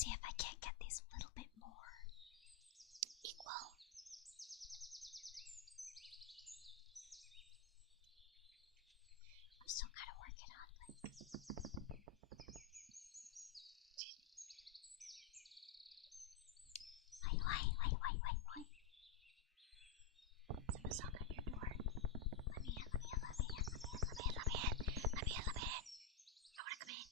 see if I can't get these a little bit more equal. I'm still kind of working on like. Wait. Someone's knocking on your door. Let me in. I wanna come in.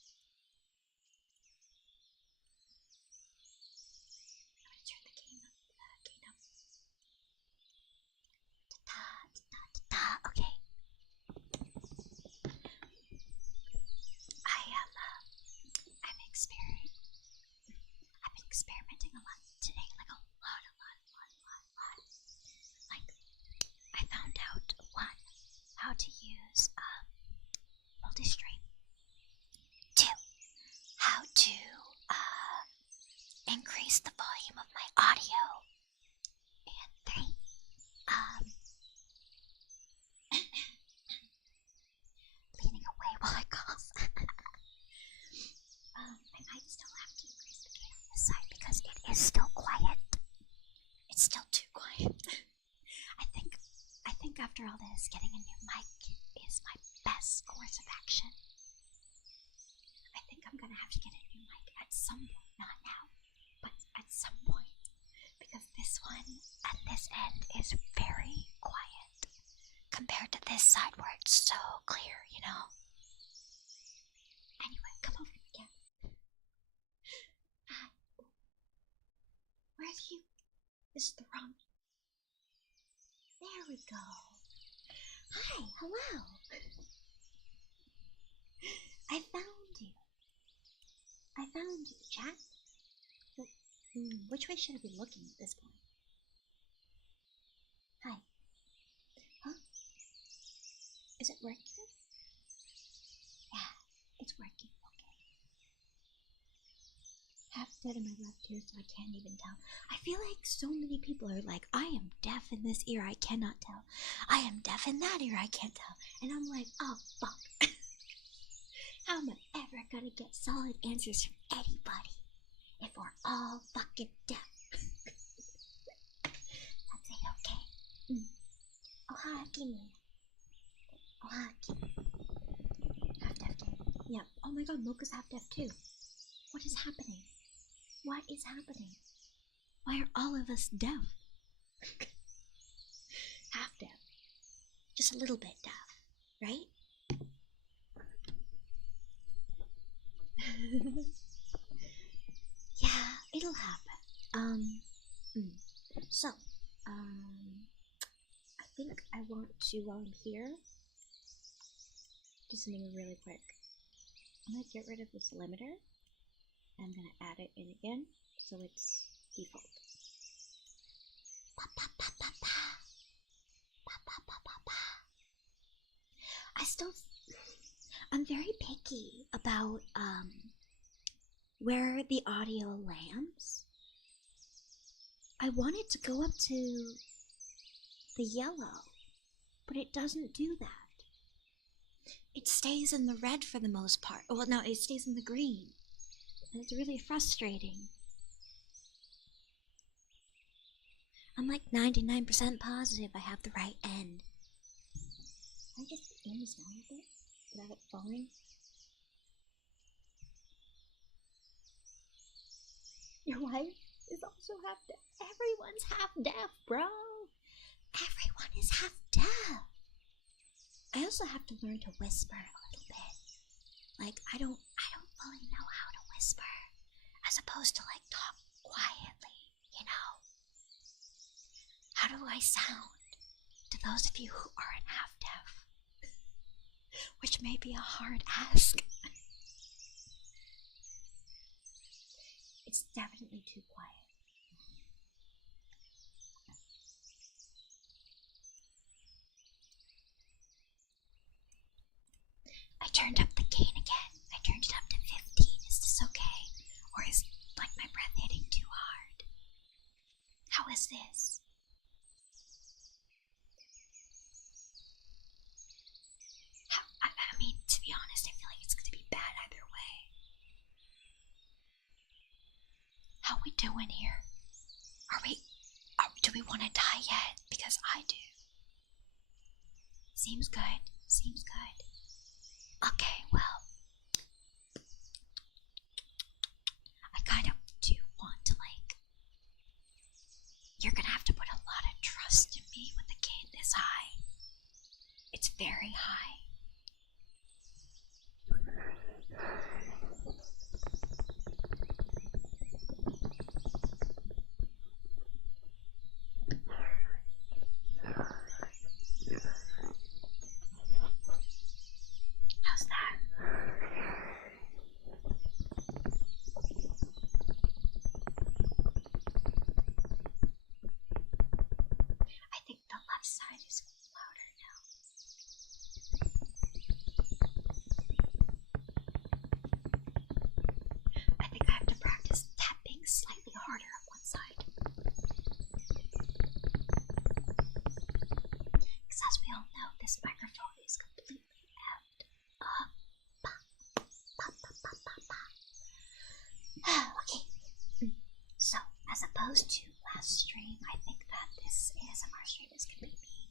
I'm gonna turn the gain up. Okay. I've been experimenting a lot today, like a lot. Like, I found out how to use multi-stream. 2, how to increase the volume of my audio. And 3, leaning away while I cough. I might still have to increase the gain on this side because it is still quiet. It's still too quiet. I think after all this, getting a new mic is my best course of action. I think I'm gonna have to get a new mic at some point, not now, but at some point, because this one at this end is very quiet compared to this side where it's so clear, you know? Anyway, come over again. Where's you? This is the wrong. There we go. Hi, hello. I found you. Chat. Which way should I be looking at this point? Hi. Huh? Is it working? Yeah, it's working. Okay. Half dead in my left ear, so I can't even tell. I feel like so many people are like, I am deaf in this ear, I cannot tell. I am deaf in that ear, I can't tell. And I'm like, oh fuck. How am I ever gonna get solid answers from anybody if we're all fucking deaf? That's okay. Oh, hi, Akiba. Oh, hi, Akiba. Half deaf game. Yeah. Oh my god, Mocha's half deaf too. What is happening? What is happening? Why are all of us deaf? Half deaf. Just a little bit deaf, right? Yeah, it'll happen. So, I think I want to, while I'm here, do something really quick. I'm gonna get rid of this limiter. I'm gonna add it in again, so it's default. I'm very picky about where the audio lands. I want it to go up to the yellow, but it doesn't do that. It stays in the red for the most part. Well, no, it stays in the green. And it's really frustrating. I'm like 99% positive I have the right end. Can I just aim this down a bit without it falling? Your wife is also half deaf. Everyone's half deaf, bro. Everyone is half deaf. I also have to learn to whisper a little bit. Like, I don't fully know how to whisper, as opposed to like talk quietly, you know? How do I sound to those of you who aren't half deaf? Which may be a hard ask. It's definitely too quiet. I turned up the gain again. I turned it up to 15. Is this okay? Or is like my breath hitting too hard? How is this? I mean, to be honest, I feel like it's going to be bad either way. we doing here? Do we want to die yet? Because I do. Seems good. Seems good. Okay, well, I kind of do want to, like, you're gonna have to put a lot of trust in me with a gain this high. It's very high. How's that? I think the left side is louder now. I think I have to practice tapping slightly harder on one side. Because as we all know, this microphone is completely effed up. Okay. So, as opposed to last stream, I think that this ASMR stream is going to be me.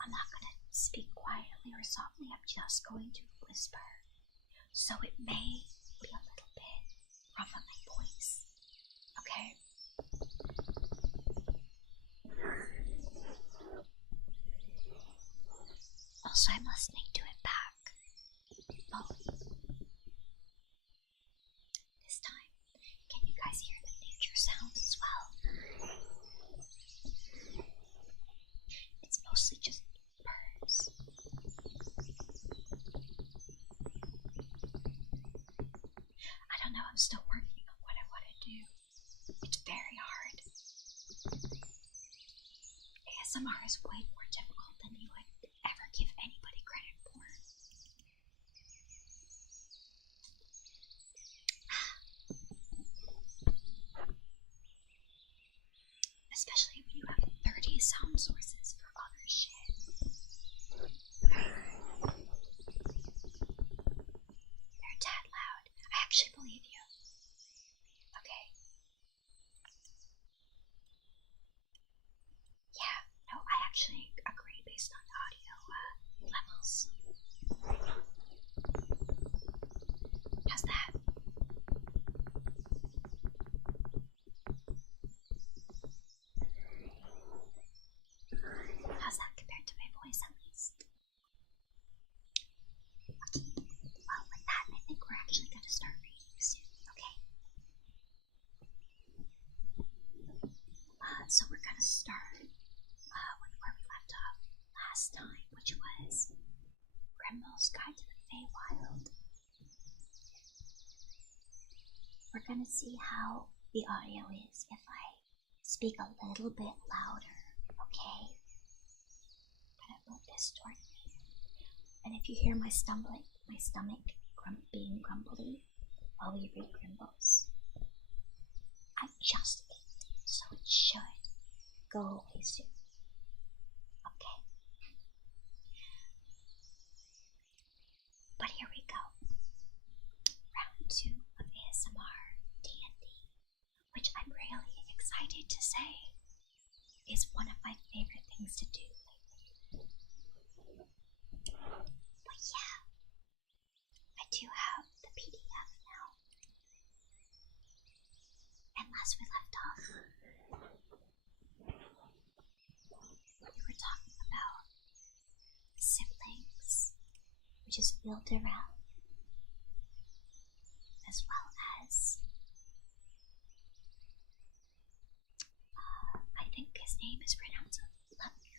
I'm not going to speak quietly or softly, I'm just going to whisper. So it may be a little bit rough on my voice. Okay? Also, I'm listening to it back. This time, can you guys hear the nature sounds as well? It's mostly just birds. I don't know, I'm still working on what I want to do. It's very hard. ASMR is way more difficult than you would ever give anybody credit for. Especially when you have 30 sound sources for other shit. They're a tad loud. I actually believe you. Okay. Yeah, no, I actually agree based on audio levels. How's that? How's that compared to my voice, at least? Okay. Well, with that, I think we're actually going to start reading soon, okay? So we're going to start with where we left off last time, which was Grimble's Guide to the Faewild. We're going to see how the audio is if I speak a little bit louder, okay? I'm gonna move this toward me. And if you hear my stomach being grumbly while we read Grimbles, I just ate, so it should go away soon. Okay. But here we go. Round 2 of ASMR D&D, which I'm really excited to say is one of my favorite things to do lately. But yeah, I do have the PDF now. And last we left off, we were talking about siblings, which is built around, as well as I think his name is pronounced Pockeii.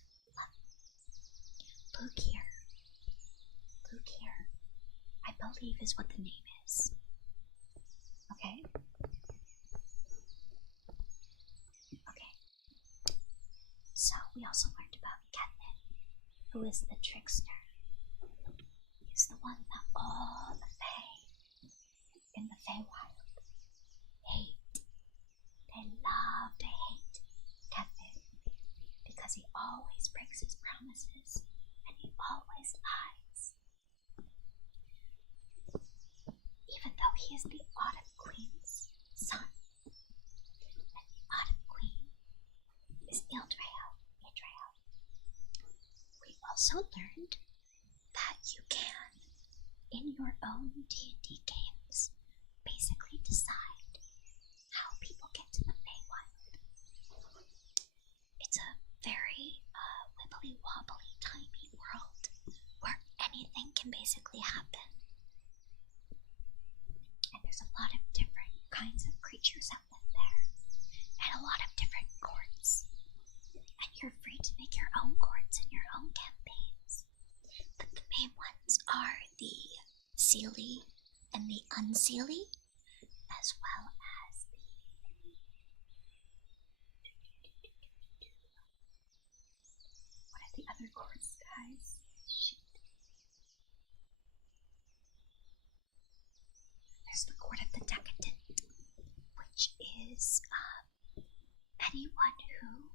I believe is what the name is. Okay? Okay. So we also learned about Kevin, who is the trickster. He's the one that all the Fae in the Faewild hate. They love to hate Kevin because he always breaks his promises and he always lies. Even though he is the Autumn Queen's son, Ildrail. We also learned that you can, in your own D&D games, basically decide how people get to the Faewild. It's a very wibbly wobbly tiny world where anything can basically happen. And there's a lot of different kinds of creatures that live there, and a lot of different courts. And you're free to make your own courts and your own campaigns. But the main ones are the Seelie and the Unseelie, as well as the... What are the other courts, guys? Shit. There's the Court of the Decadent, which is anyone who...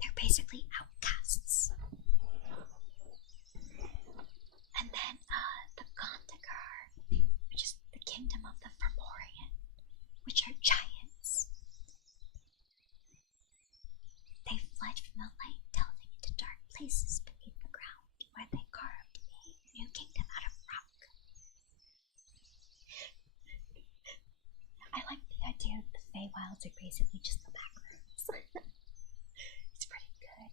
They're basically outcasts. And then the Gondigar, which is the kingdom of the Fomorian, which are giants. They fled from the light, delving into dark places beneath the ground, where they carved a new kingdom out of rock. I like the idea that the Faewilds are basically just the back rooms. It's pretty good.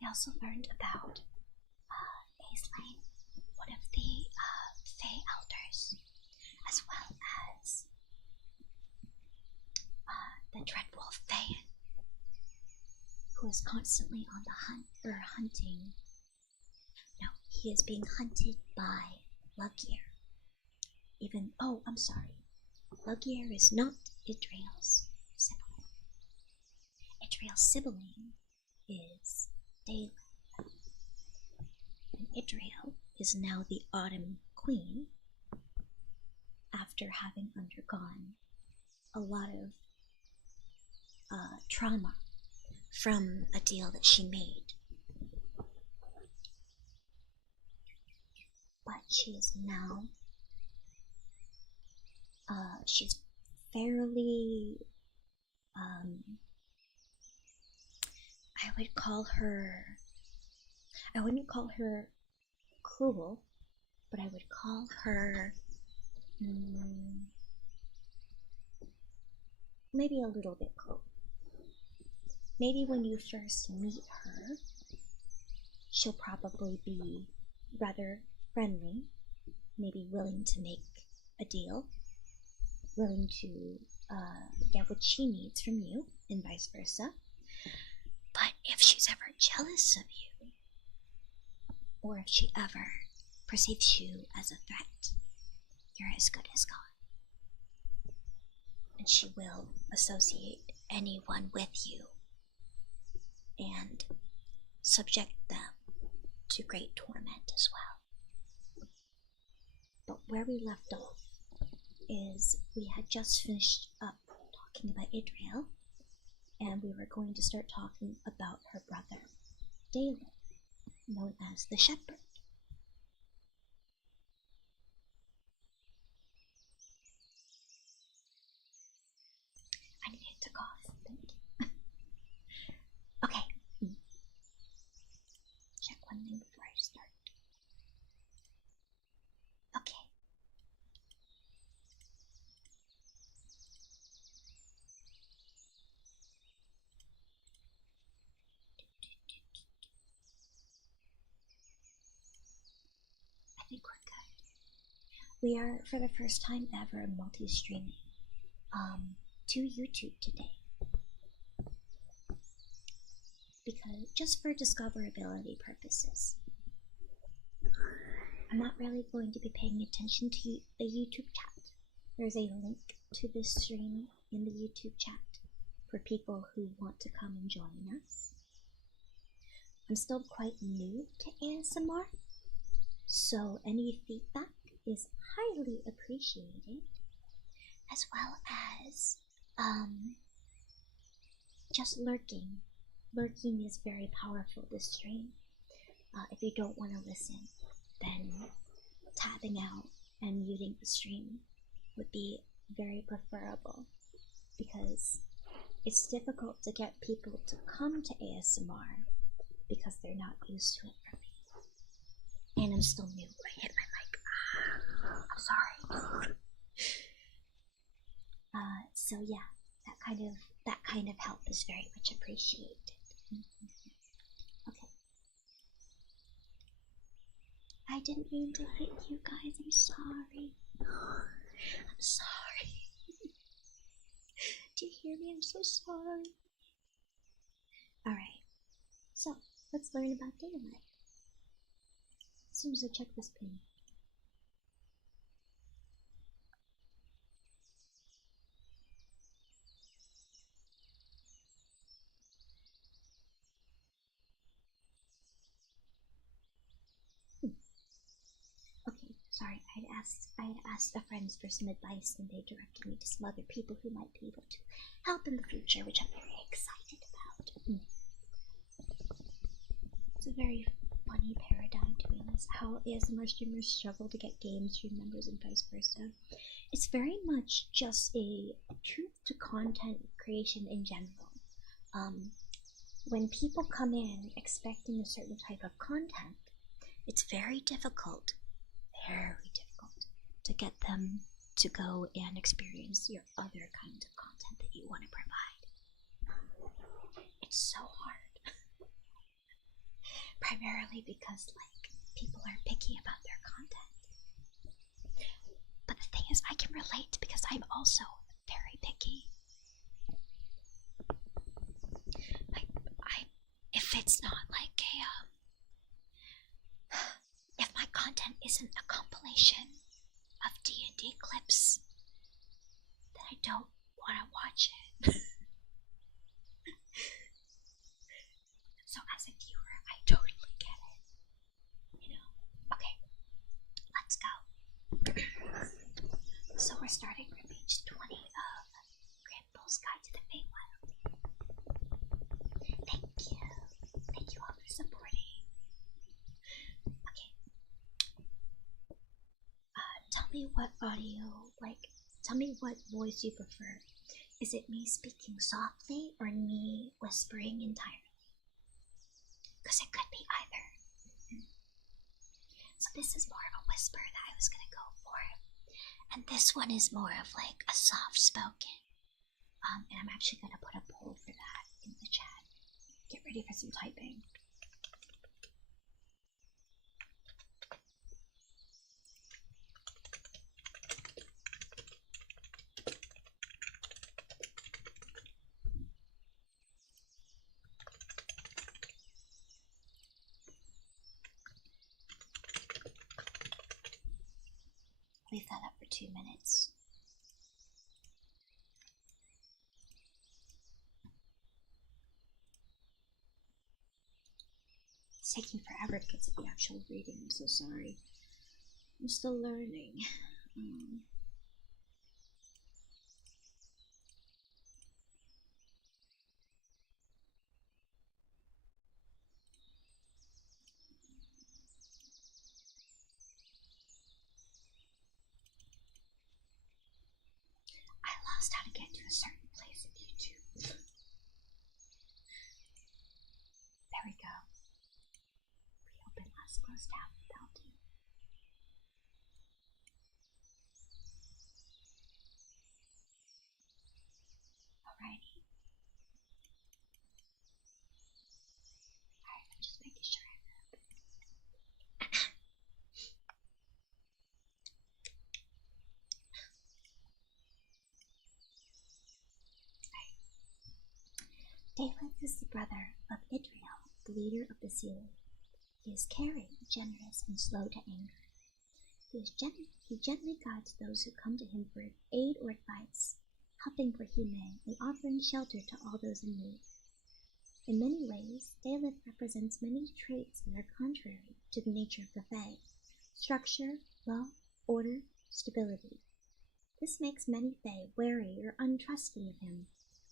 We also learned about Aisling, one of the Fae Elders, as well as the Dreadwolf Thayan, who is constantly on the hunt, or hunting. No, he is being hunted by Luggear. I'm sorry. Luggear is not Idriel's sibling. Idriel's sibling is Dalen. And Idriel is now the Autumn Queen after having undergone a lot of trauma from a deal that she made. But she is now she's fairly I wouldn't call her cruel, but I would call her maybe a little bit cruel. Maybe when you first meet her, she'll probably be rather friendly, maybe willing to make a deal, willing to get what she needs from you, and vice versa. But if she's ever jealous of you, or if she ever perceives you as a threat, you're as good as gone. And she will associate anyone with you and subject them to great torment as well. But where we left off is we had just finished up talking about Idriel, and we were going to start talking about her brother, Dalen, known as the Shepherd. I needed to cough, thank you. Okay. Check one thing before I start. Okay. I think we're good. We are, for the first time ever, multi-streaming to YouTube today. Because, just for discoverability purposes. I'm not really going to be paying attention to the YouTube chat. There's a link to this stream in the YouTube chat for people who want to come and join us. I'm still quite new to ASMR, so any feedback is highly appreciated, as well as just lurking. Lurking is very powerful this stream. If you don't want to listen, then tabbing out and muting the stream would be very preferable, because it's difficult to get people to come to ASMR because they're not used to it for me. And I'm still new. I hit my mic. I'm sorry. So yeah, that kind of help is very much appreciated. Okay. I didn't mean to hit you guys. I'm sorry. I'm sorry. Do you hear me? I'm so sorry. Alright, so let's learn about daylight. As soon as I check this pin. Okay, sorry, I had asked a friends for some advice and they directed me to some other people who might be able to help in the future, which I'm very excited about. It's a very funny paradigm, to be honest, how ASMR streamers struggle to get game stream members and vice versa. It's very much just a truth to content creation in general. When people come in expecting a certain type of content, it's very difficult to get them to go and experience your other kind of content that you want to provide. It's so hard. Primarily because, like, people are picky about their content. But the thing is, I can relate because I'm also very picky. Like, if it's not like if my content isn't a compilation of D&D clips, then I don't want to watch it. So as a viewer, I totally get it. You know? Okay, let's go. So we're starting from page 20 of Grandpa's Guide to the Faewild. Thank you. Thank you all for supporting. Okay. Tell me what audio, tell me what voice you prefer. Is it me speaking softly or me whispering entirely? Because it could be either. So this is more of a whisper that I was going to go for. And this one is more of like a soft spoken. And I'm actually going to put a poll for that in the chat. Get ready for some typing. Leave that up for 2 minutes. It's taking forever to get to the actual reading. I'm so sorry. I'm still learning. I lost how to get to a certain place in YouTube. There we go. Reopen last closed tab without it. Alrighty. Alright, I'm just making sure I have David is the brother of Idriel, the leader of the Seal. He is caring, generous, and slow to anger. He gently guides those who come to him for aid or advice, helping where he may, and offering shelter to all those in need. In many ways, David represents many traits that are contrary to the nature of the Fae: structure, law, order, stability. This makes many Fae wary or untrusting of him,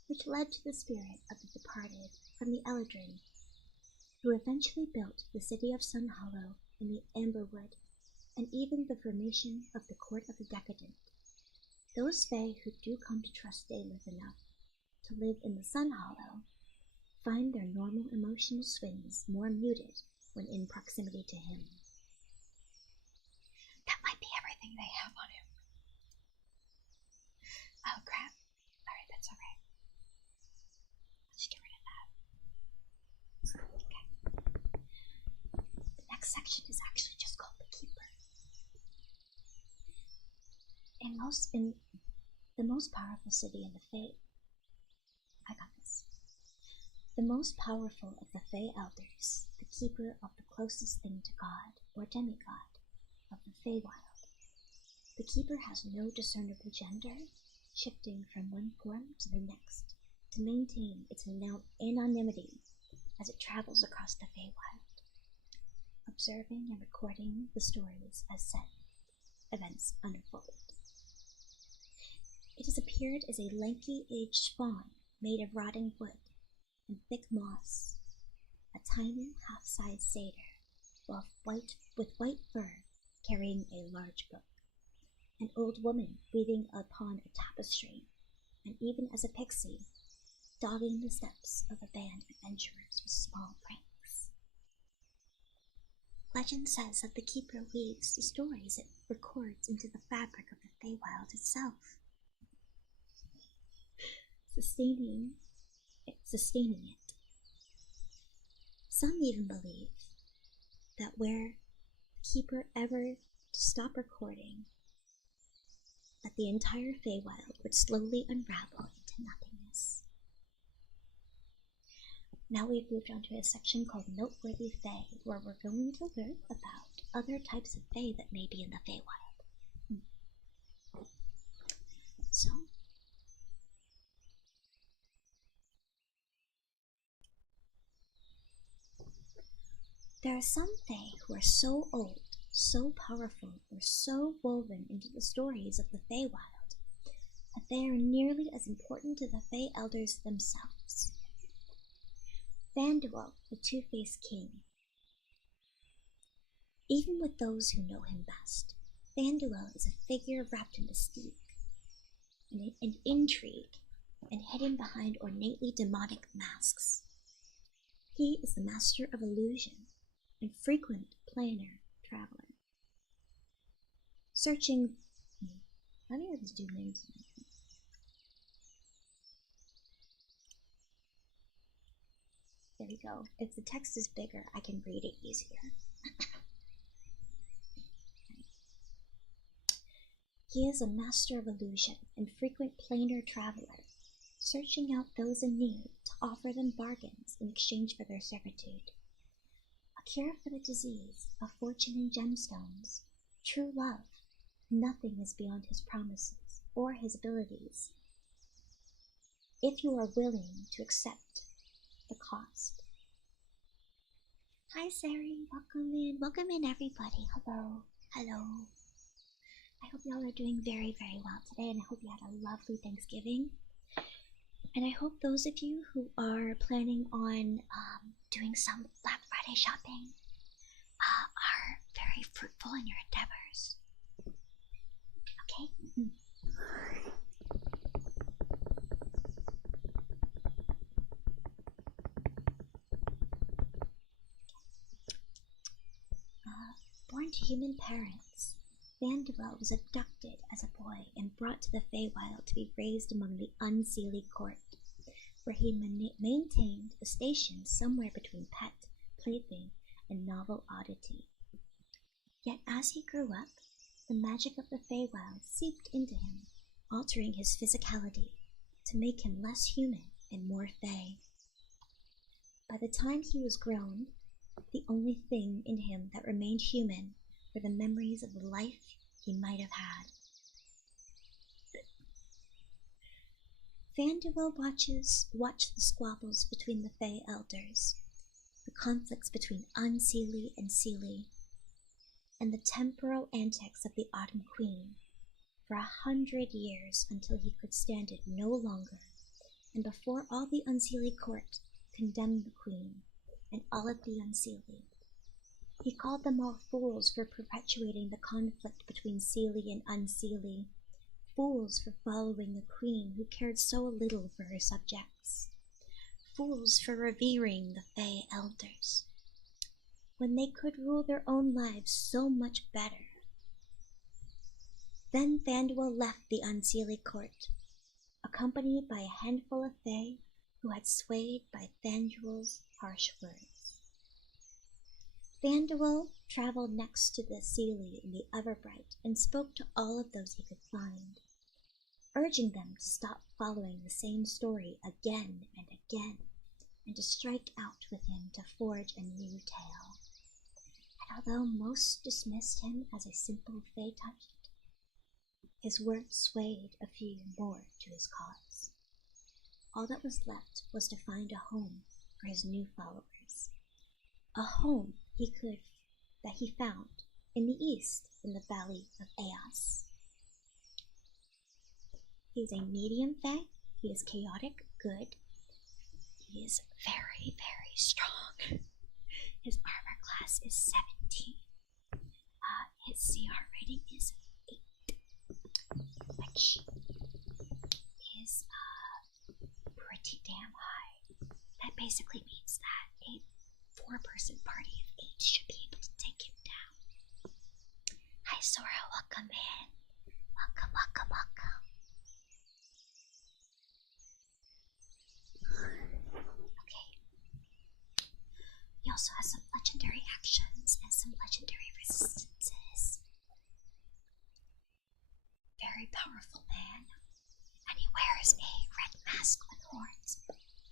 which led to the spirit of the departed from the Eladrin, who eventually built the city of Sun Hollow in the Amberwood, and even the formation of the Court of the Decadent. Those Fae who do come to trust Daelith enough to live in the Sun Hollow find their normal emotional swings more muted when in proximity to him. That might be everything they have on him. Oh crap. Alright, that's alright. Let's get rid of that. Okay. The next section is actually just called the Keeper. In the most powerful city in the Fae, the most powerful of the Fae Elders, the keeper of the closest thing to God or demigod of the Faewild. The keeper has no discernible gender, shifting from one form to the next to maintain its anonymity as it travels across the Faewild, observing and recording the stories as said events unfold. It has appeared as a lanky aged fawn made of rotting wood and thick moss, a tiny half-sized satyr with white fur carrying a large book, an old woman weaving upon a tapestry, and even as a pixie, dogging the steps of a band of adventurers with small pranks. Legend says that the keeper weaves the stories it records into the fabric of the Faewild itself, sustaining it. Some even believe that were the keeper ever to stop recording, that the entire Faewild would slowly unravel into nothingness. Now we've moved on to a section called Noteworthy Fae, where we're going to learn about other types of Fae that may be in the Faewild. So, there are some Fae who are so old, so powerful, or so woven into the stories of the Faewild that they are nearly as important to the Fae Elders themselves. Faewild, the Two-Faced King. Even with those who know him best, Faewild is a figure wrapped in mystique and intrigue and hidden behind ornately demonic masks. He is the master of illusion and frequent planar traveler. Searching. How do I just do names? There we go. If the text is bigger, I can read it easier. He is a master of illusion and frequent planar traveler, searching out those in need to offer them bargains in exchange for their servitude. A cure for the disease, a fortune in gemstones, true love. Nothing is beyond his promises or his abilities, if you are willing to accept the cost. Hi, Sari. Welcome in. Welcome in, everybody. Hello. Hello. I hope y'all are doing very, very well today, and I hope you had a lovely Thanksgiving. And I hope those of you who are planning on doing some Black Friday shopping are very fruitful in your endeavors. Okay? Born to human parents, Faewild was abducted as a boy and brought to the Faewild to be raised among the Unseelie court, where he maintained a station somewhere between pet, plaything, and novel oddity. Yet as he grew up, the magic of the Faewild seeped into him, altering his physicality to make him less human and more Fae. By the time he was grown, the only thing in him that remained human were the memories of the life he might have had. Faewild watched the squabbles between the Fae Elders, the conflicts between Unseelie and Seelie, and the temporal antics of the Autumn Queen for 100 years until he could stand it no longer, and before all the Unseelie court condemned the Queen and all of the Unseelie. He called them all fools for perpetuating the conflict between Seelie and Unseelie, Fools for following a queen who cared so little for her subjects. Fools for revering the Fae elders, when they could rule their own lives so much better. Then Faewild left the unseelie court, accompanied by a handful of Fae who had swayed by Faewild's harsh words. Faewild traveled next to the Seelie in the Everbright and spoke to all of those he could find, urging them to stop following the same story again and again, and to strike out with him to forge a new tale. And although most dismissed him as a simple Fae touched, his words swayed a few more to his cause. All that was left was to find a home for his new followers, a home that he found in the east in the Valley of Eos. He is a medium Fae. He is chaotic good. He is very, very strong. His armor class is 17. His CR rating is 8, which is pretty damn high. That basically means that a 4-person party of 8 should be able to take him down. Hi Sora, welcome in. Welcome, welcome, welcome. Okay. He also has some legendary actions and some legendary resistances. Very powerful man. And he wears a red mask with horns.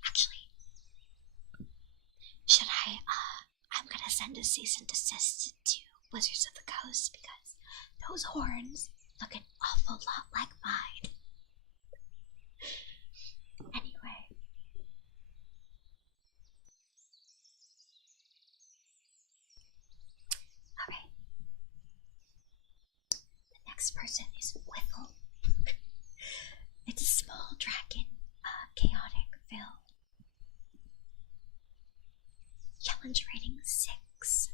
Actually, should I'm gonna send a cease and desist to Wizards of the Coast because those horns look an awful lot like mine. Anyway. Alright. The next person is Whiffle. It's a small dragon, chaotic Phil. Challenge rating 6.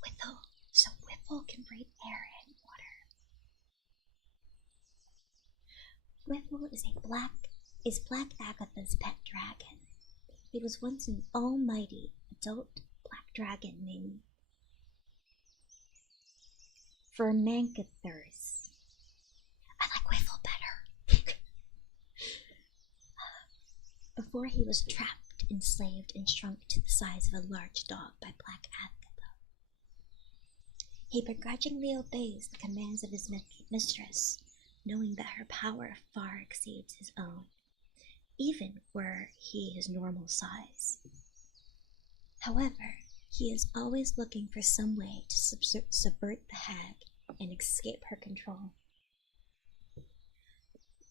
Whiffle. So Whiffle can breathe air and water. Whiffle is Black Agatha's pet dragon. He was once an almighty adult black dragon named Vermancathurs. I like Whiffle better. Before he was trapped, enslaved, and shrunk to the size of a large dog by Black Agatha. He begrudgingly obeys the commands of his mistress, knowing that her power far exceeds his own, even were he his normal size. However, he is always looking for some way to subvert the hag and escape her control.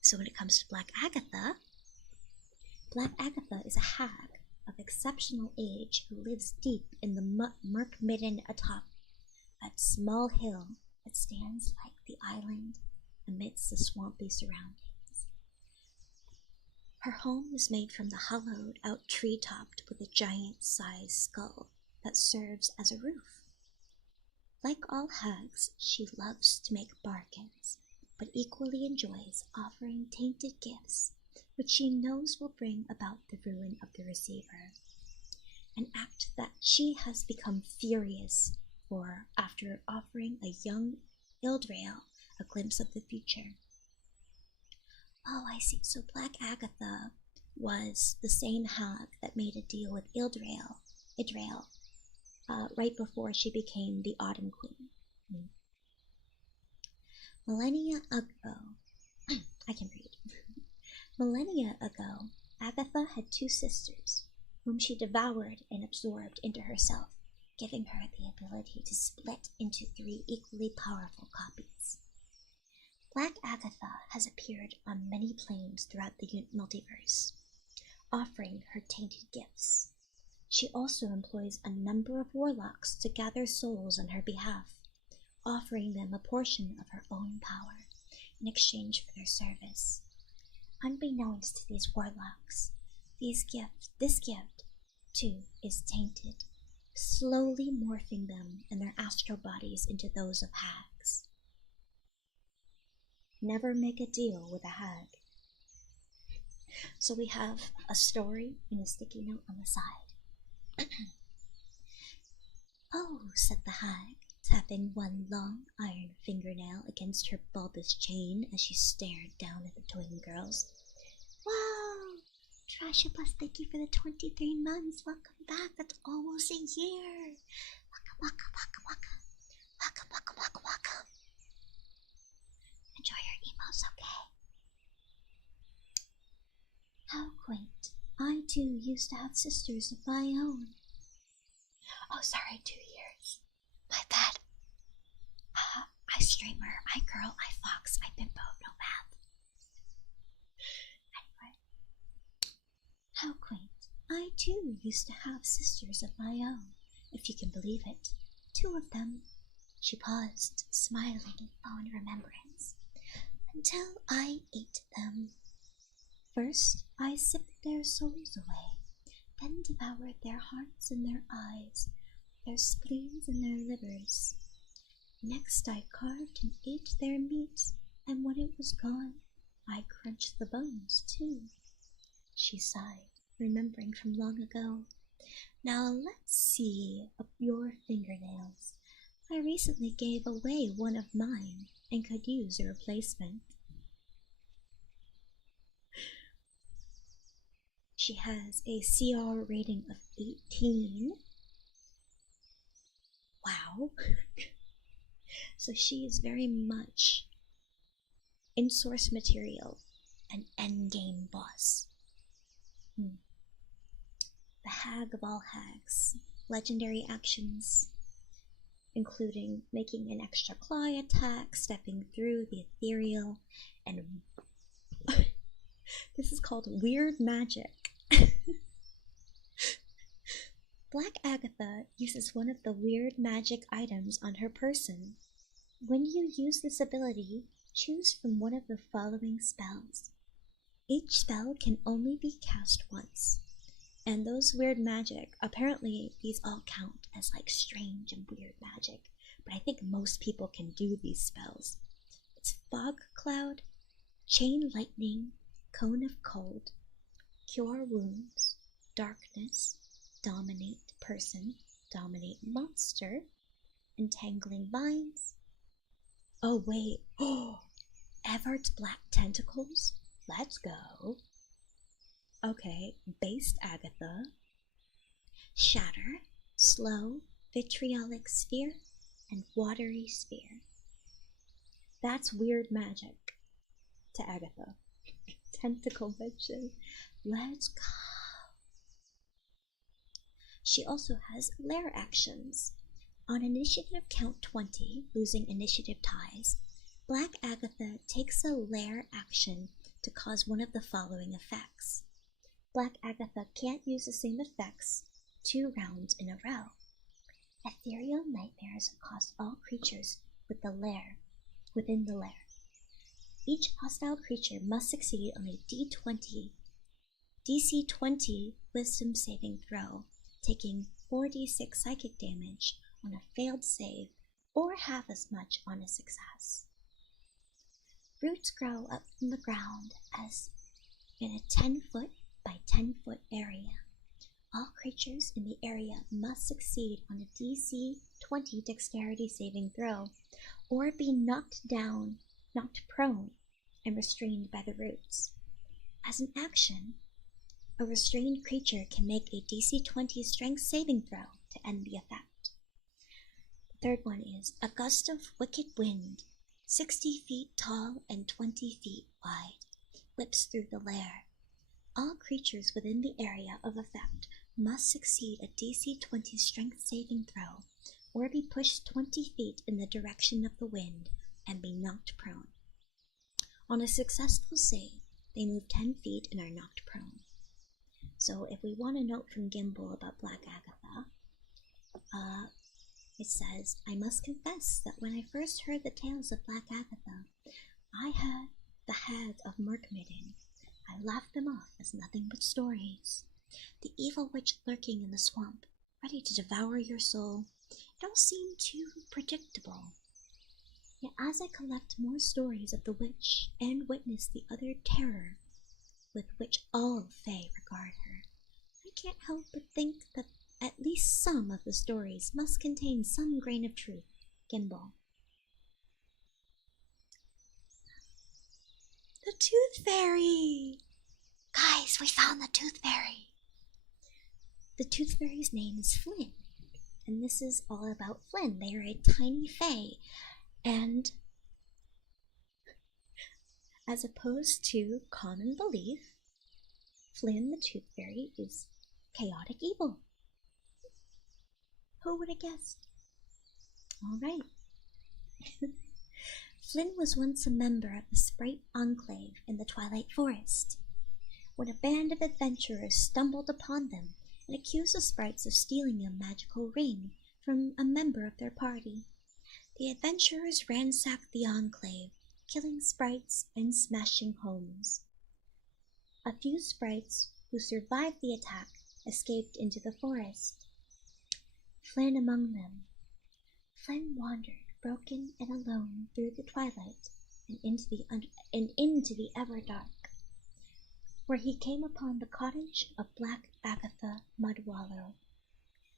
So when it comes to Black Agatha is a hag of exceptional age who lives deep in the murk midden atop a small hill that stands like the island amidst the swampy surroundings. Her home is made from the hollowed out tree topped with a giant-sized skull that serves as a roof. Like all hags, she loves to make bargains, but equally enjoys offering tainted gifts, which she knows will bring about the ruin of the receiver, an act that she has become furious for after offering a young Ildrail a glimpse of the future. Oh, I see. So Black Agatha was the same hag that made a deal with Ildrail, right before she became the Autumn Queen. Millennia ago, I can read. Millennia ago, Agatha had 2 sisters, whom she devoured and absorbed into herself, giving her the ability to split into 3 equally powerful copies. Black Agatha has appeared on many planes throughout the multiverse, offering her tainted gifts. She also employs a number of warlocks to gather souls on her behalf, offering them a portion of her own power in exchange for their service. Unbeknownst to these warlocks, this gift, too, is tainted, slowly morphing them and their astral bodies into those of hags. Never make a deal with a hag. So we have a story and a sticky note on the side. Oh, said the hag, tapping one long iron fingernail against her bulbous chain as she stared down at the twin girls. Wow! Trashy plus thank you for the 23 months. Welcome back. That's almost a year. Welcome, welcome, welcome, welcome. Welcome, welcome, welcome, welcome. Enjoy your emos, okay? How quaint. I too used to have sisters of my own. Oh, sorry, 2 years. My bad. I streamer, I girl, I fox, I bimbo, no math. Anyway. How quaint. I too used to have sisters of my own, if you can believe it. 2 of them. She paused, smiling in fond remembrance, until I ate them. First, I sipped their souls away, then devoured their hearts and their eyes, their spleens and their livers. Next, I carved and ate their meat, and when it was gone, I crunched the bones too. She sighed, remembering from long ago. Now let's see your fingernails. I recently gave away one of mine and could use a replacement. She has a CR rating of 18. Wow. So she is very much in source material, an endgame boss. The hag of all hags. Legendary actions, including making an extra claw attack, stepping through the ethereal, and this is called weird magic. Black Agatha uses one of the weird magic items on her person. When you use this ability, choose from one of the following spells. Each spell can only be cast once. And those weird magic, apparently these all count as like strange and weird magic, but I think most people can do these spells. It's Fog Cloud, Chain Lightning, Cone of Cold, Cure Wounds, Darkness, Dominate Person, Dominate Monster, Entangling Vines. Oh wait, Evert's Black Tentacles? Let's go. Okay, Based Agatha, Shatter, Slow, Vitriolic Sphere, and Watery Sphere. That's weird magic to Agatha. Tentacle mention. Let's go. She also has lair actions. On initiative count 20, losing initiative ties, Black Agatha takes a lair action to cause one of the following effects. Black Agatha can't use the same effects 2 rounds in a row. Ethereal nightmares cost all creatures within the lair. Each hostile creature must succeed on a DC 20 Wisdom saving throw, taking 4d6 psychic damage on a failed save, or half as much on a success. Roots grow up from the ground as in a 10-foot by 10-foot area. All creatures in the area must succeed on a DC 20 dexterity saving throw, or be knocked prone, and restrained by the roots. As an action, a restrained creature can make a DC 20 strength saving throw to end the effect. The third one is a gust of wicked wind, 60 feet tall and 20 feet wide, whips through the lair. All creatures within the area of effect must succeed a DC 20 strength saving throw, or be pushed 20 feet in the direction of the wind and be knocked prone. On a successful save, they move 10 feet and are knocked prone. So if we want a note from Gimbal about Black Agatha, it says, I must confess that when I first heard the tales of Black Agatha, I had the hag of Mirkmidden. I laughed them off as nothing but stories. The evil witch lurking in the swamp, ready to devour your soul. It all seemed too predictable. Yet as I collect more stories of the witch and witness the utter terror with which all Fae regard her, I can't help but think that at least some of the stories must contain some grain of truth. Gimbal. The Tooth Fairy! Guys, we found the Tooth Fairy! The Tooth Fairy's name is Flynn, and this is all about Flynn. They are a tiny fae, and as opposed to common belief, Flynn the Tooth Fairy is chaotic evil. Who would have guessed? Alright. Flynn was once a member of the Sprite Enclave in the Twilight Forest. When a band of adventurers stumbled upon them and accused the sprites of stealing a magical ring from a member of their party, the adventurers ransacked the Enclave, killing sprites and smashing homes. A few sprites who survived the attack escaped into the forest. Flynn among them. Flynn wandered, broken and alone, through the twilight and into the Everdark, where he came upon the cottage of Black Agatha Mudwallow.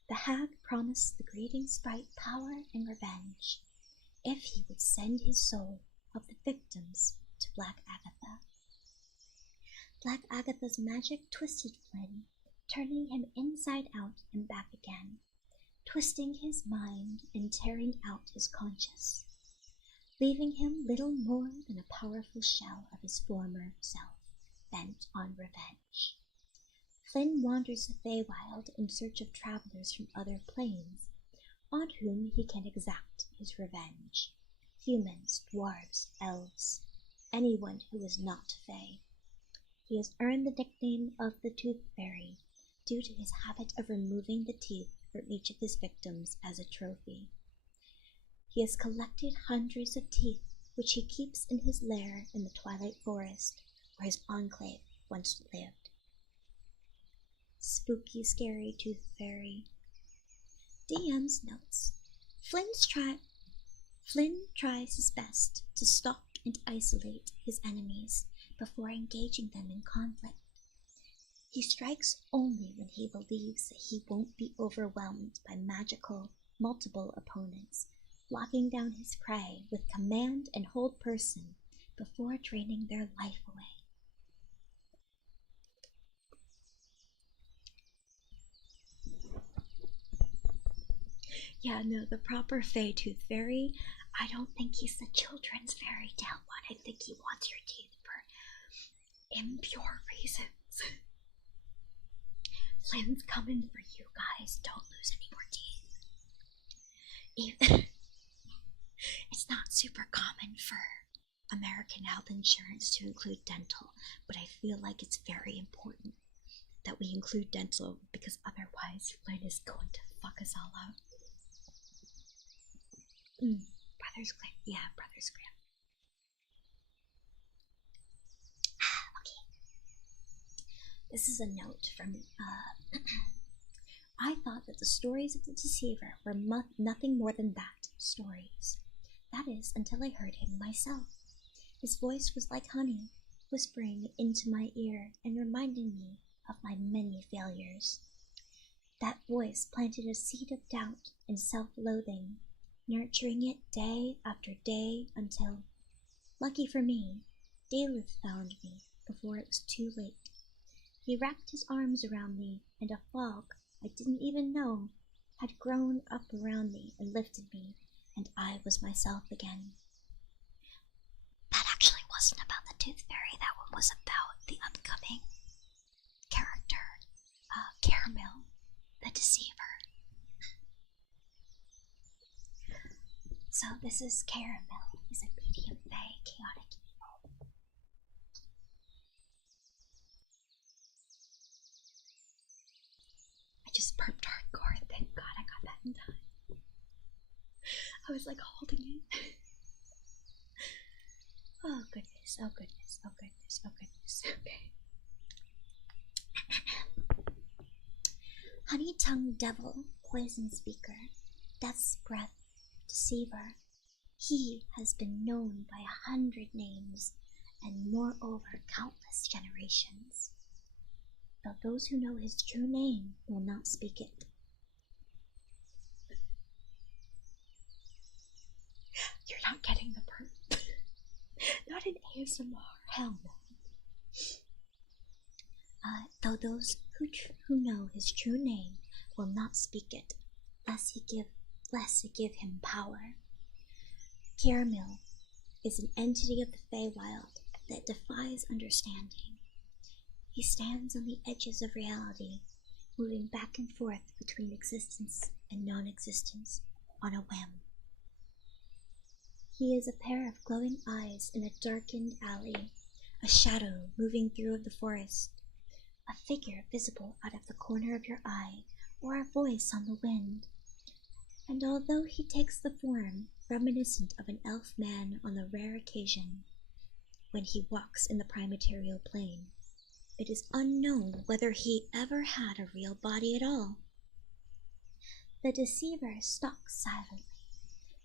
The hag promised the grieving sprite power and revenge if he would send his soul of the victims to Black Agatha. Black Agatha's magic twisted Flynn, turning him inside out and back again, twisting his mind and tearing out his conscience, leaving him little more than a powerful shell of his former self, bent on revenge. Flynn wanders the Faewild in search of travelers from other planes, on whom he can exact his revenge. Humans, dwarves, elves, anyone who is not Fae. He has earned the nickname of the Tooth Fairy due to his habit of removing the teeth from each of his victims as a trophy. He has collected hundreds of teeth, which he keeps in his lair in the Twilight Forest, where his enclave once lived. Spooky, scary Tooth Fairy. DM's notes. Flynn tries his best to stalk and isolate his enemies before engaging them in conflict. He strikes only when he believes that he won't be overwhelmed by multiple opponents, locking down his prey with command and hold person before draining their life away. Yeah, no, the proper Fae Tooth Fairy, I don't think he's the children's fairy tale one. I think he wants your teeth for impure reasons. Flynn's coming for you guys. Don't lose any more teeth. It's not super common for American health insurance to include dental, but I feel like it's very important that we include dental because otherwise Flynn is going to fuck us all up. Brothers Graham. Yeah, Brothers Graham. Okay. This is a note from, I thought that the stories of the Deceiver were nothing more than that, stories. That is, until I heard him myself. His voice was like honey, whispering into my ear and reminding me of my many failures. That voice planted a seed of doubt and self-loathing, nurturing it day after day until, lucky for me, Daleth found me before it was too late. He wrapped his arms around me, and a fog I didn't even know had grown up around me and lifted me, and I was myself again. That actually wasn't about the Tooth Fairy. That one was about the upcoming character, Caramel, the Deceiver. So this is Caramel. He's a medium Fae, chaotic evil. I just burped hardcore. Thank God I got that in time. I was like holding it. Oh goodness, oh goodness, oh goodness, oh goodness. Okay. Honey Tongue Devil, Poison Speaker, Death's Breath, Deceiver, He has been known by 100 names and moreover countless generations, though those who know his true name will not speak it. You're not getting the perk. Not in ASMR, hell no. Though those who know his true name will not speak it, lest it give him power. Caramel is an entity of the Faewild that defies understanding. He stands on the edges of reality, moving back and forth between existence and non-existence on a whim. He is a pair of glowing eyes in a darkened alley, a shadow moving through the forest, a figure visible out of the corner of your eye, or a voice on the wind. And although he takes the form reminiscent of an elf man on the rare occasion when he walks in the primaterial plane, it is unknown whether he ever had a real body at all. The deceiver stalks silently,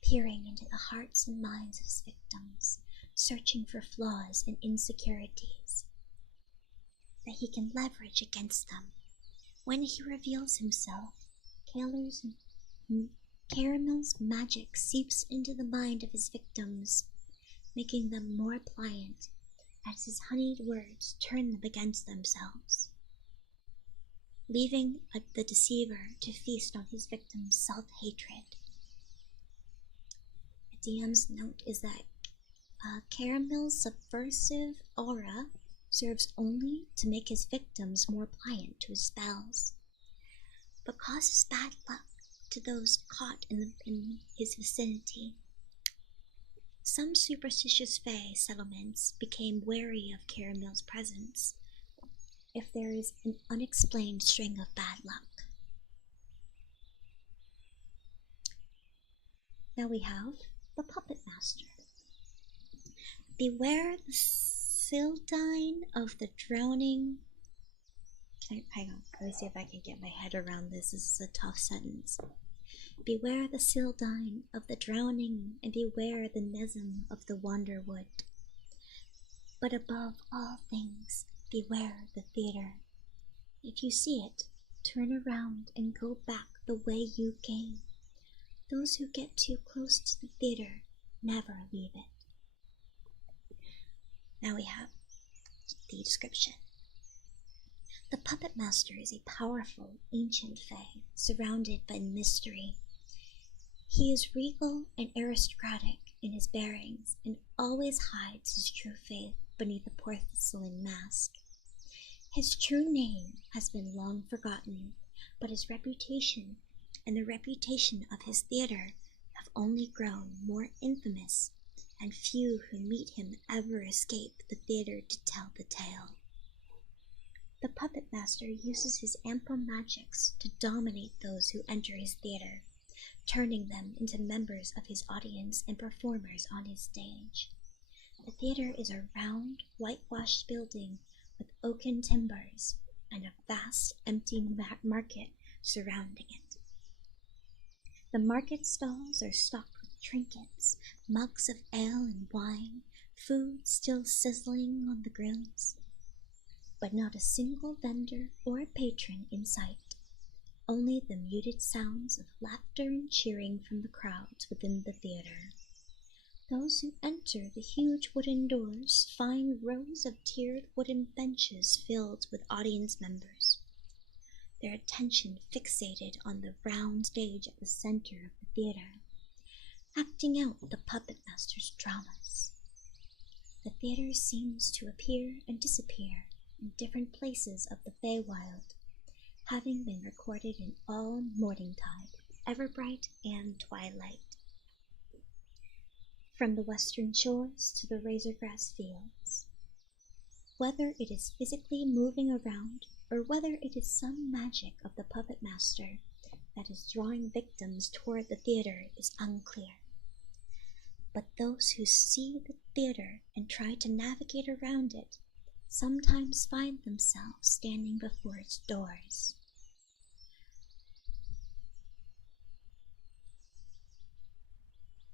peering into the hearts and minds of his victims, searching for flaws and insecurities that he can leverage against them. When he reveals himself, Caramel's magic seeps into the mind of his victims, making them more pliant as his honeyed words turn them against themselves, leaving the deceiver to feast on his victim's self-hatred. A DM's note is that Caramel's subversive aura serves only to make his victims more pliant to his spells, but causes bad luck to those caught in his vicinity. Some superstitious Fae settlements became wary of Caramel's presence if there is an unexplained string of bad luck. Now we have the Puppet Master. Beware the Sildine of the drowning. Hang on, let me see if I can get my head around this. This is a tough sentence. Beware the Sildine of the drowning, and beware the Nesm of the Wanderwood. But above all things, beware the theater. If you see it, turn around and go back the way you came. Those who get too close to the theater never leave it. Now we have the description. The Puppet Master is a powerful, ancient Fae, surrounded by mystery. He is regal and aristocratic in his bearings, and always hides his true faith beneath a porcelain mask. His true name has been long forgotten, but his reputation and the reputation of his theater have only grown more infamous, and few who meet him ever escape the theater to tell the tale. The Puppet Master uses his ample magics to dominate those who enter his theater, turning them into members of his audience and performers on his stage. The theater is a round, whitewashed building with oaken timbers and a vast, empty market surrounding it. The market stalls are stocked with trinkets, mugs of ale and wine, food still sizzling on the grills, but not a single vendor or patron in sight. Only the muted sounds of laughter and cheering from the crowds within the theater. Those who enter the huge wooden doors find rows of tiered wooden benches filled with audience members, their attention fixated on the round stage at the center of the theater, acting out the Puppet Master's dramas. The theater seems to appear and disappear in different places of the Faewild, having been recorded in all Morningtide, Everbright, and Twilight. From the western shores to the razorgrass fields. Whether it is physically moving around, or whether it is some magic of the Puppet Master that is drawing victims toward the theater is unclear. But those who see the theater and try to navigate around it sometimes find themselves standing before its doors.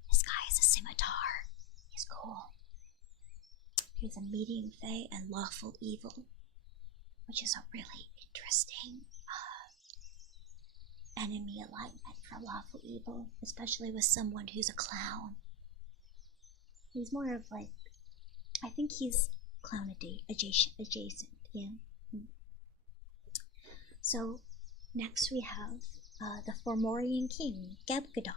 This guy is a scimitar. cool. He was a medium fae and lawful evil, which is a really interesting enemy alignment for lawful evil, especially with someone who's a clown. He's more of like, I think he's clown adjacent, yeah. So next we have the Fomorian king, Gebgadar.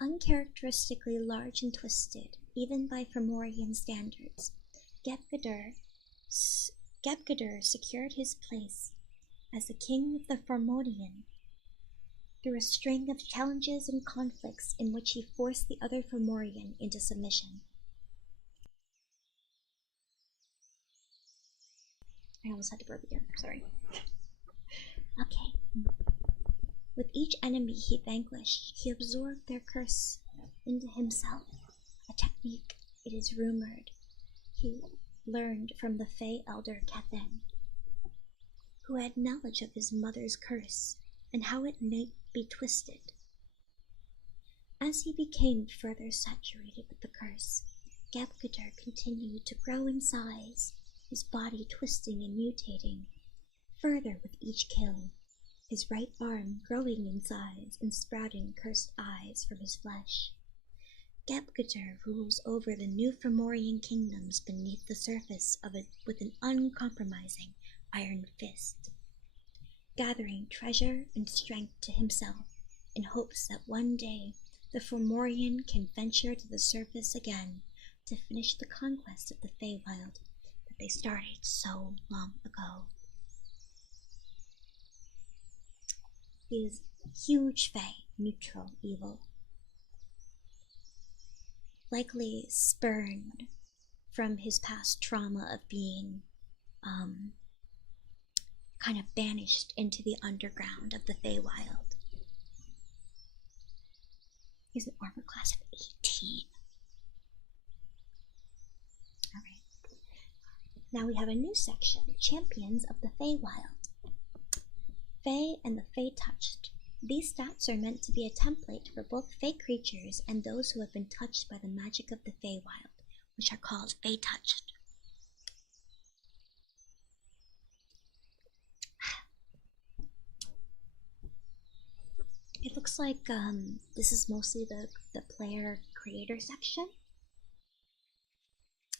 Uncharacteristically large and twisted, even by Fomorian standards, Gebgadar secured his place as the king of the Fomorian through a string of challenges and conflicts in which he forced the other Fomorian into submission. I almost had to burp again, sorry. Okay. With each enemy he vanquished, he absorbed their curse into himself, a technique, it is rumored, he learned from the Fae elder Kethen, who had knowledge of his mother's curse and how it may be twisted. As he became further saturated with the curse, Gebgadar continued to grow in size, his body twisting and mutating further with each kill, his right arm growing in size and sprouting cursed eyes from his flesh. Gebgadar rules over the new Fomorian kingdoms beneath the surface of it with an uncompromising iron fist, gathering treasure and strength to himself in hopes that one day the Fomorian can venture to the surface again to finish the conquest of the Faewild that they started so long ago. He is huge Fae, neutral evil, likely spurned from his past trauma of being kind of banished into the underground of the Faewild. He's an armor class of 18. Alright. Now we have a new section, Champions of the Faewild. Fae and the Fae touched. These stats are meant to be a template for both Fae creatures and those who have been touched by the magic of the Faewild, which are called Fae touched. It looks like this is mostly the player creator section.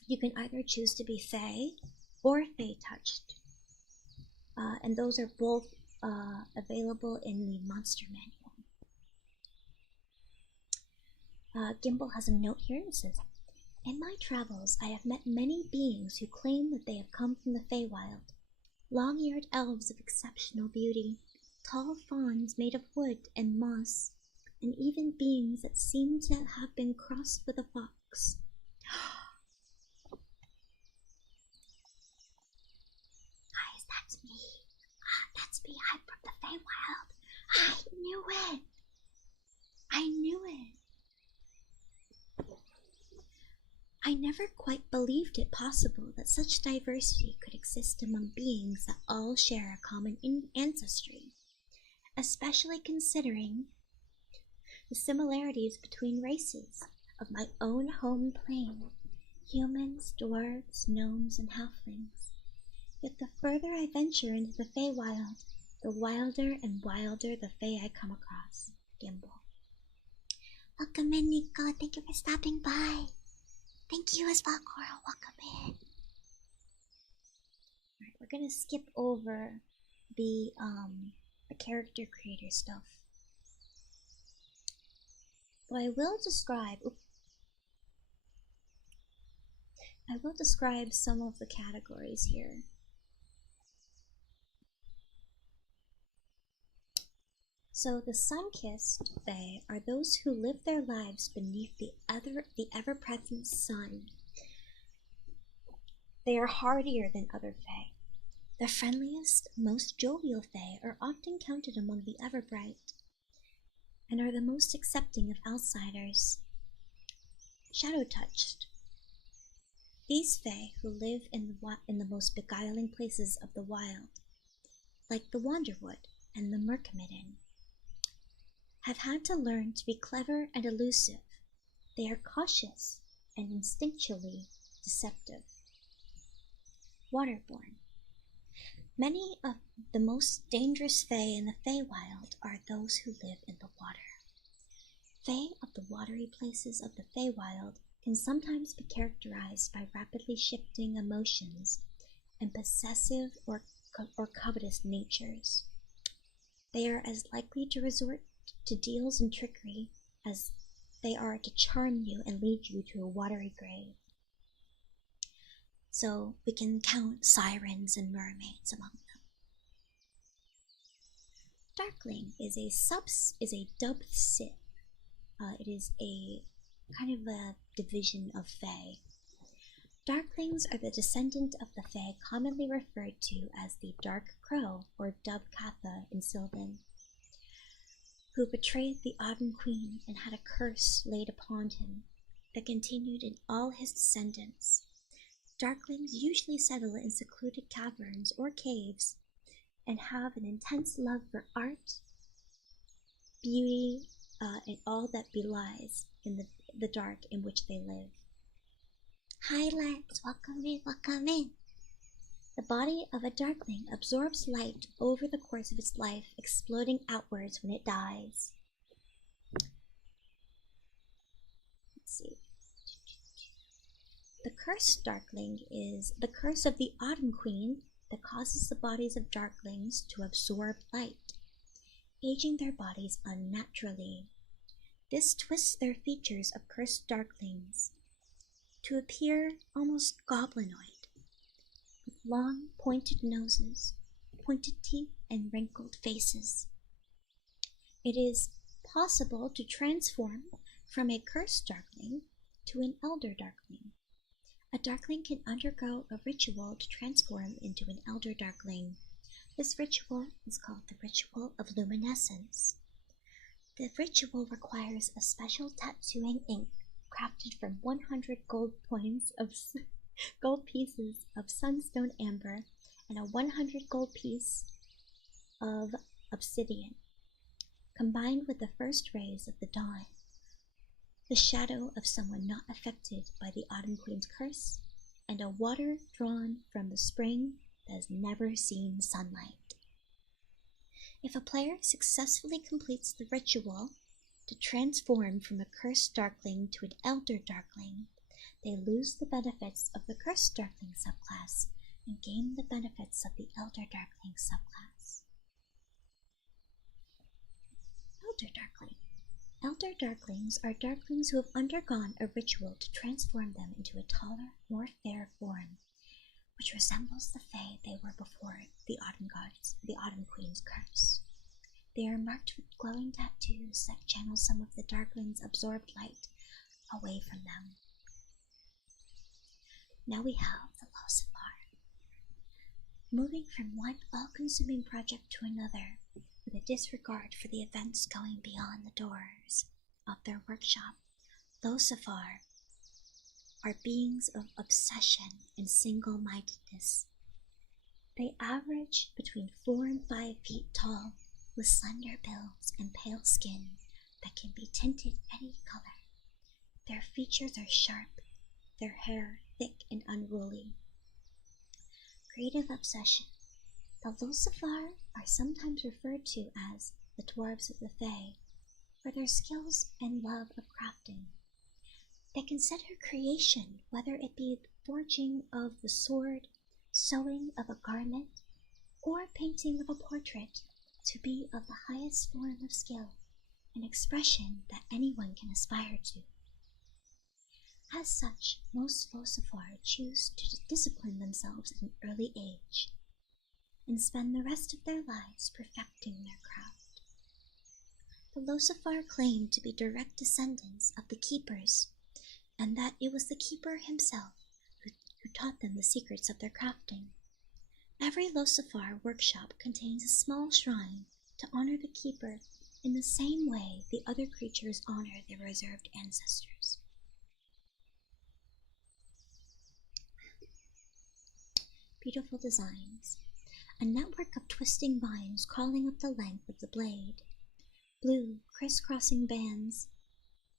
You can either choose to be Fae or Fae touched, and those are both available in the monster manual. Gimbal has a note here. It says, "In my travels, I have met many beings who claim that they have come from the Faewild. Long-eared elves of exceptional beauty, tall fawns made of wood and moss, and even beings that seem to have been crossed with a fox." Guys, that's me. That's me. I'm from the Faewild. I knew it. I knew it. I never quite believed it possible that such diversity could exist among beings that all share a common ancestry, especially considering the similarities between races of my own home plane, humans, dwarves, gnomes, and halflings. Yet the further I venture into the Faewild, the wilder and wilder the Fae I come across. Gimbal. Welcome in, Nico. Thank you for stopping by. Thank you as well, Coral. Welcome in. Alright, we're gonna skip over the character creator stuff. But I will describe some of the categories here. So the sun-kissed Fae are those who live their lives beneath the ever-present sun. They are hardier than other Fae. The friendliest, most jovial Fae are often counted among the ever-bright, and are the most accepting of outsiders. Shadow-touched. These Fae who live in the most beguiling places of the wild, like the Wanderwood and the Murkmidden, have had to learn to be clever and elusive, They are cautious and instinctually deceptive. Waterborne. Many of the most dangerous Fae in the Faewild are those who live in the water. Fae of the watery places of the Faewild can sometimes be characterized by rapidly shifting emotions and possessive or covetous natures. They are as likely to resort to deals and trickery as they are to charm you and lead you to a watery grave. So we can count sirens and mermaids among them. Darkling is a dubbed Sith. It is a kind of a division of Fae. Darklings are the descendant of the Fae commonly referred to as the Dark Crow or Dub Katha in Sylvan, who betrayed the Autumn Queen and had a curse laid upon him that continued in all his descendants. Darklings usually settle in secluded caverns or caves and have an intense love for art, beauty, and all that belies in the dark in which they live. Hi Lex, welcome in, welcome in. The body of a darkling absorbs light over the course of its life, exploding outwards when it dies. Let's see. The cursed darkling is the curse of the Autumn Queen that causes the bodies of darklings to absorb light, aging their bodies unnaturally. This twists their features of cursed darklings to appear almost goblinoid, with long pointed noses, pointed teeth, and wrinkled faces. It is possible to transform from a cursed darkling to an elder darkling. A darkling can undergo a ritual to transform into an elder darkling. This ritual is called the Ritual of Luminescence. The ritual requires a special tattooing ink crafted from 100 gold pieces of sunstone amber and a 100 gold piece of obsidian, combined with the first rays of the dawn, the shadow of someone not affected by the Autumn Queen's curse, and a water drawn from the spring that has never seen sunlight. If a player successfully completes the ritual to transform from a cursed darkling to an elder darkling, they lose the benefits of the cursed darkling subclass and gain the benefits of the elder darkling subclass. Elder darkling. Elder darklings are darklings who have undergone a ritual to transform them into a taller, more fair form, which resembles the Fae they were before the Autumn Queen's curse. They are marked with glowing tattoos that channel some of the darklings' absorbed light away from them. Now we have the Lucifer. Moving from one all-consuming project to another, with a disregard for the events going beyond the doors of their workshop, Lucifer are beings of obsession and single-mindedness. They average between 4 and 5 feet tall, with slender bills and pale skin that can be tinted any color. Their features are sharp, their hair thick and unruly. Creative obsession. The Lucifer are sometimes referred to as the dwarves of the Fae for their skills and love of crafting. They consider creation, whether it be the forging of the sword, sewing of a garment, or painting of a portrait, to be of the highest form of skill, an expression that anyone can aspire to. As such, most Lucifer choose to discipline themselves at an early age and spend the rest of their lives perfecting their craft. The Lucifer claim to be direct descendants of the Keepers, and that it was the Keeper himself who taught them the secrets of their crafting. Every Lucifer workshop contains a small shrine to honor the Keeper in the same way the other creatures honor their reserved ancestors. Beautiful designs. A network of twisting vines crawling up the length of the blade. Blue, crisscrossing bands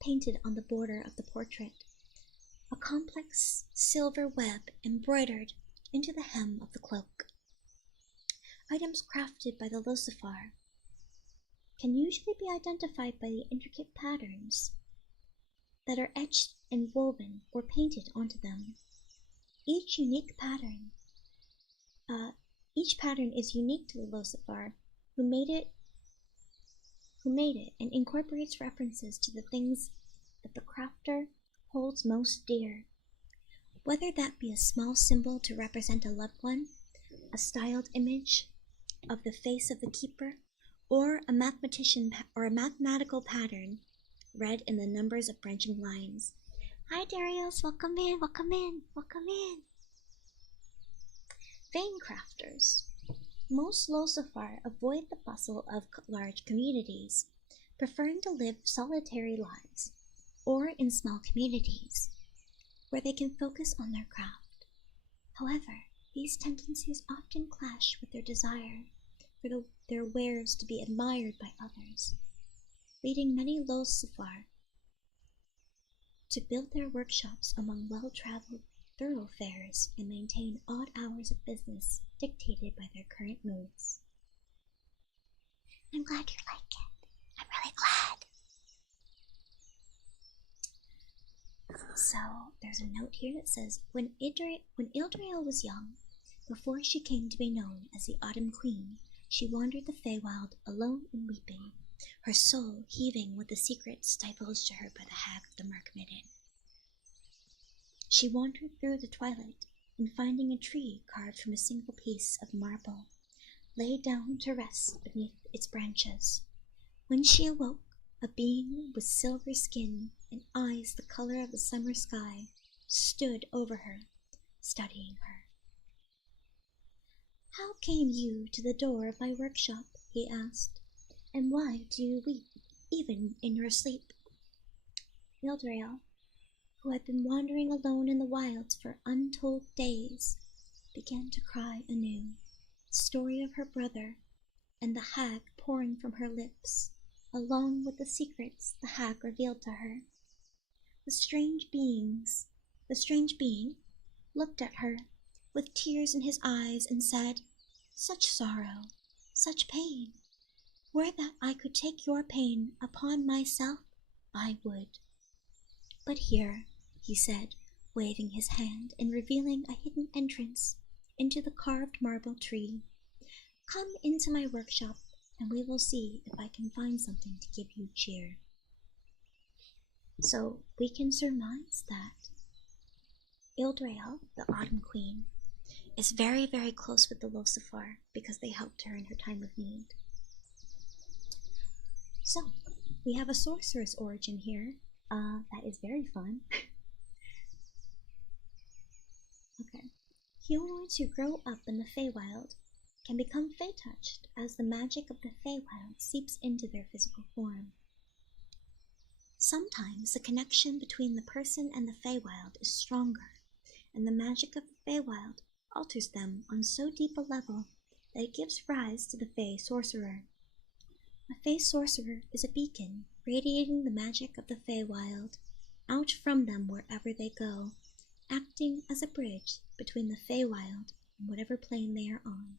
painted on the border of the portrait, a complex silver web embroidered into the hem of the cloak. Items crafted by the Lucifer can usually be identified by the intricate patterns that are etched and woven or painted onto them. Each pattern is unique to the Lucifer, who made it and incorporates references to the things that the crafter holds most dear, whether that be a small symbol to represent a loved one, a styled image of the face of the keeper, or a mathematical pattern read in the numbers of branching lines. Hi Darius, welcome in, welcome in, welcome in. Vein crafters. Most Lucifer avoid the bustle of large communities, preferring to live solitary lives, or in small communities, where they can focus on their craft. However, these tendencies often clash with their desire for their wares to be admired by others, leading many Lucifer to build their workshops among well-traveled thoroughfares and maintain odd hours of business dictated by their current moods. I'm glad you like it. I'm really glad. So, there's a note here that says, when Ildriel was young, before she came to be known as the Autumn Queen, she wandered the Faewild alone and weeping, her soul heaving with the secrets divulged to her by the hag of the Merkmidden. She wandered through the twilight, and finding a tree carved from a single piece of marble, lay down to rest beneath its branches. When she awoke, a being with silver skin and eyes the color of the summer sky stood over her, studying her. "How came you to the door of my workshop?" he asked, "and why do you weep, even in your sleep?" Ildriel, who had been wandering alone in the wilds for untold days, began to cry anew, the story of her brother and the hag pouring from her lips, along with the secrets the hag revealed to her. The strange being looked at her with tears in his eyes and said, "Such sorrow, such pain. Were that I could take your pain upon myself, I would. But here," he said, waving his hand and revealing a hidden entrance into the carved marble tree, "come into my workshop, and we will see if I can find something to give you cheer." So we can surmise that Ildriel, the Autumn Queen, is very, very close with the Lucifer because they helped her in her time of need. So, we have a sorceress origin here. That is very fun. Okay. Humanoids who grow up in the Faewild can become Fae-touched as the magic of the Faewild seeps into their physical form. Sometimes the connection between the person and the Faewild is stronger, and the magic of the Faewild alters them on so deep a level that it gives rise to the Fae Sorcerer. A Fae Sorcerer is a beacon radiating the magic of the Faewild out from them wherever they go, acting as a bridge between the Faewild and whatever plane they are on.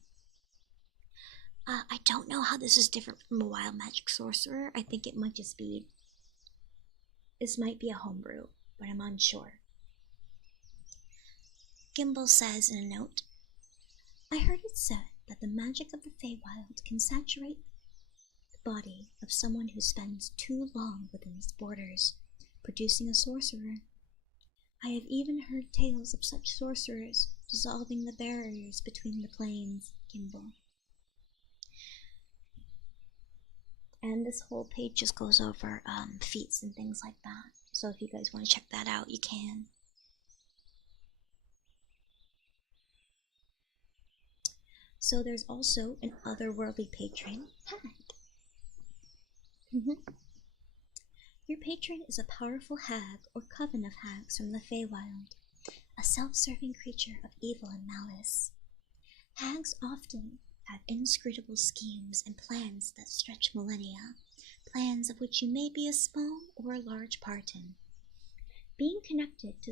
I don't know how this is different from a wild magic sorcerer. I think it might just be... This might be a homebrew, but I'm unsure. Gimbal says in a note, "I heard it said that the magic of the Faewild can saturate the body of someone who spends too long within its borders, producing a sorcerer. I have even heard tales of such sorcerers dissolving the barriers between the planes." Gimbal. And this whole page just goes over feats and things like that. So if you guys want to check that out, you can. So there's also an otherworldly patron, hag. Your patron is a powerful hag or coven of hags from the Faewild, a self-serving creature of evil and malice. Hags often have inscrutable schemes and plans that stretch millennia, plans of which you may be a small or a large part in. Being connected to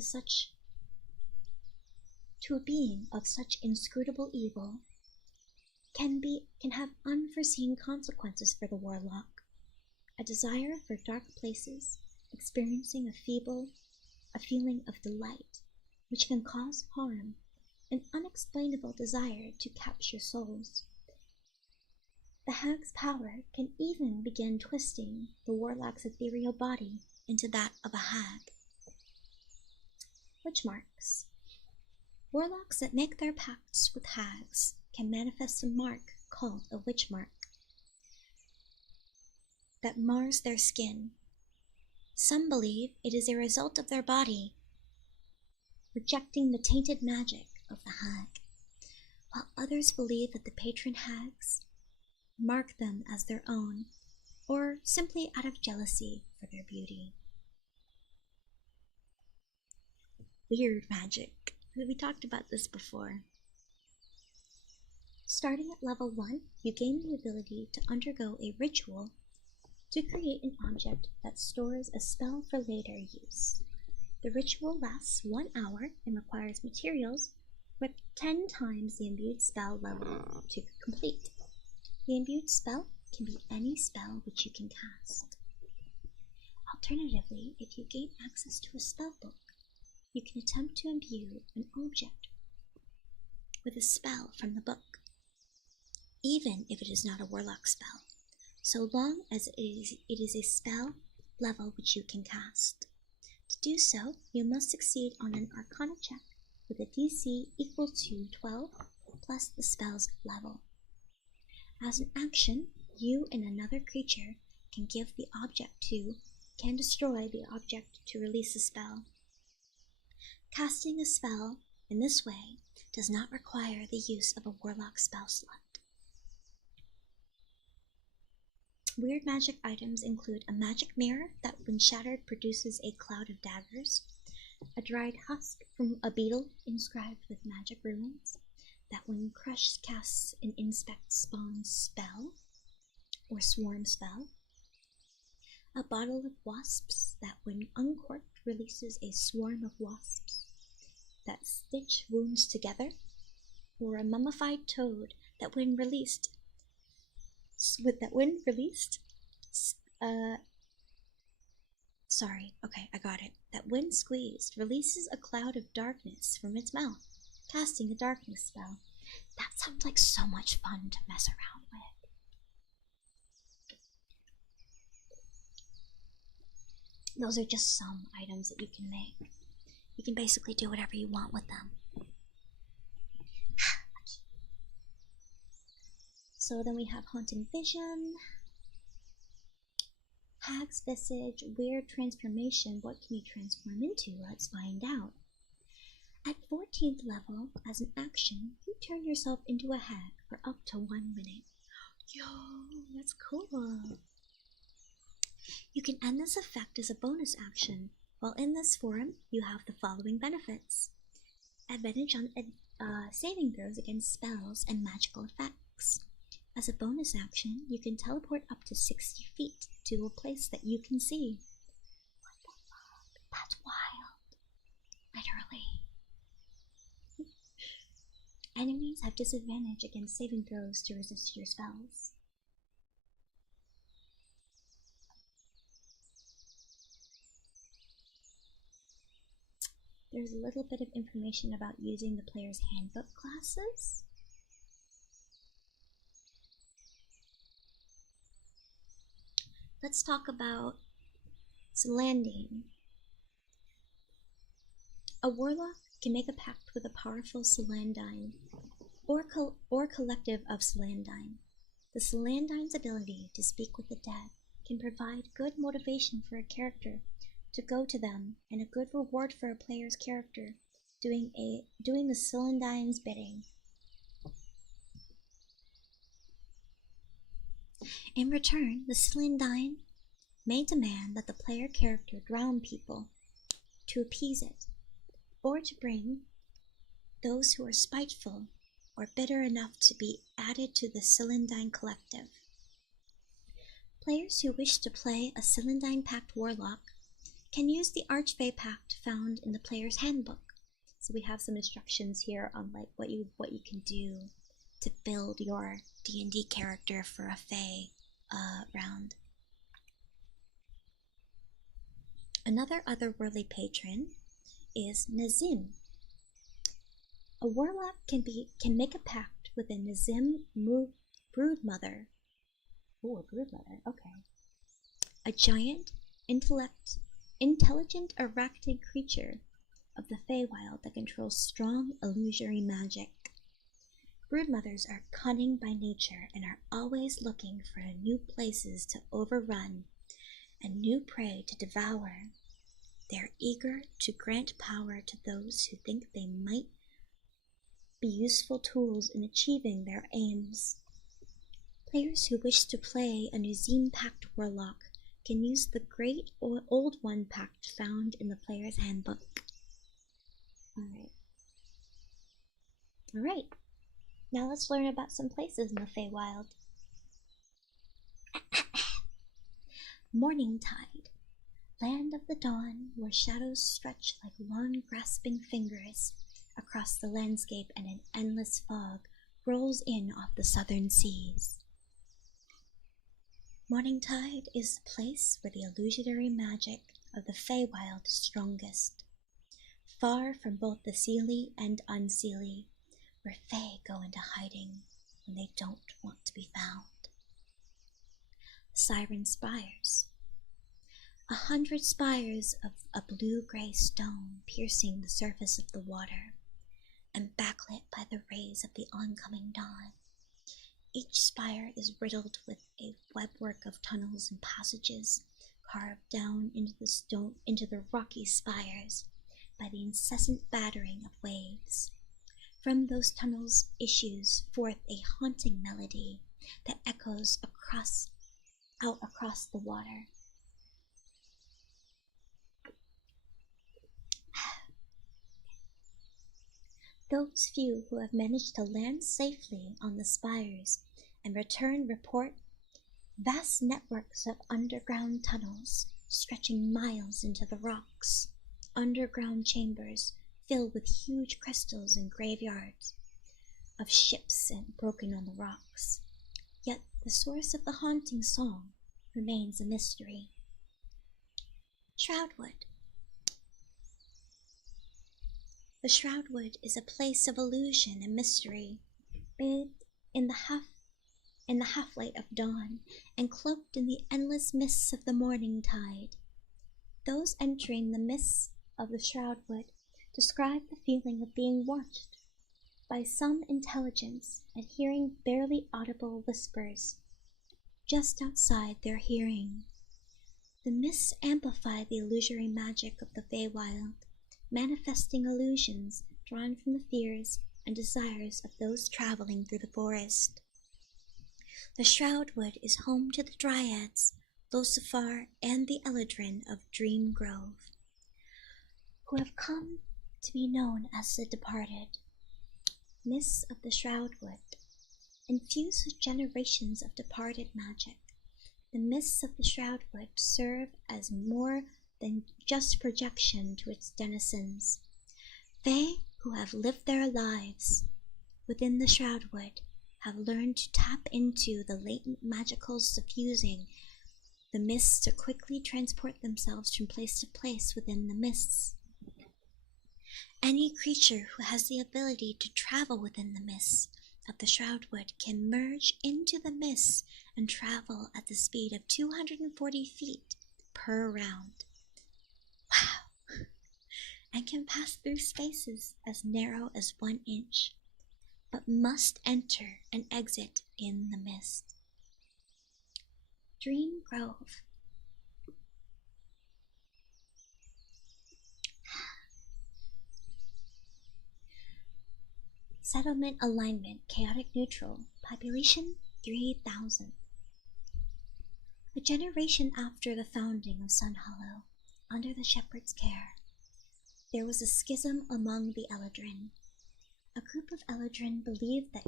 a being of such inscrutable evil can have unforeseen consequences for the warlock. A desire for dark places, experiencing a feeling of delight, which can cause harm, an unexplainable desire to capture souls. The hag's power can even begin twisting the warlock's ethereal body into that of a hag. Witch marks. Warlocks that make their pacts with hags can manifest a mark called a witch mark that mars their skin. Some believe it is a result of their body rejecting the tainted magic of the hag, while others believe that the patron hags mark them as their own, or simply out of jealousy for their beauty. Weird magic. We talked about this before. Starting at level 1, you gain the ability to undergo a ritual to create an object that stores a spell for later use. The ritual lasts 1 hour and requires materials with 10 times the imbued spell level to complete. The imbued spell can be any spell which you can cast. Alternatively, if you gain access to a spell book, you can attempt to imbue an object with a spell from the book, even if it is not a warlock spell, so long as it is a spell level which you can cast. To do so, you must succeed on an Arcana check with a DC equal to 12 plus the spell's level. As an action, you and another creature can destroy the object to release a spell. Casting a spell in this way does not require the use of a warlock spell slot. Weird magic items include a magic mirror that when shattered produces a cloud of daggers, a dried husk from a beetle inscribed with magic runes that when crushed casts an inspect spawn spell or swarm spell, a bottle of wasps that when uncorked releases a swarm of wasps that stitch wounds together, or a mummified toad that when released that when squeezed releases a cloud of darkness from its mouth, casting a darkness spell. That sounds like so much fun to mess around with. Those are just some items that you can make. You can basically do whatever you want with them. So then we have Haunting Vision, Hag's Visage, Weird Transformation. What can you transform into? Let's find out. At 14th level, as an action, you turn yourself into a hag for up to 1 minute. Yo, that's cool. You can end this effect as a bonus action. While in this form, you have the following benefits. Advantage on saving throws against spells and magical effects. As a bonus action, you can teleport up to 60 feet to a place that you can see. What the fuck? That's wild. Literally. Enemies have disadvantage against saving throws to resist your spells. There's a little bit of information about using the player's handbook classes. Let's talk about Celandine. A warlock can make a pact with a powerful Celandine or collective of Celandine. The Celandine's ability to speak with the dead can provide good motivation for a character to go to them and a good reward for a player's character doing the Celandine's bidding. In return, the Celandine may demand that the player character drown people to appease it, or to bring those who are spiteful or bitter enough to be added to the Celandine collective. Players who wish to play a Celandine Pact Warlock can use the Archfey Pact found in the player's handbook. So we have some instructions here on like what you can do to build your D&D character for a Fae round. Another otherworldly patron is Nazim. A warlock can make a pact with a Nazim broodmother. Oh, a broodmother. Okay. A giant, intelligent arachnid creature of the Faewild that controls strong illusory magic. Broodmothers are cunning by nature and are always looking for new places to overrun and new prey to devour. They are eager to grant power to those who think they might be useful tools in achieving their aims. Players who wish to play a Nazim Pact Warlock can use the Great Old One Pact found in the player's handbook. Alright. Now let's learn about some places in the Faewild. Morningtide, land of the dawn, where shadows stretch like long grasping fingers across the landscape and an endless fog rolls in off the southern seas. Morningtide is the place where the illusionary magic of the Faewild is strongest, far from both the seelie and unseelie, where Fae go into hiding when they don't want to be found. Siren Spires. 100 spires of a blue-gray stone piercing the surface of the water and backlit by the rays of the oncoming dawn. Each spire is riddled with a webwork of tunnels and passages carved down into the rocky spires by the incessant battering of waves. From those tunnels issues forth a haunting melody that echoes out across the water. Those few who have managed to land safely on the spires and return report vast networks of underground tunnels stretching miles into the rocks, underground chambers filled with huge crystals and graveyards of ships and broken on the rocks. Yet the source of the haunting song remains a mystery. Shroudwood. The Shroudwood is a place of illusion and mystery, bathed in the half-light of dawn and cloaked in the endless mists of the morning tide. Those entering the mists of the Shroudwood describe the feeling of being watched by some intelligence and hearing barely audible whispers just outside their hearing. The mists amplify the illusory magic of the Faewild, manifesting illusions drawn from the fears and desires of those traveling through the forest. The Shroudwood is home to the Dryads, Losifar, and the Eladrin of Dream Grove, who have come to be known as the Departed. Mists of the Shroudwood, infused with generations of departed magic, the mists of the Shroudwood serve as more than just projection to its denizens. They who have lived their lives within the Shroudwood have learned to tap into the latent magicals suffusing the mists to quickly transport themselves from place to place within the mists. Any creature who has the ability to travel within the mists of the Shroudwood can merge into the mists and travel at the speed of 240 feet per round. Wow! And can pass through spaces as narrow as 1 inch, but must enter and exit in the mist. Dream Grove. Settlement alignment, chaotic neutral, population 3,000. A generation after the founding of Sun Hollow, under the shepherd's care, there was a schism among the Eladrin. A group of Eladrin believed that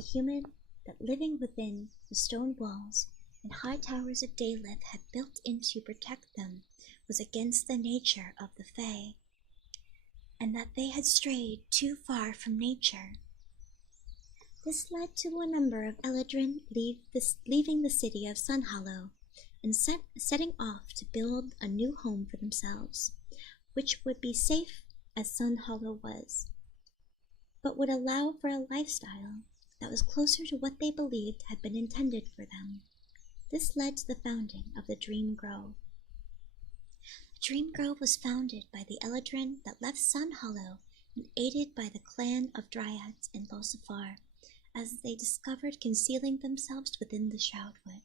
living within the stone walls and high towers of Daleth had built in to protect them was against the nature of the Fae, and that they had strayed too far from nature. This led to a number of Eladrin leaving the city of Sunhollow and setting off to build a new home for themselves, which would be safe as Sunhollow was, but would allow for a lifestyle that was closer to what they believed had been intended for them. This led to the founding of the Dream Grove. The Dream Grove was founded by the Eladrin that left Sunhollow and aided by the clan of Dryads in Losifar, as they discovered concealing themselves within the Shroudwood.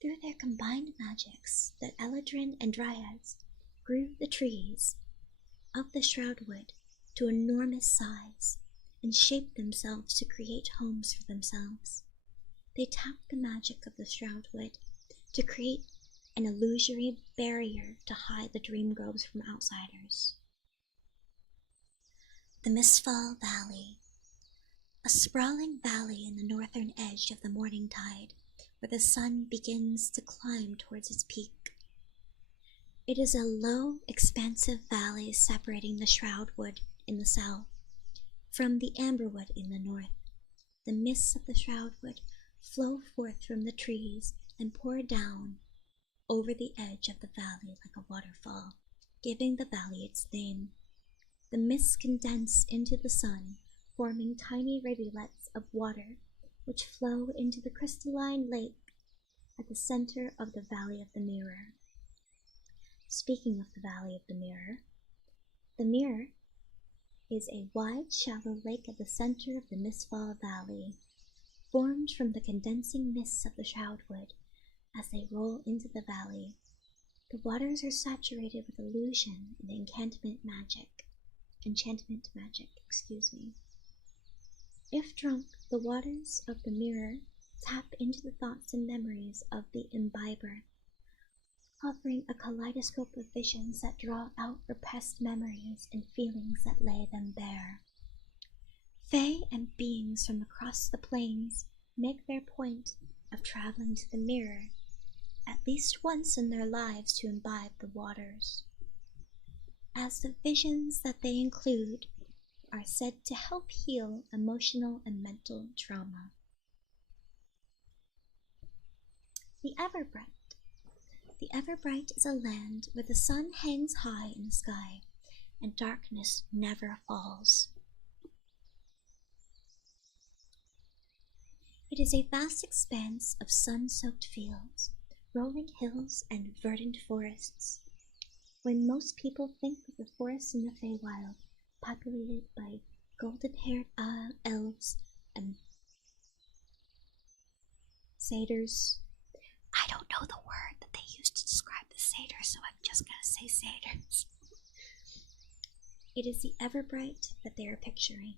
Through their combined magics, the Eladrin and Dryads grew the trees of the Shroudwood to enormous size and shaped themselves to create homes for themselves. They tapped the magic of the Shroudwood to create an illusory barrier to hide the dream groves from outsiders. The Mistfall Valley. A sprawling valley in the northern edge of the morning tide, where the sun begins to climb towards its peak. It is a low, expansive valley separating the Shroudwood in the south from the Amberwood in the north. The mists of the Shroudwood flow forth from the trees and pour down over the edge of the valley like a waterfall, giving the valley its name. The mists condense into the sun, forming tiny rivulets of water which flow into the crystalline lake at the center of the Valley of the Mirror. Speaking of the Valley of the Mirror is a wide, shallow lake at the center of the Mistfall Valley, formed from the condensing mists of the Shroudwood as they roll into the valley. The waters are saturated with illusion and enchantment magic. If drunk, the waters of the mirror tap into the thoughts and memories of the imbiber, offering a kaleidoscope of visions that draw out repressed memories and feelings that lay them bare. Fae and beings from across the plains make their point of traveling to the mirror at least once in their lives to imbibe the waters, as the visions that they include are said to help heal emotional and mental trauma. The Everbright. The Everbright is a land where the sun hangs high in the sky and darkness never falls. It is a vast expanse of sun-soaked fields, rolling hills, and verdant forests. When most people think of the forests in the Faewild, populated by golden-haired elves and satyrs. I don't know the word that they use to describe the satyrs, so I'm just gonna say satyrs. It is the Everbright that they are picturing.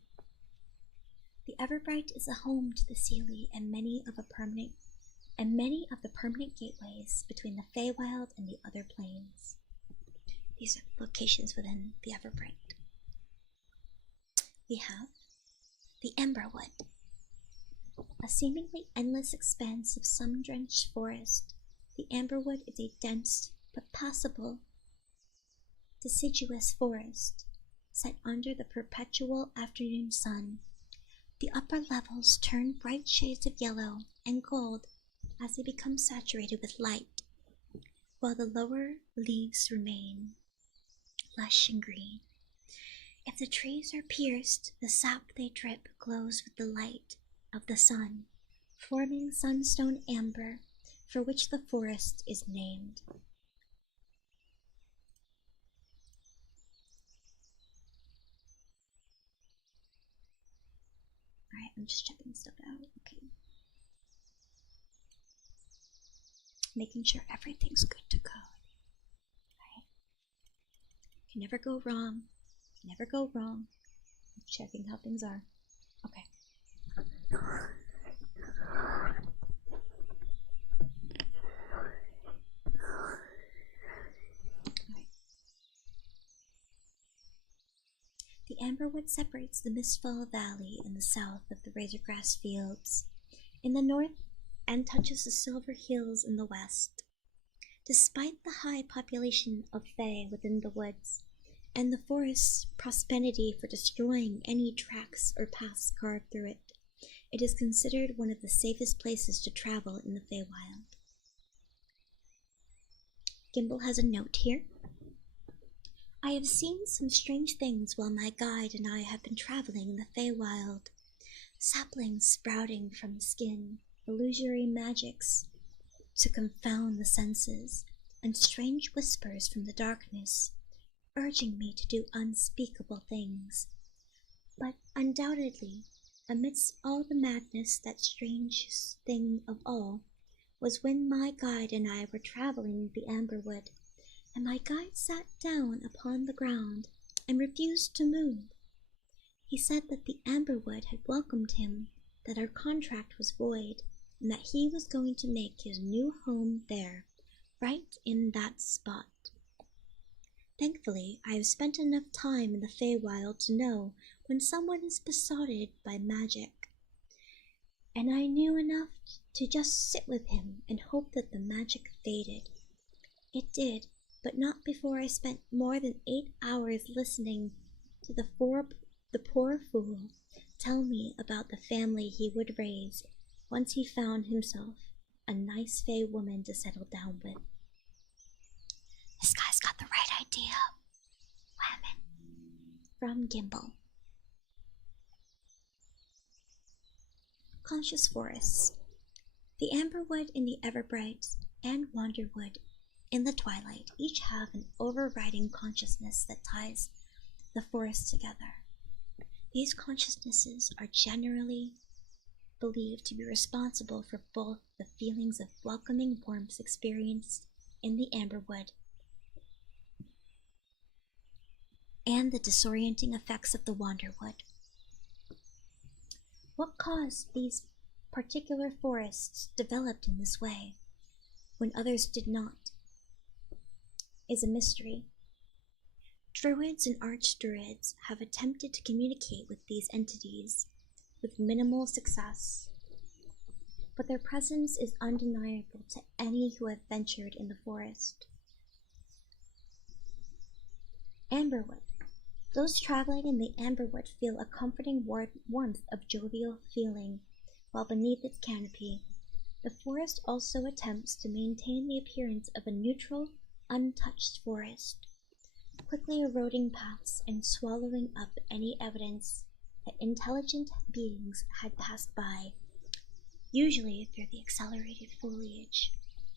The Everbright is a home to the Seelie and many of the permanent gateways between the Faewild and the other planes. These are the locations within the Everbright. We have the Emberwood, a seemingly endless expanse of sun-drenched forest. The Amberwood is a dense but passable, deciduous forest set under the perpetual afternoon sun. The upper levels turn bright shades of yellow and gold as they become saturated with light, while the lower leaves remain lush and green. If the trees are pierced, the sap they drip glows with the light of the sun, forming sunstone amber, for which the forest is named. Alright, I'm just checking stuff out. Okay. Making sure everything's good to go. Alright. Can never go wrong. Never go wrong. I'm checking how things are. Okay. The Amberwood separates the Mistfall Valley in the south of the Razorgrass Fields. In the north, and touches the silver hills in the west. Despite the high population of Fae within the woods, and the forest's prosperity for destroying any tracks or paths carved through it, it is considered one of the safest places to travel in the Faewild. Gimbal has a note here. I have seen some strange things while my guide and I have been traveling in the Faewild. Saplings sprouting from the skin, illusory magics to confound the senses, and strange whispers from the darkness, urging me to do unspeakable things. But undoubtedly, amidst all the madness, that strangest thing of all was when my guide and I were traveling the Amberwood, and my guide sat down upon the ground and refused to move. He said that the Amberwood had welcomed him, that our contract was void, and that he was going to make his new home there, right in that spot. Thankfully, I have spent enough time in the Faewild to know when someone is besotted by magic, and I knew enough to just sit with him and hope that the magic faded. It did, but not before I spent more than 8 hours listening to the poor fool tell me about the family he would raise once he found himself a nice Fae woman to settle down with. This guy's got the right idea. Women. From Gimbal. Conscious forests. The Amberwood in the Everbright and Wanderwood in the Twilight each have an overriding consciousness that ties the forest together. These consciousnesses are generally believed to be responsible for both the feelings of welcoming warmth experienced in the Amberwood and the disorienting effects of the Wanderwood. What caused these particular forests developed in this way, when others did not, is a mystery. Druids and archdruids have attempted to communicate with these entities with minimal success, but their presence is undeniable to any who have ventured in the forest. Amberwood. Those traveling in the Amberwood feel a comforting warmth of jovial feeling, while beneath its canopy, the forest also attempts to maintain the appearance of a neutral, untouched forest, quickly eroding paths and swallowing up any evidence that intelligent beings had passed by, usually through the accelerated foliage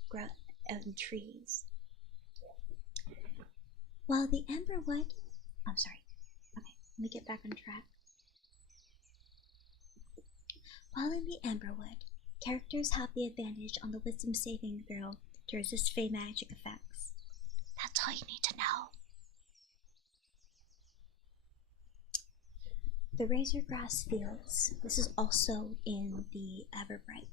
growth of trees. While the Amberwood, let me get back on track. While in the Amberwood, characters have the advantage on the wisdom saving throw to resist Fae magic effects. That's all you need to know. The Razorgrass Fields. This is also in the Everbright.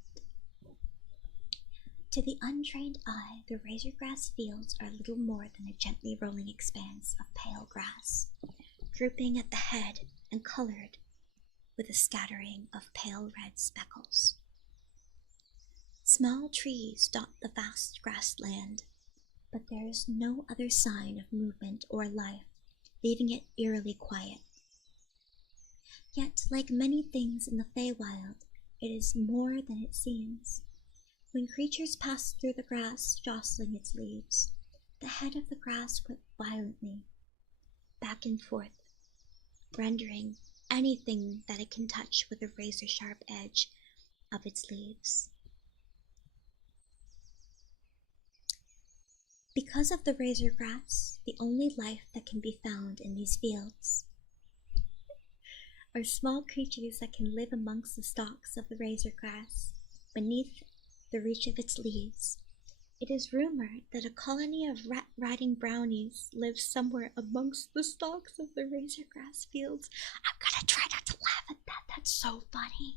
To the untrained eye, the Razorgrass Fields are little more than a gently rolling expanse of pale grass, drooping at the head and colored with a scattering of pale red speckles. Small trees dot the vast grassland, but there is no other sign of movement or life, leaving it eerily quiet. Yet, like many things in the Faewild, it is more than it seems. When creatures pass through the grass, jostling its leaves, the head of the grass whips violently, back and forth, rendering anything that it can touch with the razor-sharp edge of its leaves. Because of the razor grass, the only life that can be found in these fields are small creatures that can live amongst the stalks of the razor grass, beneath the reach of its leaves. It is rumored that a colony of rat-riding brownies lives somewhere amongst the stalks of the razorgrass fields. I'm gonna try not to laugh at that. That's so funny.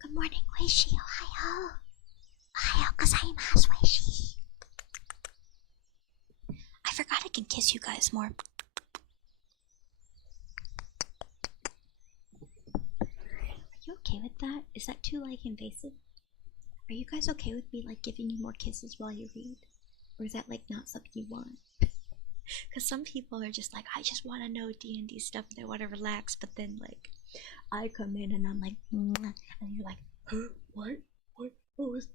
Good morning, Weishi. Ohio. Ohio gozaimasu, Weishi. I forgot I can kiss you guys more. Are you okay with that? Is that too like invasive? Are you guys okay with me like giving you more kisses while you read? Or is that like not something you want? Because some people are just like, I just want to know D&D stuff and they want to relax, but then like I come in and I'm like, mwah, and you're like, huh, what? What was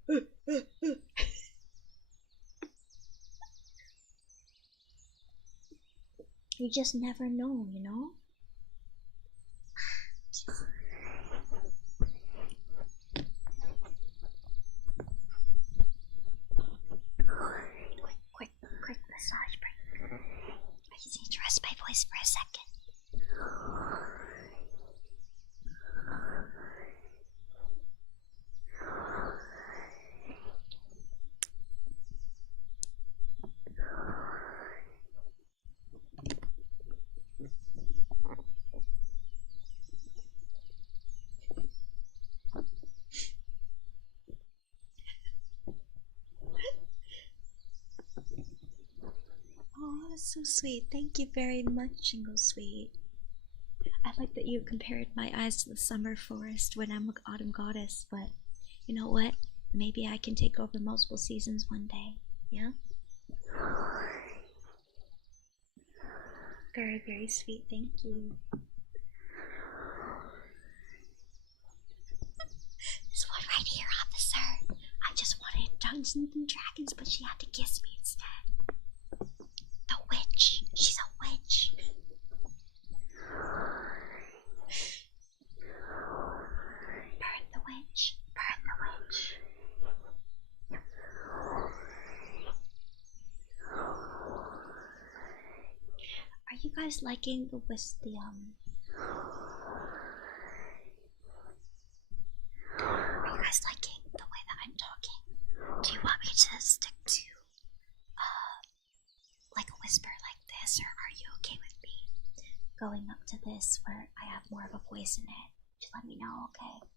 You just never know, you know? Quick massage break. I just need to rest my voice for a second. Oh, that's so sweet. Thank you very much, Jingle Sweet. I like that you compared my eyes to the summer forest when I'm an autumn goddess, but you know what? Maybe I can take over multiple seasons one day, yeah? Very, very sweet, thank you. This one right here, officer. I just wanted Dungeons and Dragons, but she had to kiss me instead. The witch. She's a witch. Burn the witch. Burn the witch. Are you guys liking the Are you guys liking the way that I'm talking? Do you want me to stick to like a whisper like this, or are you okay with me going up to this where I have more of a voice in it? Just let me know, okay?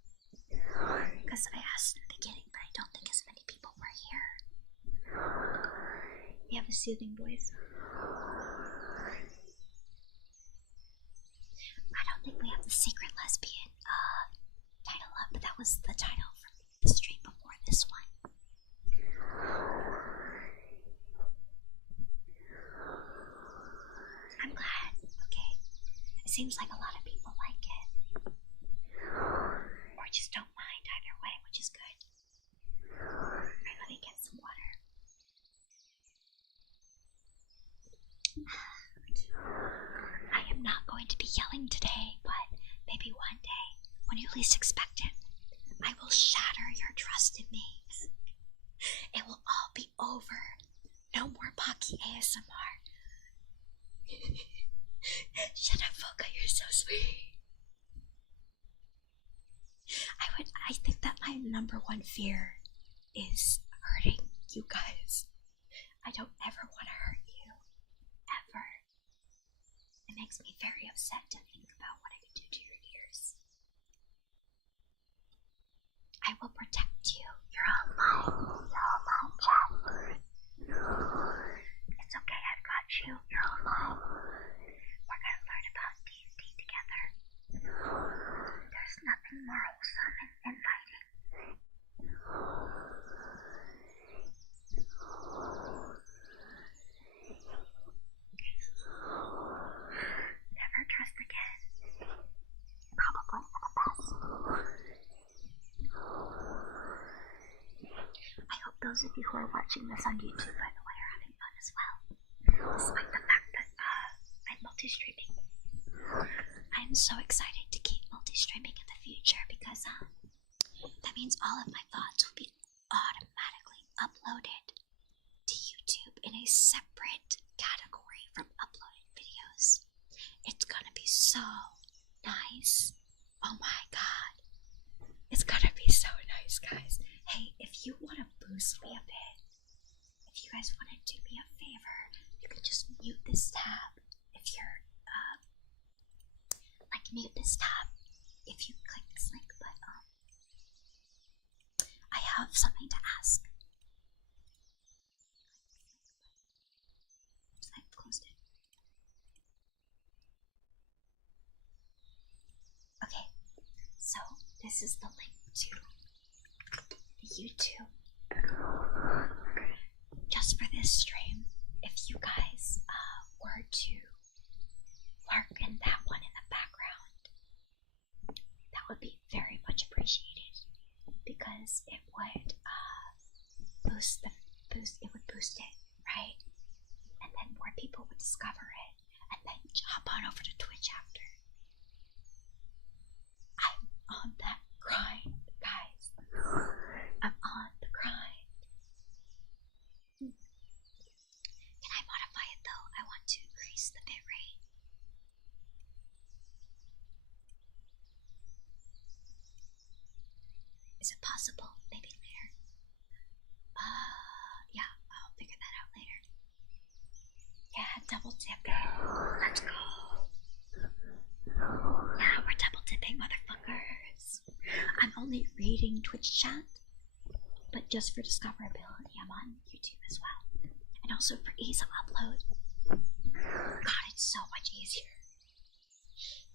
Because I asked in the beginning, but I don't think as many people were here. You have a soothing voice. I don't think we have the secret lesbian title up, but that was the title from the stream before this one. I'm glad. Okay. It seems like a lot of people like it. Or just don't mind either way, which is good. Alright, let me get some water. I am not going to be yelling today, but maybe one day, when you least expect it, I will shatter your trust in me. It will all be over. No more Pockeii ASMR. Shut up, Foca, you're so sweet. I think that my number one fear is hurting you guys. I don't ever want to hurt you. Ever. It makes me very upset to think about what I could do to your ears. I will protect you. You're all mine. You're all mine, Chat. It's okay, I've got you. You're all mine. We're gonna learn about D&D together. There's nothing more wholesome and inviting. Never trust again. Probably for the best. I hope those of you who are watching this on YouTube, by the way, are having fun as well. Despite the fact that I'm multi-streaming. I'm so excited to keep multi-streaming in the future because that means all of my thoughts will be automatically uploaded to YouTube in a separate category from uploaded videos. It's gonna be so nice. Oh my god. It's gonna be so nice, guys. Hey, if you want to boost me a bit, if you guys want to do me a favor, you can just mute this tab if you're, like, mute this tab if you click this link, but, I have something to ask. Oops, I closed it. Okay, so this is the link to the YouTube just for this stream. If you guys were to lurk in that one in the background, that would be very much appreciated, because it would boost it, right? And then more people would discover it, and then hop on over to Twitch after. I'm on that grind, guys. I'm on the grind. Can I modify it though? I want to increase the bitrate. Is it possible? Maybe later. Yeah, I'll figure that out later. Yeah, double tipping. Let's go. Yeah, we're double tipping, motherfuckers. I'm only reading Twitch chat, but just for discoverability, I'm on YouTube as well. And also for ease of upload. God, it's so much easier.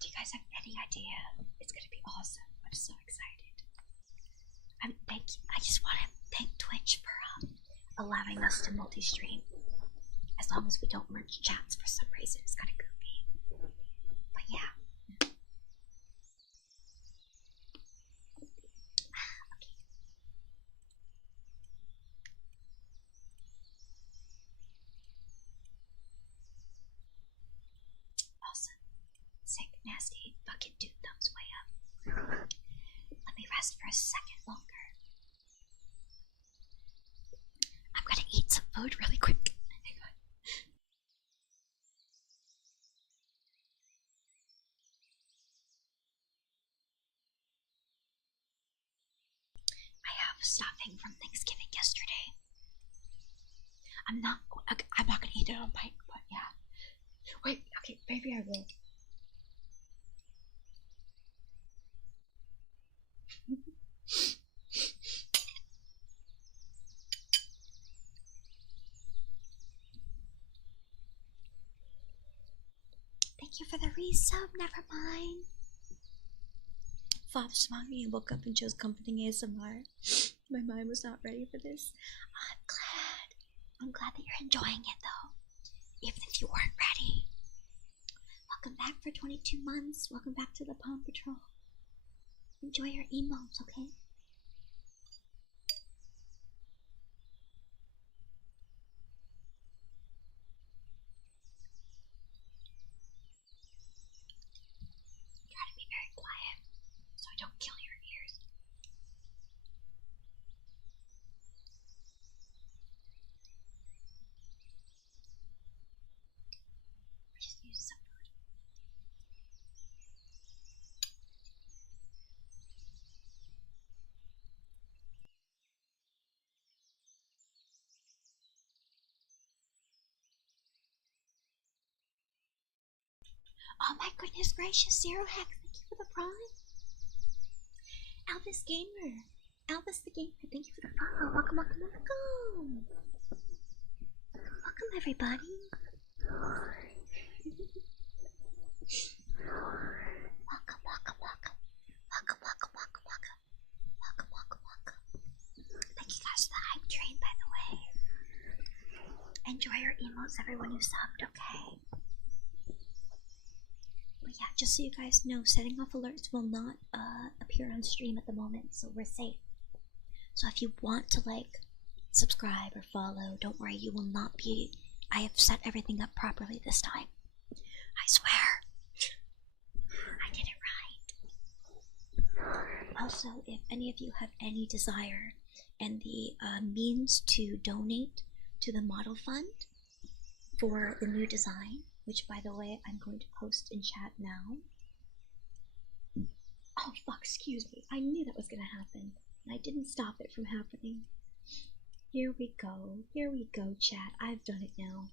Do you guys have any idea? It's gonna be awesome. I'm so excited. I just want to thank Twitch for allowing us to multi-stream. As long as we don't merge chats for some reason, it's kind of goofy. But yeah. Okay. Awesome. Sick, nasty, fucking dude, thumbs way up. Let me rest for a second longer. I'm gonna eat some food really quick. Hang on. I have stuffing from Thanksgiving yesterday. I'm not gonna eat it on mic, but yeah. Wait, okay, maybe I will. Thank you for the resub, never mind. Fob smiled me and woke up and chose comforting ASMR. My mind was not ready for this. I'm glad that you're enjoying it though, even if you weren't ready. Welcome back for 22 months. Welcome back to the Paw Patrol. Enjoy your emotes, okay? Try to be very quiet so I don't kill your ears. I just used some food. Oh my goodness gracious, Zero Hack, thank you for the prime. Albus Gamer, Albus the Gamer, thank you for the follow. Welcome, welcome, welcome. Welcome everybody. Welcome, welcome, welcome. Welcome, welcome, welcome, welcome. Welcome, welcome, welcome. Thank you guys for the hype train, by the way. Enjoy your emotes, everyone who subbed, okay? But yeah, just so you guys know, setting off alerts will not appear on stream at the moment, so we're safe. So if you want to like subscribe or follow, don't worry, you will not be. I have set everything up properly this time. I swear. I did it right. Also, if any of you have any desire and the means to donate to the model fund for the new design, which by the way I'm going to post in chat now. Oh fuck, excuse me, I knew that was gonna happen and I didn't stop it from happening. Here we go chat, I've done it now.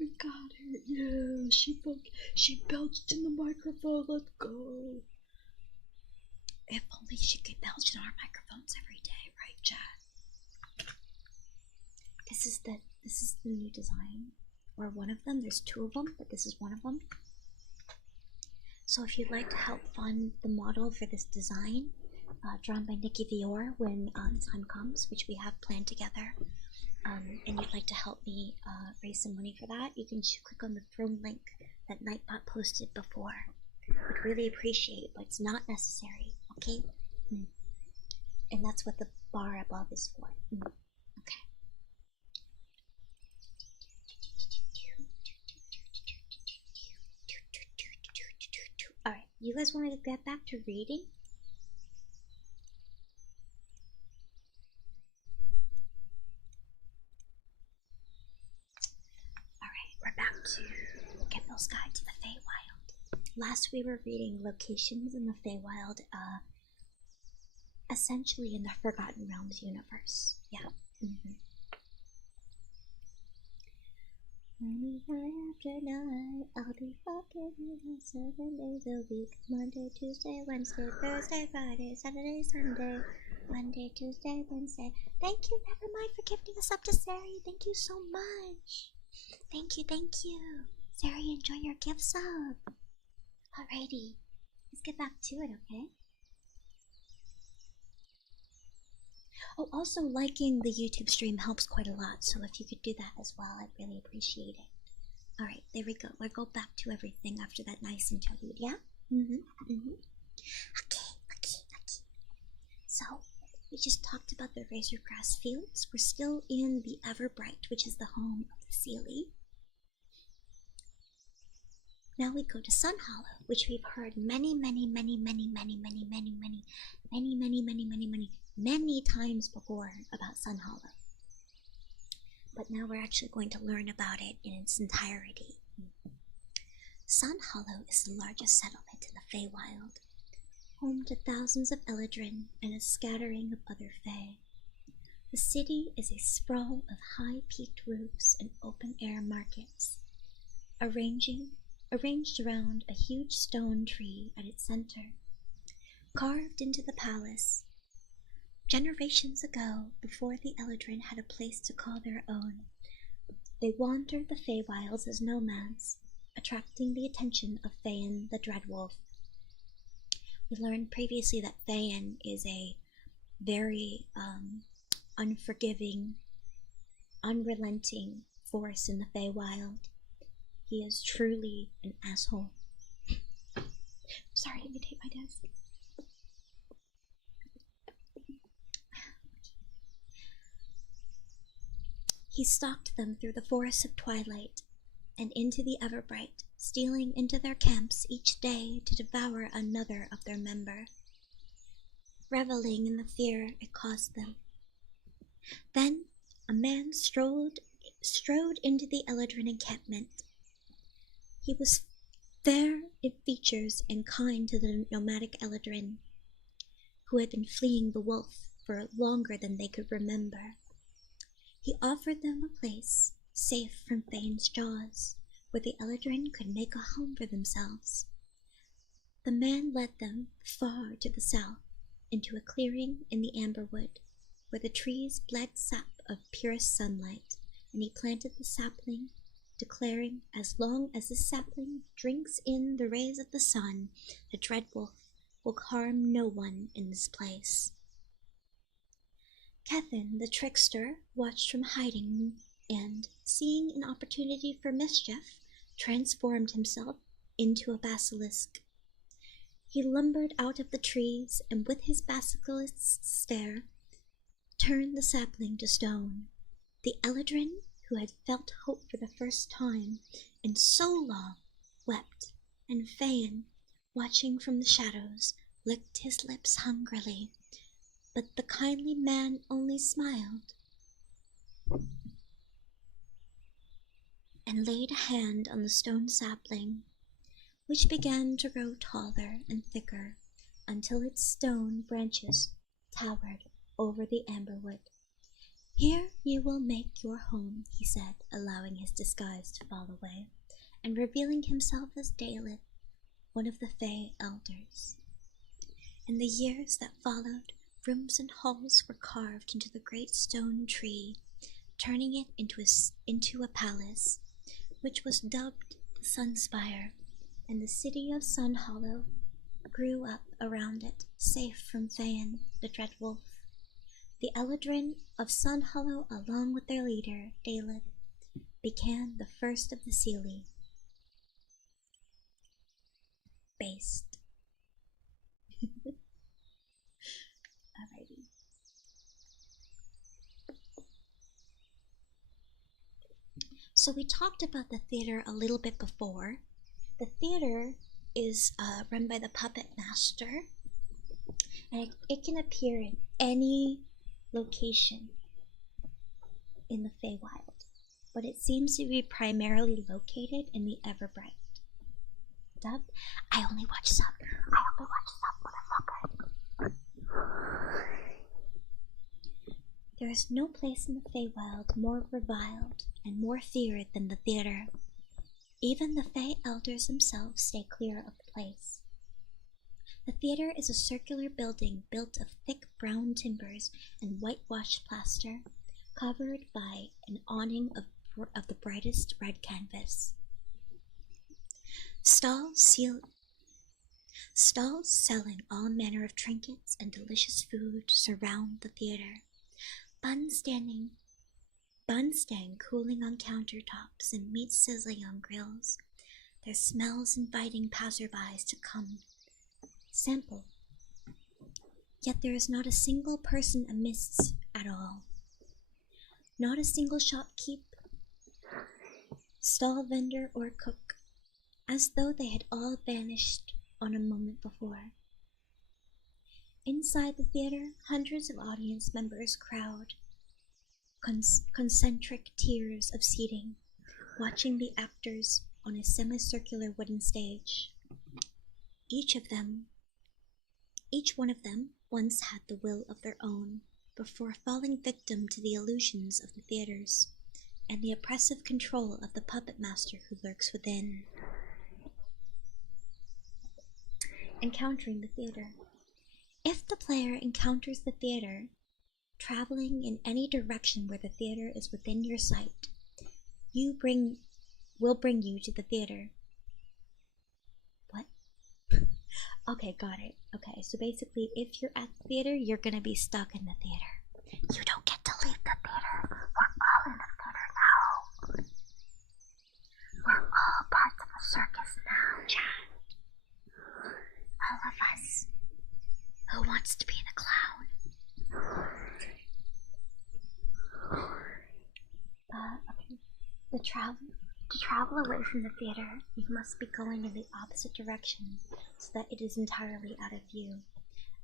We got her, yeah, she belched in the microphone, let's go. If only she could belch in our microphones every day, right, chat? This is the new design, or one of them. There's two of them, but this is one of them. So if you'd like to help fund the model for this design, drawn by Nikki Vior, when the time comes, which we have planned together, and you'd like to help me raise some money for that, you can click on the throne link that Nightbot posted before. Would really appreciate, but it's not necessary, okay? And that's what the bar above is for. Okay. Alright, you guys want me to get back to reading? Alright, we're back to Gimbal's Guide to the Faewild. Last we were reading locations in the Faewild, essentially in the Forgotten Realms universe. Yeah. After night, I'll be fucking you 7 days a week. Monday, Tuesday, Wednesday, Thursday, Friday, Saturday, Sunday. Monday, Tuesday, Wednesday. Thank you, Nevermind, for gifting us up to Sari. Thank you so much. Thank you, thank you. Sari, enjoy your gift sub. Alrighty, let's get back to it, okay? Oh, also liking the YouTube stream helps quite a lot, so if you could do that as well, I'd really appreciate it. Alright, there we go. We'll go back to everything after that nice interlude, yeah? Okay. So, we just talked about the razor grass fields. We're still in the Everbright, which is the home of the Seelie. Now we go to Sun Hollow, which we've heard many times before about Sun Hollow. But now we're actually going to learn about it in its entirety. Sun Hollow is the largest settlement in the Faewild, home to thousands of Eladrin and a scattering of other Fae. The city is a sprawl of high-peaked roofs and open-air markets, arranged around a huge stone tree at its center. Carved into the palace, generations ago, before the Eladrin had a place to call their own, they wandered the Faewilds as nomads, attracting the attention of Thayan the Dreadwolf. We learned previously that Thayan is a very unforgiving, unrelenting force in the Feywild. He is truly an asshole. Sorry, let me take my desk. He stalked them through the forests of twilight and into the Everbright, stealing into their camps each day to devour another of their member, reveling in the fear it caused them. Then a man strode into the Eladrin encampment. He was fair in features and kind to the nomadic Eladrin, who had been fleeing the wolf for longer than they could remember. He offered them a place, safe from Thane's jaws, where the Eladrin could make a home for themselves. The man led them far to the south, into a clearing in the Amberwood, where the trees bled sap of purest sunlight, and he planted the sapling, declaring, as long as this sapling drinks in the rays of the sun, the Dreadwolf will harm no one in this place. Kethin, the trickster, watched from hiding and, seeing an opportunity for mischief, transformed himself into a basilisk. He lumbered out of the trees and with his basilisk's stare turned the sapling to stone. The Eladrin, who had felt hope for the first time in so long, wept, and Phaean, watching from the shadows, licked his lips hungrily, but the kindly man only smiled and laid a hand on the stone sapling, which began to grow taller and thicker until its stone branches towered over the Amberwood. "Here you will make your home," he said, allowing his disguise to fall away, and revealing himself as Daleth, one of the Fae elders. In the years that followed, rooms and halls were carved into the great stone tree, turning it into a palace, which was dubbed the Sunspire, and the city of Sun Hollow grew up around it, safe from Thayan, the Dread Wolf. The Eladrin of Sun Hollow, along with their leader, Daleth, began the first of the Seelie. Based. Alrighty. So we talked about the theater a little bit before. The theater is run by the puppet master, and it can appear in any location in the Faewild, but it seems to be primarily located in the Everbright. Dub? I only watch sub. There is no place in the Faewild more reviled and more feared than the theater. Even the Fae elders themselves stay clear of the place. The theater is a circular building built of thick brown timbers and whitewashed plaster, covered by an awning of the brightest red canvas. Stalls selling all manner of trinkets and delicious food surround the theater. Buns stand cooling on countertops and meat sizzling on grills, their smells inviting passerbys to come sample. Yet there is not a single person amiss at all. Not a single shopkeep, stall vendor, or cook, as though they had all vanished on a moment before. Inside the theater, hundreds of audience members crowd, concentric tiers of seating, watching the actors on a semicircular wooden stage. Each one of them once had the will of their own before falling victim to the illusions of the theaters and the oppressive control of the puppet master who lurks within. Encountering the theater. If the player encounters the theater, traveling in any direction where the theater is within your sight, will bring you to the theater. What? Okay, got it. Okay, so basically, if you're at the theater, you're gonna be stuck in the theater. You don't get to leave the theater. We're all in the theater now. We're all parts of the circus now, Chad. All of us. Who wants to be the clown? Okay. To travel away from the theater, you must be going in the opposite direction so that it is entirely out of view.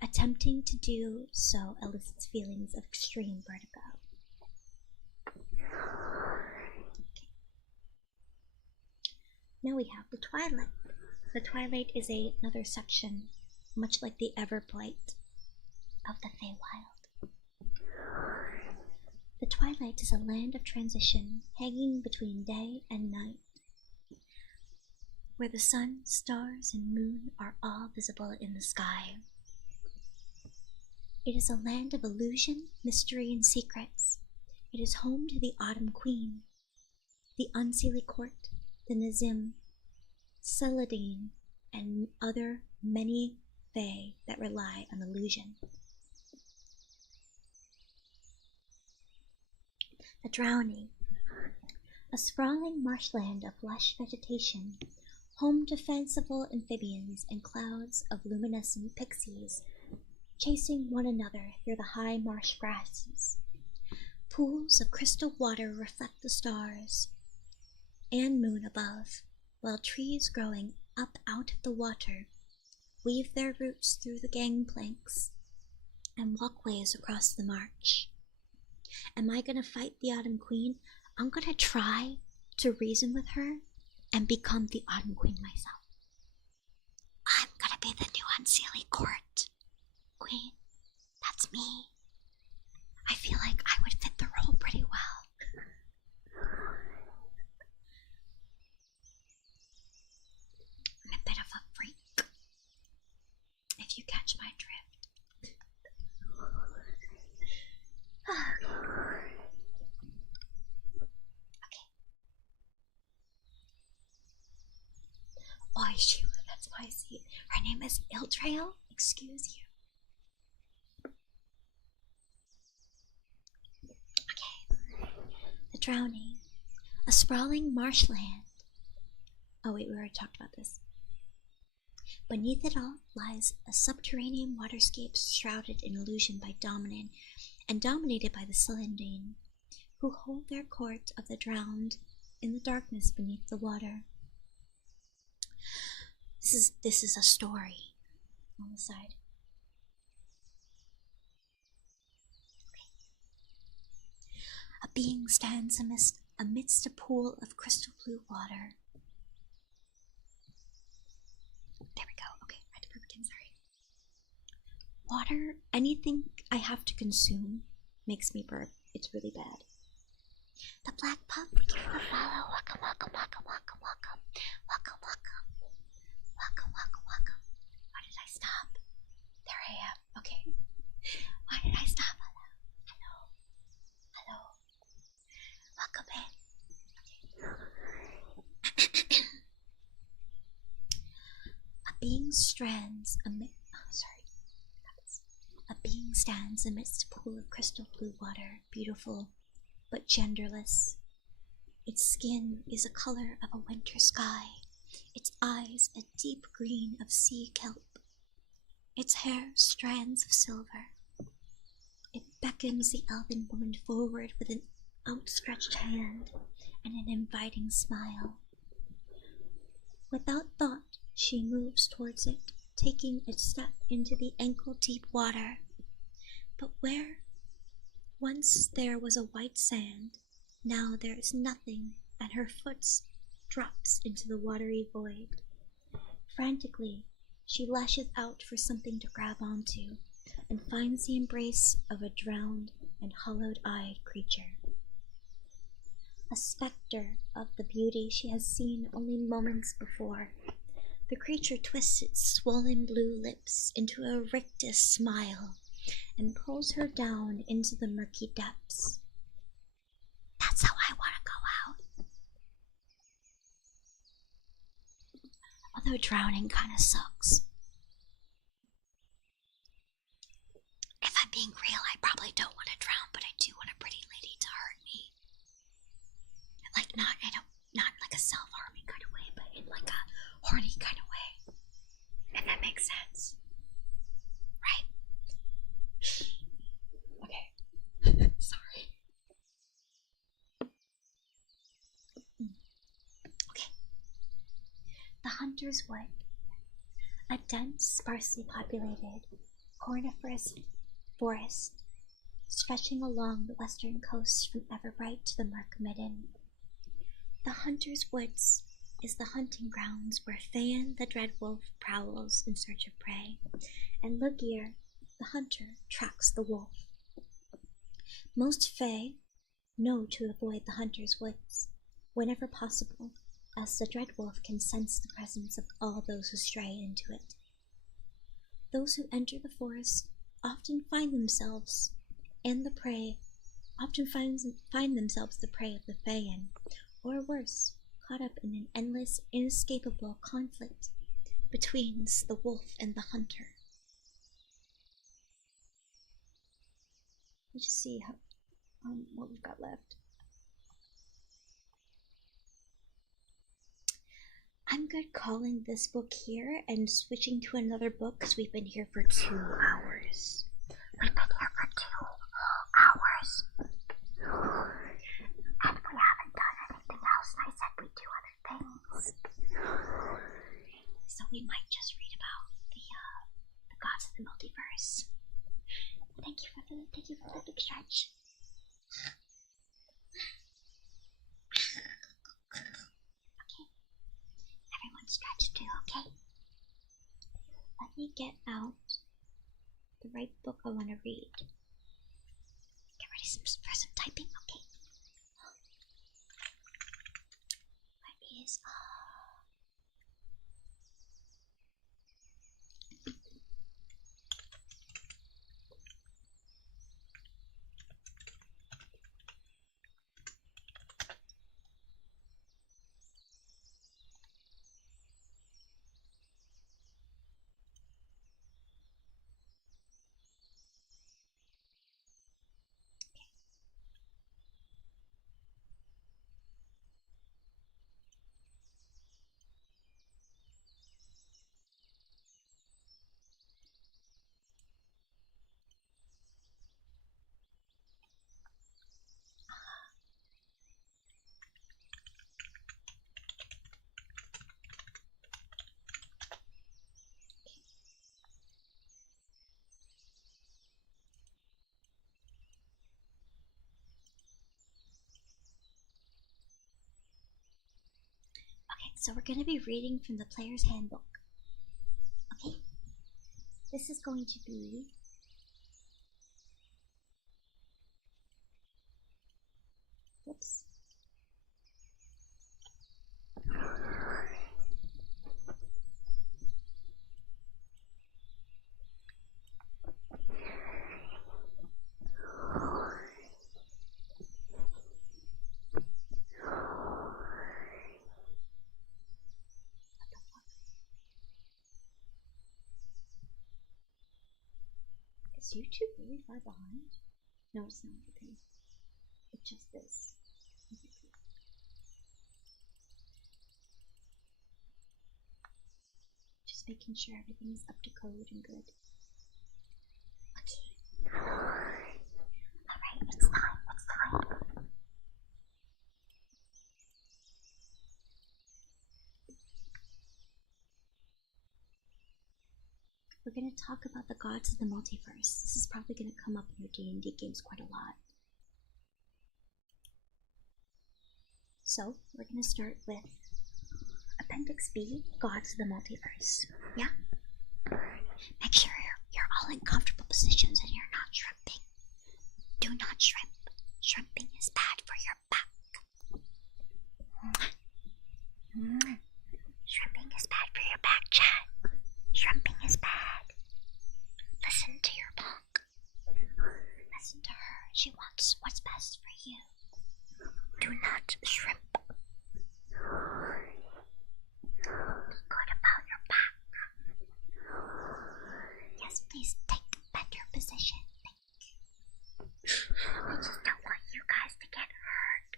Attempting to do so elicits feelings of extreme vertigo. Okay. Now we have the Twilight. The Twilight is another section, much like the Everbright of the Faewild. The Twilight is a land of transition, hanging between day and night, where the sun, stars, and moon are all visible in the sky. It is a land of illusion, mystery, and secrets. It is home to the Autumn Queen, the Unseelie Court, the Nazim, Celadine, and other many Fae that rely on illusion. The Drowning, a sprawling marshland of lush vegetation, home to fanciful amphibians and clouds of luminescent pixies, chasing one another through the high marsh grasses. Pools of crystal water reflect the stars and moon above, while trees growing up out of the water weave their roots through the gangplanks and walkways across the march. Am I gonna fight the Autumn Queen? I'm gonna try to reason with her and become the Autumn Queen myself. I'm gonna be the new Unseelie Court Queen. That's me. I feel like I would fit the role pretty well. I'm a bit of a freak, if you catch my drift. Sheila, that's why I see it. Her name is Iltrail. Excuse you. Okay. The Drowning. A sprawling marshland. Oh wait, we already talked about this. Beneath it all lies a subterranean waterscape shrouded in illusion by Dominant and dominated by the Celandine, who hold their court of the drowned in the darkness beneath the water. This is a story on the side. Okay. A being stands amidst a pool of crystal blue water. There we go. Okay, I had to burp again, sorry. Water, anything I have to consume makes me burp. It's really bad. The black pup, thank you for the follow. Welcome, welcome, welcome, welcome, welcome. Welcome, welcome. Welcome, welcome, welcome. Why did I stop? There I am. Okay. Why did I stop? Hello. Hello. Hello. Welcome in. Okay. A being stands amidst a pool of crystal blue water, beautiful but genderless. Its skin is a color of a winter sky, its eyes a deep green of sea kelp, its hair strands of silver. It beckons the elven woman forward with an outstretched hand and an inviting smile. Without thought, she moves towards it, taking a step into the ankle-deep water. But where once there was a white sand, now there is nothing, and her foot drops into the watery void. Frantically, she lashes out for something to grab onto, and finds the embrace of a drowned and hollowed-eyed creature. A spectre of the beauty she has seen only moments before. The creature twists its swollen blue lips into a rictus smile and pulls her down into the murky depths. That's how I want to go out. Although drowning kind of sucks. If I'm being real, I probably don't want to drown, but I do want a pretty lady to hurt me. Like not in like a self-harming kind of way, but in like a horny kind of way. If that makes sense. Right? Okay. Sorry. Okay. The Hunter's Wood. A dense, sparsely populated, coniferous forest stretching along the western coast from Everbright to the Murk Midden. The Hunter's Woods is the hunting grounds where Fan the Dreadwolf prowls in search of prey, and Lugir, the hunter, tracks the wolf. Most Fae know to avoid the Hunter's Woods whenever possible, as the Dreadwolf can sense the presence of all those who stray into it. Those who enter the forest often find themselves the prey of the Faean, or worse, caught up in an endless, inescapable conflict between the wolf and the hunter. Let's just see how what we've got left. I'm good calling this book here and switching to another book because we've been here for 2 hours. We've been here for 2 hours. And we haven't done anything else, and I said we'd do other things. So we might just read about the gods of the multiverse. Thank you for the big stretch. Okay. Everyone stretch too, okay? Let me get out the right book I want to read. Get ready for some typing, okay? What is So we're going to be reading from the player's handbook. Okay? This is going to be whoops. Is YouTube really far behind? No, it's not. Okay. It's just this. Just making sure everything's up to code and good. Okay. Alright, it's time. It's time. We're going to talk about the gods of the multiverse. This is probably going to come up in your D&D games quite a lot. So, we're going to start with Appendix B, Gods of the Multiverse. Yeah? Make sure you're all in comfortable positions and you're not shrimping. Do not shrimp. Shrimping is bad for your back. Shrimping is bad for your back, chat. Shrimping is bad. Listen to your punk. Listen to her. She wants what's best for you. Do not shrimp. Be good about your back. Yes, please take a better position. I just don't want you guys to get hurt.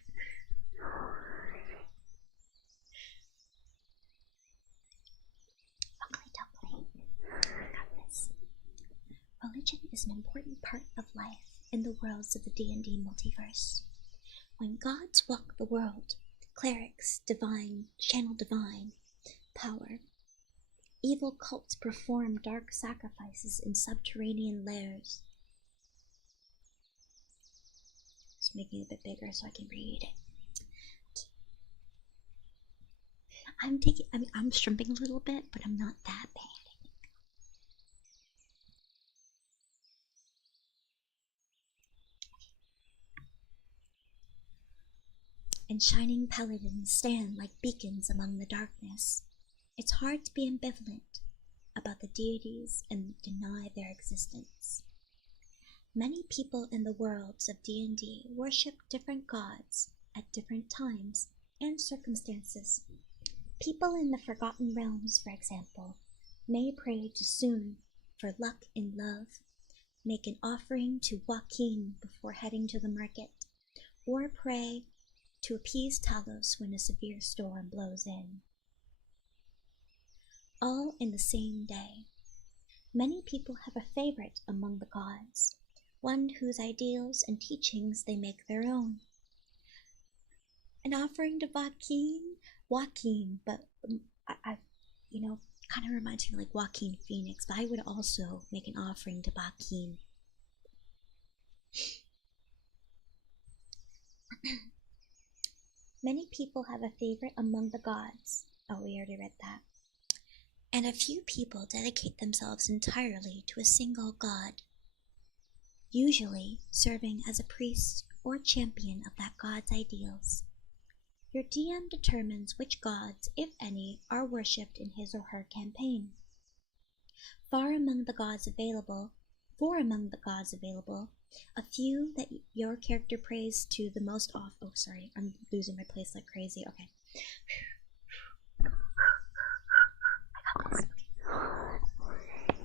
Ugly duckling. Got this. Religion is an important part of life in the worlds of the D&D multiverse. When gods walk the world, clerics channel divine power. Evil cults perform dark sacrifices in subterranean lairs. Just making it a bit bigger so I can read it. I'm shrimping a little bit, but I'm not that bad. And shining paladins stand like beacons among the darkness. It's hard to be ambivalent about the deities and deny their existence. Many people in the worlds of D&D worship different gods at different times and circumstances. People in the Forgotten Realms, for example, may pray to Soon for luck in love, make an offering to Joaquin before heading to the market, or pray to appease Talos when a severe storm blows in. All in the same day. Many people have a favorite among the gods, one whose ideals and teachings they make their own. An offering to Joaquin, but I kind of reminds me like Joaquin Phoenix, but I would also make an offering to Joaquin. Many people have a favorite among the gods. Oh, we already read that. And a few people dedicate themselves entirely to a single god, usually serving as a priest or champion of that god's ideals. Your DM determines which gods, if any, are worshipped in his or her campaign. For among the gods available, a few that your character prays to the most often. Oh, sorry, I'm losing my place like crazy. Okay. I got this. Okay.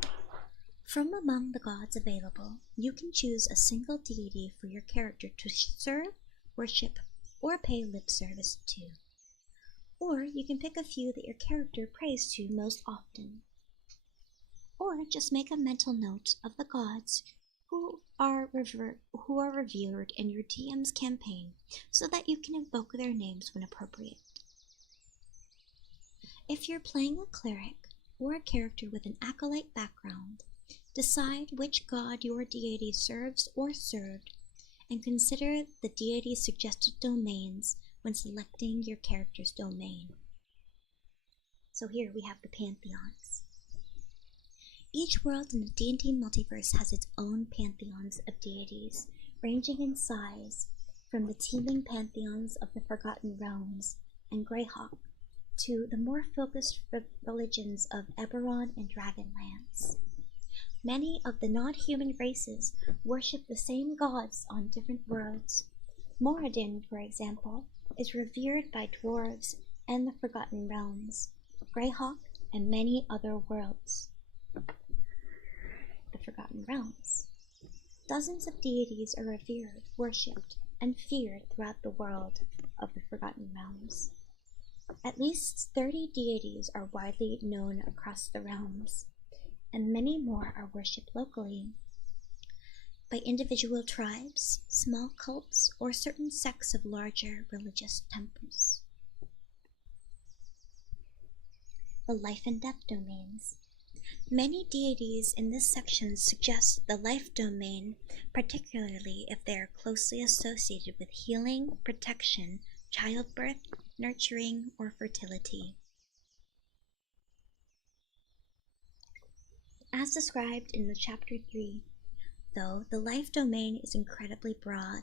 From among the gods available, you can choose a single deity for your character to serve, worship, or pay lip service to. Or you can pick a few that your character prays to most often. Or just make a mental note of the gods who are revered in your DM's campaign so that you can invoke their names when appropriate. If you're playing a cleric or a character with an acolyte background, decide which god your deity serves or served, and consider the deity's suggested domains when selecting your character's domain. So here we have the pantheons. Each world in the D&D multiverse has its own pantheons of deities, ranging in size from the teeming pantheons of the Forgotten Realms and Greyhawk to the more focused religions of Eberron and Dragonlance. Many of the non-human races worship the same gods on different worlds. Moradin, for example, is revered by dwarves and the Forgotten Realms, Greyhawk, and many other worlds. The Forgotten Realms. Dozens of deities are revered, worshipped, and feared throughout the world of the Forgotten Realms. At least 30 deities are widely known across the realms, and many more are worshipped locally by individual tribes, small cults, or certain sects of larger religious temples. The life and death domains. Many deities in this section suggest the life domain, particularly if they are closely associated with healing, protection, childbirth, nurturing, or fertility. As described in the Chapter 3, though, the life domain is incredibly broad,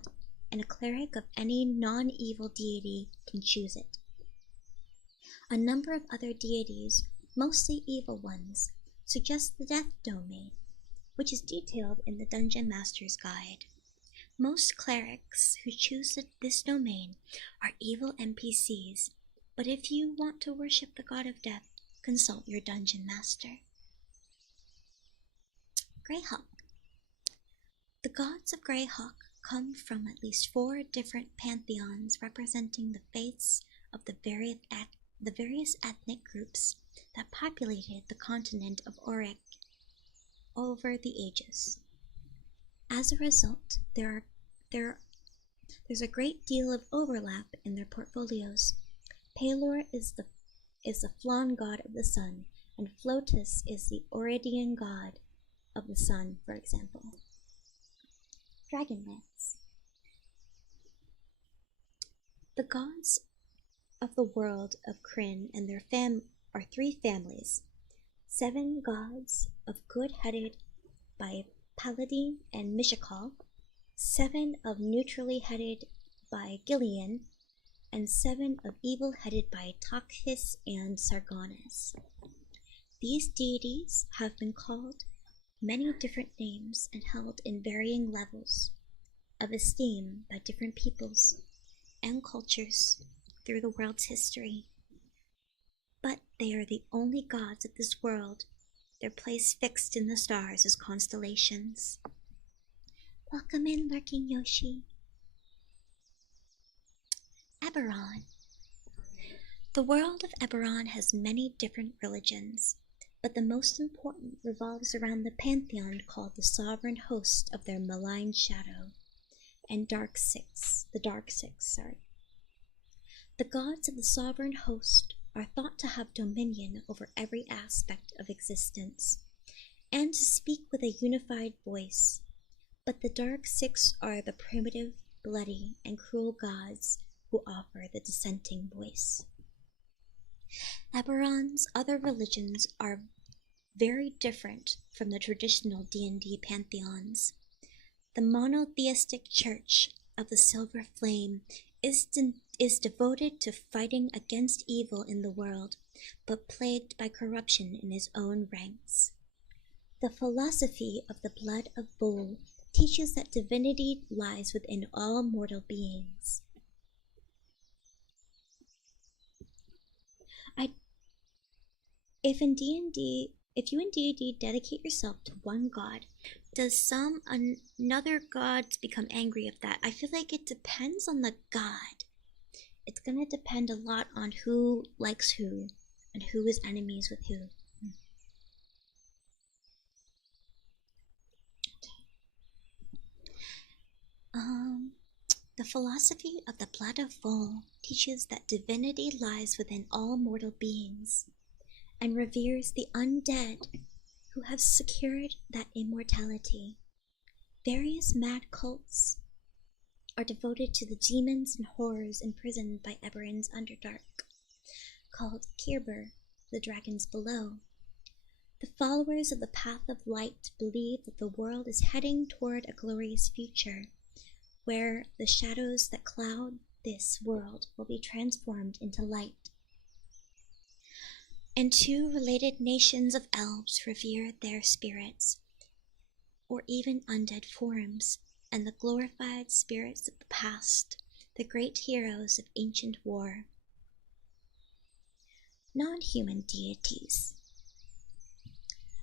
and a cleric of any non-evil deity can choose it. A number of other deities, mostly evil ones, suggest the death domain, which is detailed in the Dungeon Master's Guide. Most clerics who choose this domain are evil NPCs, but if you want to worship the god of death, consult your Dungeon Master. Greyhawk. The gods of Greyhawk come from at least 4 different pantheons representing the faiths of the various ethnic groups that populated the continent of Auric over the ages. As a result, there's a great deal of overlap in their portfolios. Pelor is the Flawn god of the sun, and Flotus is the Oridian god of the sun, for example. Dragonlance. The gods of the world of Kryn and their are 3 families. 7 gods of good headed by Paladin and Mishakal, 7 of neutrally headed by Gillian, and 7 of evil headed by Takhis and Sargonis. These deities have been called many different names and held in varying levels of esteem by different peoples and cultures through the world's history. But they are the only gods of this world, their place fixed in the stars as constellations. Welcome in, lurking Yoshi. Eberron. The world of Eberron has many different religions, but the most important revolves around the pantheon called the sovereign host of their malign shadow, and the Dark Six. The gods of the sovereign host are thought to have dominion over every aspect of existence, and to speak with a unified voice, but the Dark Six are the primitive, bloody, and cruel gods who offer the dissenting voice. Eberron's other religions are very different from the traditional D&D pantheons. The monotheistic Church of the Silver Flame is devoted to fighting against evil in the world, but plagued by corruption in his own ranks. The philosophy of the Blood of Bull teaches that divinity lies within all mortal beings. If you in D&D dedicate yourself to one god, does another god become angry of that? I feel like it depends on the god. It's gonna depend a lot on who likes who and who is enemies with who. The philosophy of the Blood of Bull teaches that divinity lies within all mortal beings, and reveres the undead who have secured that immortality. Various mad cults are devoted to the demons and horrors imprisoned by Eberron's Underdark, called Kirber, the dragons below. The followers of the path of light believe that the world is heading toward a glorious future, where the shadows that cloud this world will be transformed into light. And 2 related nations of elves revere their spirits, or even undead forms, and the glorified spirits of the past, the great heroes of ancient war. Non-human deities.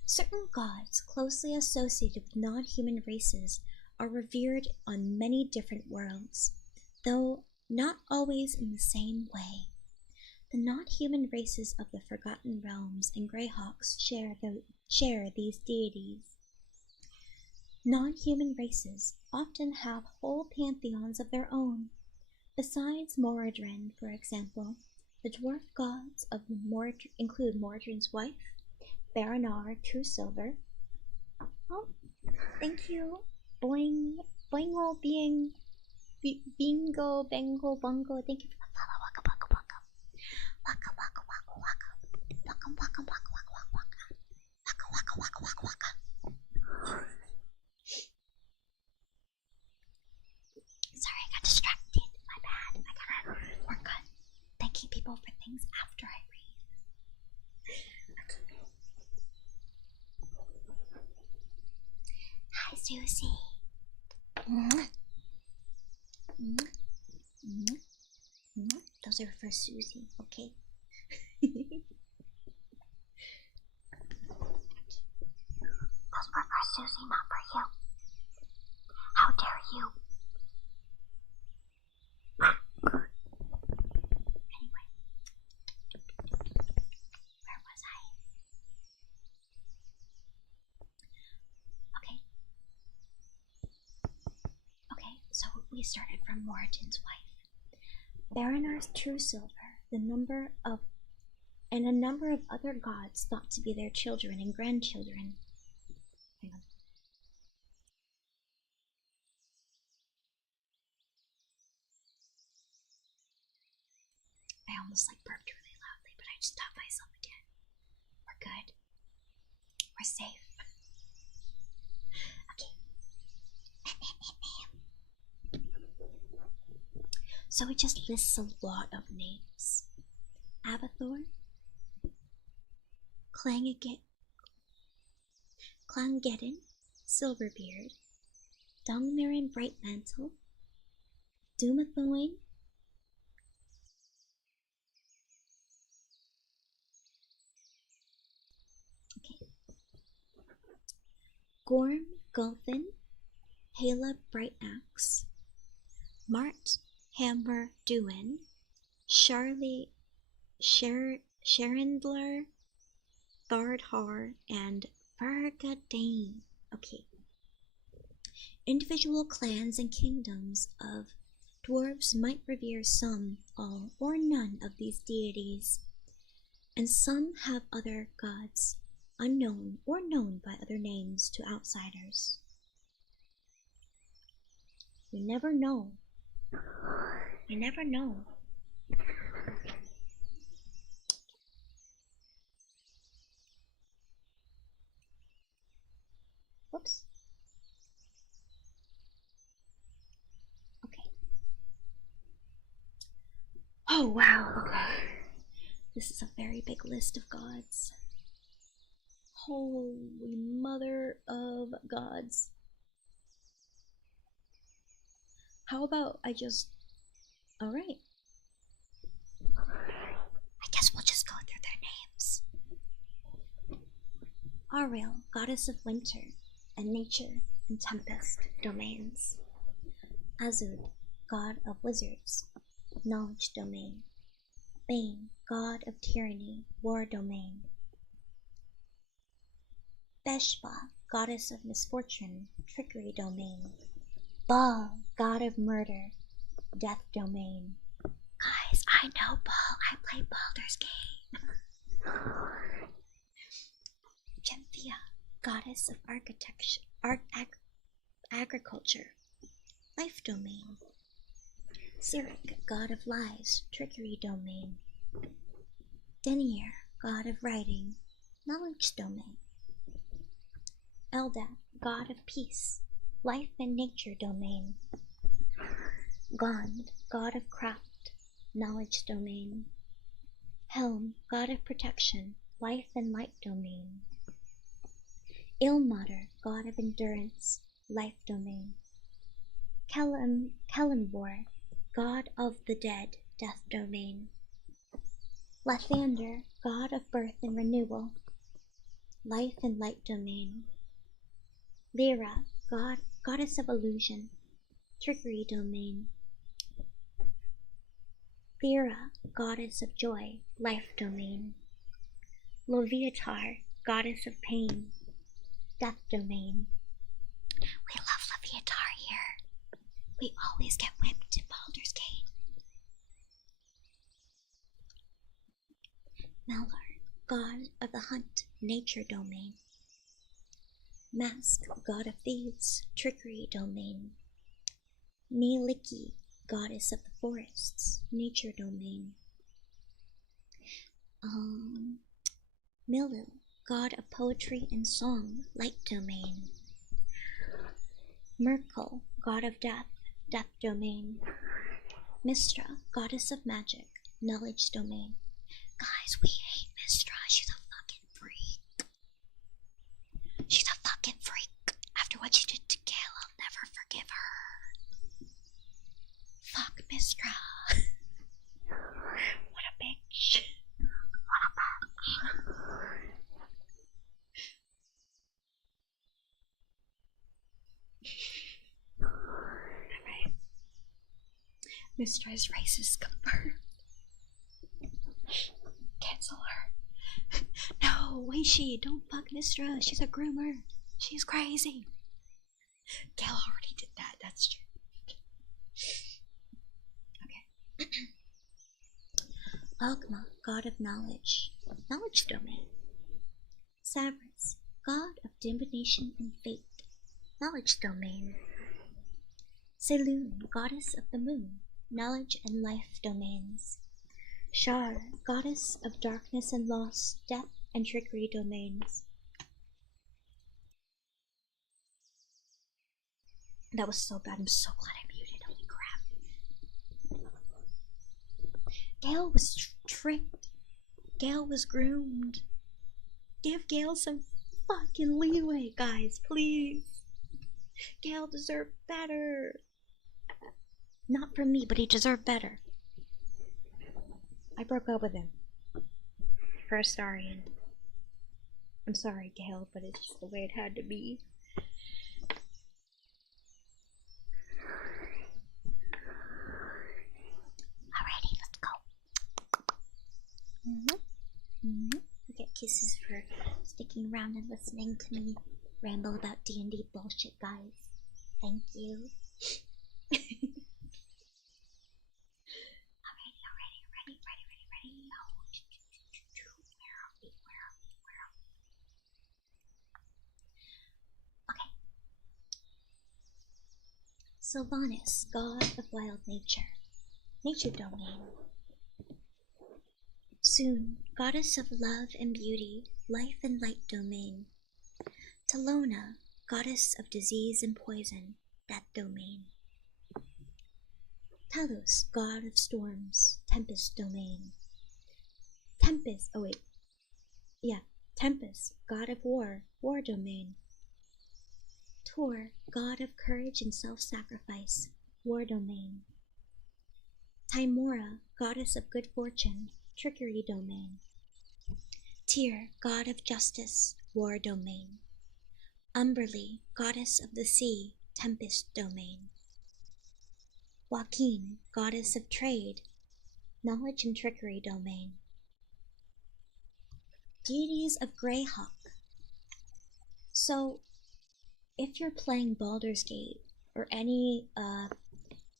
Certain gods closely associated with non-human races are revered on many different worlds, though not always in the same way. The non-human races of the Forgotten Realms and Greyhawks share these deities. Non-human races often have whole pantheons of their own. Besides Moradrin, for example, the dwarf gods of include Moradrin's wife, Baranar True Silver. Oh, thank you. Boing, boingo, being, bingo, bango, bongo. Thank you for the follow. Waka, waka, waka. Waka, waka, waka, waka. Waka, waka, waka, waka, waka, waka. Waka, waka, waka, waka, waka. Sorry, I got distracted. My bad. I gotta work on thanking people for things after I read. Hi, Susie. Those are for Susie, okay? Those were for Susie, not for you. How dare you? Anyway, where was I? Okay, so we started from Moradin's wife. Baranar's True Silver, a number of other gods thought to be their children and grandchildren. Hang on. I almost burped really loudly, but I just stopped myself again. We're good. We're safe. Okay. So it just lists a lot of names. Abathor, Clangeddon, Silverbeard, Dungmarin Brightmantle, Doomathoin, Gorm Gulfin, Hala Brightaxe, Mart Hammer Duin, Charlie Sherindler, Thardhar, and Vargadane. Okay. Individual clans and kingdoms of dwarves might revere some, all, or none of these deities, and some have other gods, unknown or known by other names to outsiders. You never know. You never know. Whoops. Okay. Oh, wow. Okay. This is a very big list of gods. Holy mother of gods. How about I just... Alright. I guess we'll just go through their names. Ariel, goddess of winter and nature and tempest domains. Azud, god of wizards, knowledge domain. Bane, god of tyranny, war domain. Beshba, goddess of misfortune, trickery domain. Baal, god of murder, death domain. Guys, I know Baal. I play Baldur's Gate. Genthia, goddess of architecture, agriculture, life domain. Cyric, god of lies, trickery domain. Denier, god of writing, knowledge domain. Eldath, god of peace, life and nature domain. Gond, god of craft, knowledge domain. Helm, god of protection, life and light domain. Ilmater, god of endurance, life domain. Kellenbor, god of the dead, death domain. Lathander, god of birth and renewal, life and light domain. Lyra, goddess of illusion, trickery domain. Lyra, goddess of joy, life domain. Loviatar, goddess of pain, death domain. We love Leviatar here. We always get whipped in Baldur's Gate. Malor, god of the hunt, nature domain. Mask, god of thieves, trickery domain. Mieliki, goddess of the forests, nature domain. Milu, god of poetry and song, light domain. Merkel, god of death, death domain. Mistra, goddess of magic, knowledge domain. Guys, we hate Mistra. She's a fucking freak. She's a fucking freak. After what she did to Gale, I'll never forgive her. Fuck Mistra. What a bitch. What a bitch. Alright. Mistra's racist confirmed. Cancel her. No, Weishi, don't fuck Mistra. She's a groomer. She's crazy. Gail already did that. That's true. Okay. Ogma, god of knowledge, knowledge domain. Savras, god of divination and fate, knowledge domain. Selûne, goddess of the moon, knowledge and life domains. Shar, goddess of darkness and loss, death and trickery domains. That was so bad. I'm so glad I muted. Holy crap. Gale was tricked. Gale was groomed. Give Gale some fucking leeway, guys, please. Gale deserved better. Not from me, but he deserved better. I broke up with him for Astarion. I'm sorry, Gale, but it's just the way it had to be. Alrighty, let's go. You get kisses for sticking around and listening to me ramble about D&D bullshit, guys. Thank you. Ready. Where are we? Okay. Sylvanas, god of wild nature, nature domain. Soon, goddess of love and beauty, life and light domain. Talona, goddess of disease and poison, death domain. Talos, god of storms, tempest domain. Tempest, god of war, war domain. Tor, god of courage and self-sacrifice, war domain. Tymora, goddess of good fortune, trickery domain. Tyr, god of justice, war domain. Umberly, goddess of the sea, tempest domain. Joaquin, goddess of trade, knowledge and trickery domain. Deities of Greyhawk. So, if you're playing Baldur's Gate or any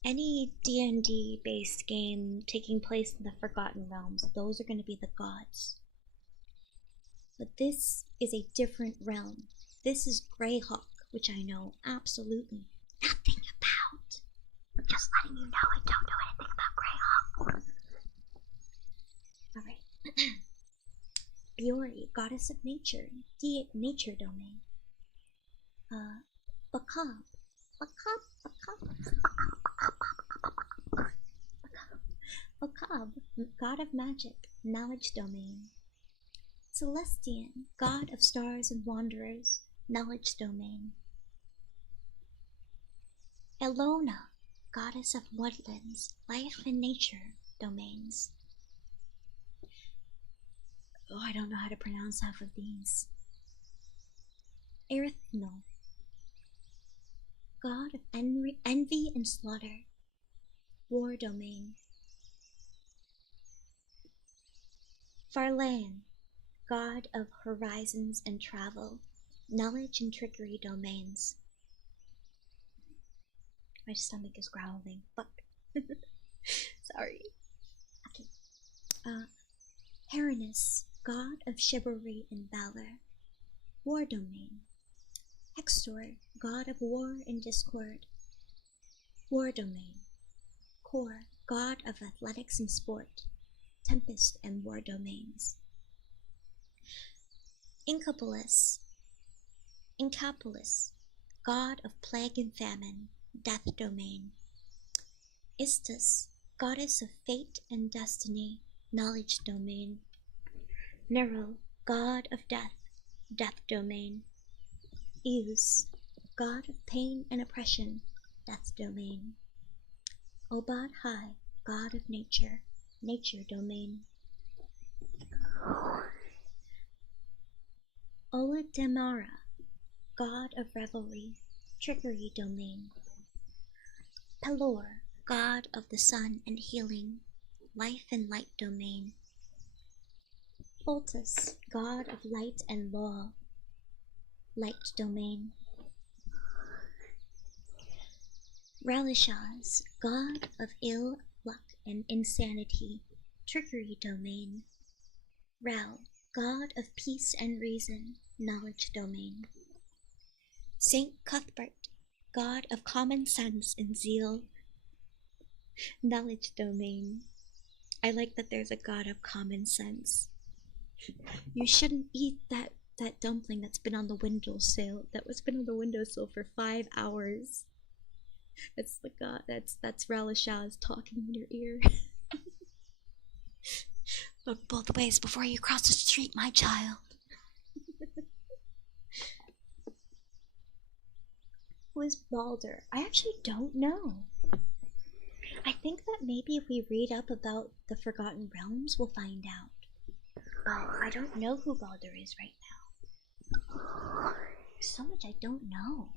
D&D based game taking place in the Forgotten Realms, those are going to be the gods. But this is a different realm. This is Greyhawk, which I know absolutely nothing about. Just letting you know I don't know anything about Greyhawk. Alright. Biori, goddess of nature, nature domain. Bakab, god of magic, knowledge domain. Celestian, god of stars and wanderers, knowledge domain. Elona, goddess of woodlands, life and nature domains. Oh, I don't know how to pronounce half of these. Erithno, god of envy and slaughter, war domain. Farlan, god of horizons and travel, knowledge and trickery domains. My stomach is growling. Fuck. Sorry. Okay. Heronus, god of chivalry and valor, war domain. Hextor, god of war and discord, war domain. Kor, god of athletics and sport, tempest and war domains. Incapolis, god of plague and famine, death domain. Istus, goddess of fate and destiny, knowledge domain. Nero, god of death, death domain. Eus, god of pain and oppression, death domain. Obad Hai, god of nature, nature domain. Ola Demara, god of revelry, trickery domain. Pelor, god of the sun and healing, life and light domain. Pholtus, god of light and law, light domain. Relishaz, god of ill luck and insanity, trickery domain. Rel, god of peace and reason, knowledge domain. Saint Cuthbert, god of common sense and zeal, knowledge domain. I like that there's a god of common sense. You shouldn't eat that dumpling that's been on the windowsill. That was been on the windowsill for 5 hours. That's the god. That's Relishaz talking in your ear. Look both ways before you cross the street, my child. Who is Balder? I actually don't know. I think that maybe if we read up about the Forgotten Realms, we'll find out. But I don't know who Balder is right now. There's so much I don't know.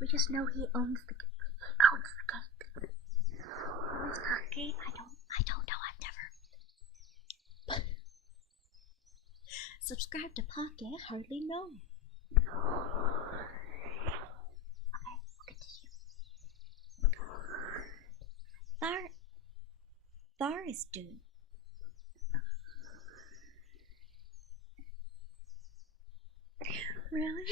We just know he owns the cake. Who is Pockeii? I don't know. I've never subscribe to Pockeii. I hardly know. Okay, we'll continue. Thar is due. Really?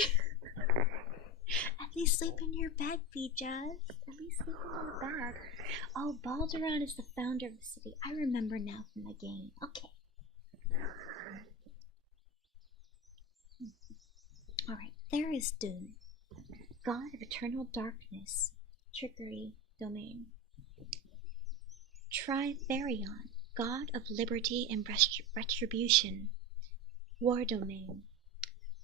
At least sleep in your bed, Jazz. At least sleep in your bed. Oh, Balderon is the founder of the city. I remember now from the game. Okay. Alright, there is Doom, god of eternal darkness, trickery, domain. Tritherion, god of liberty and retribution, war domain.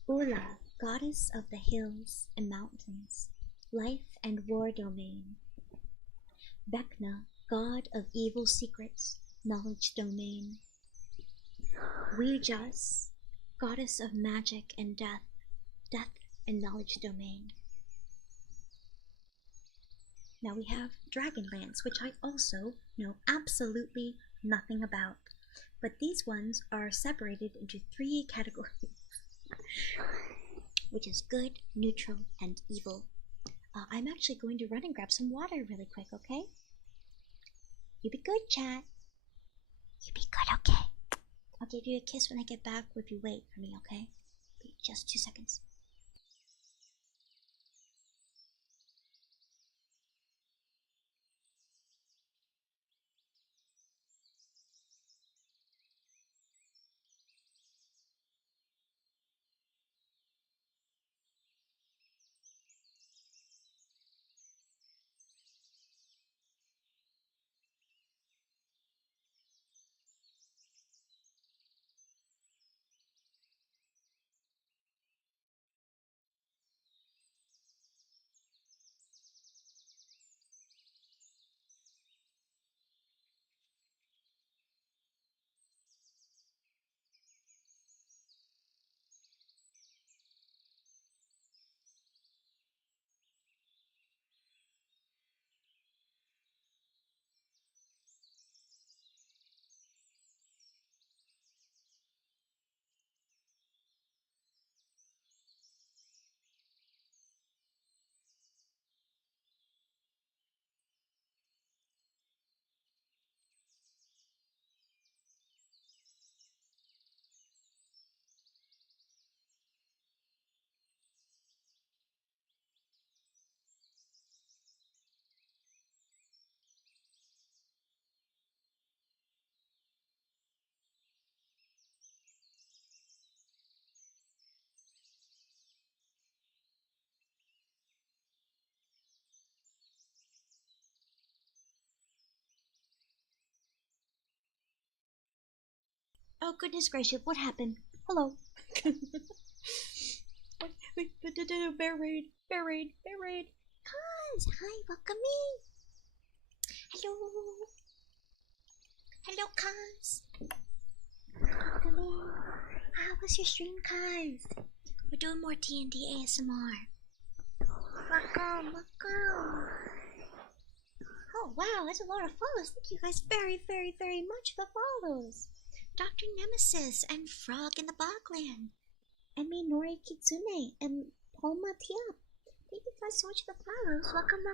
Ula, goddess of the hills and mountains, life and war domain. Vecna, god of evil secrets, knowledge domain. Ouijas, goddess of magic and death, death and knowledge domain. Now we have Dragonlance, which I also know absolutely nothing about, but these ones are separated into 3 categories, which is good, neutral, and evil. I'm actually going to run and grab some water really quick, okay? You be good, chat. You be good, okay? I'll give you a kiss when I get back if you wait for me, okay? Wait just 2 seconds. Oh, goodness gracious, what happened? Hello. Bear raid. Cuz, hi, welcome in. Hello, Cuz. Welcome in. How was your stream, Cuz? We're doing more D&D ASMR. Welcome. Oh, wow, that's a lot of follows. Thank you guys very much for the follows. Dr. Nemesis and Frog in the Bogland. And Minori Kitsune and Poma Tiap. Thank you guys so much for the follows. Welcome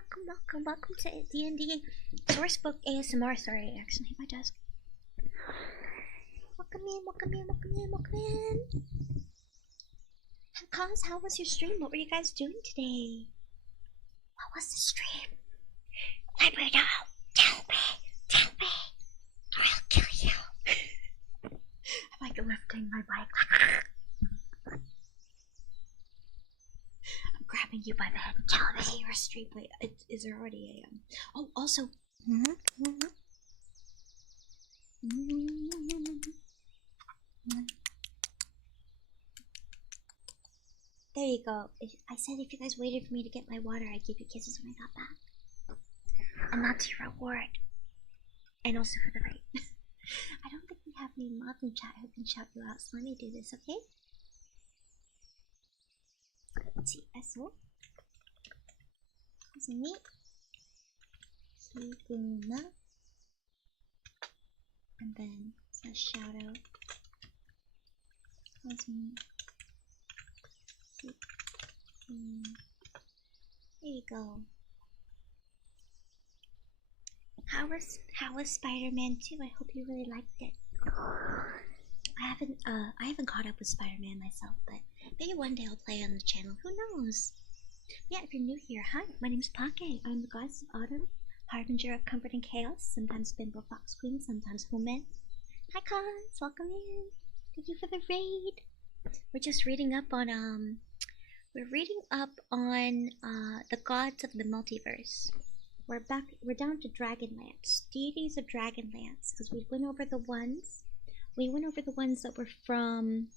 to D&D Sourcebook ASMR. Sorry, I accidentally hit my desk. Welcome in. Cuz, how was your stream? What were you guys doing today? What was the stream? Let me know. Tell me. Or I'll kill you. I'm like lifting my bike. I'm grabbing you by the head and telling me you're a stream. Wait, is there already a Oh, also. There you go. I said if you guys waited for me to get my water, I'd give you kisses when I got back. And that's your reward. And also for the raid. I don't think we have any mods in chat who can shout you out, so let me do this, okay? Let's see, SO. Kazumi. Kiguma. And then a shout out. Kazumi. There you go. How was Spider-Man 2? I hope you really liked it. I haven't caught up with Spider-Man myself, but maybe one day I'll play on the channel. Who knows? Yeah, if you're new here, hi, my name's Pockeii. I'm the goddess of autumn, harbinger of comfort and chaos, sometimes Bimbo Fox Queen, sometimes Woman. Hi, cons, welcome in. Thank you for the raid. We're just reading up on the gods of the multiverse. We're down to Dragonlance, deities of Dragonlance, because we went over the ones that were from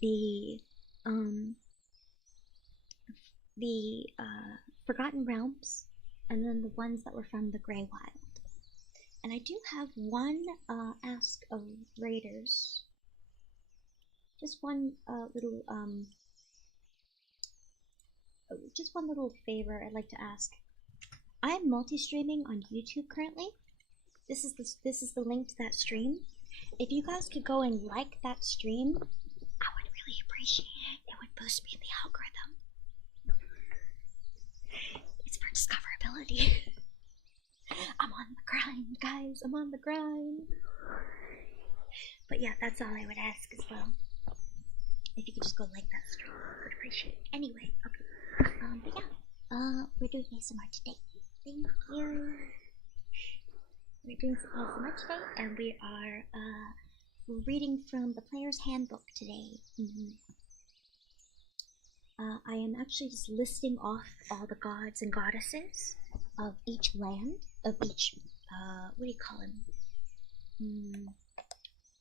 the Forgotten Realms, and then the ones that were from the Greywild. And I do have one ask of raiders. Just one little favor I'd like to ask. I'm multi-streaming on YouTube currently. This is the link to that stream. If you guys could go and like that stream, I would really appreciate it. It would boost me in the algorithm. It's for discoverability. I'm on the grind, guys. I'm on the grind. But yeah, that's all I would ask as well. If you could just go like that stream, I would appreciate it. Anyway, okay. But yeah, we're doing ASMR today. Thank you. We're doing some ASMR today, and we are, we're reading from the Player's Handbook today. I am actually just listing off all the gods and goddesses of each land, of each, what do you call them?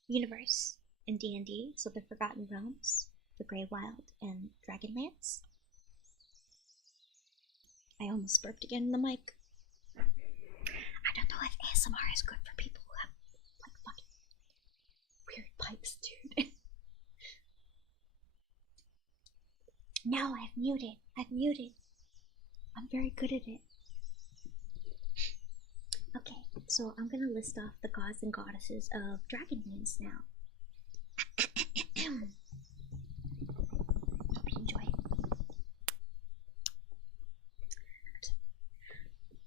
Universe in D&D, so the Forgotten Realms, the Faewild, and Dragonlance. I almost burped again in the mic. I don't know if ASMR is good for people who have, like, fucking weird pipes, dude. No, I've muted. I'm very good at it. Okay, so I'm gonna list off the gods and goddesses of Dragonlance now. Hope you enjoy it.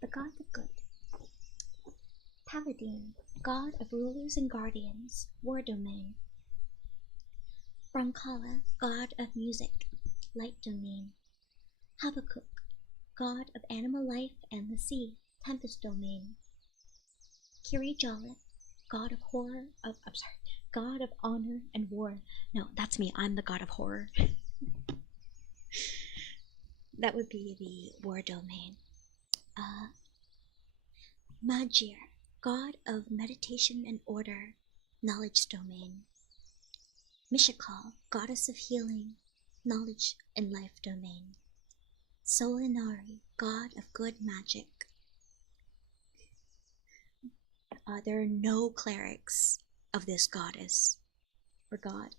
The God of Good. Paladin, God of Rulers and Guardians, War Domain. Brancala, God of Music, Light Domain. Habakkuk, God of Animal Life and the Sea, Tempest Domain. Kiri Jollith, God of Horror of, God of Honor and War. No, that's me. I'm the God of Horror. That would be the War Domain. Magir, God of Meditation and Order, Knowledge Domain. Mishakal, Goddess of Healing, Knowledge and Life Domain. Solinari, God of Good Magic. There are no clerics of this goddess or god.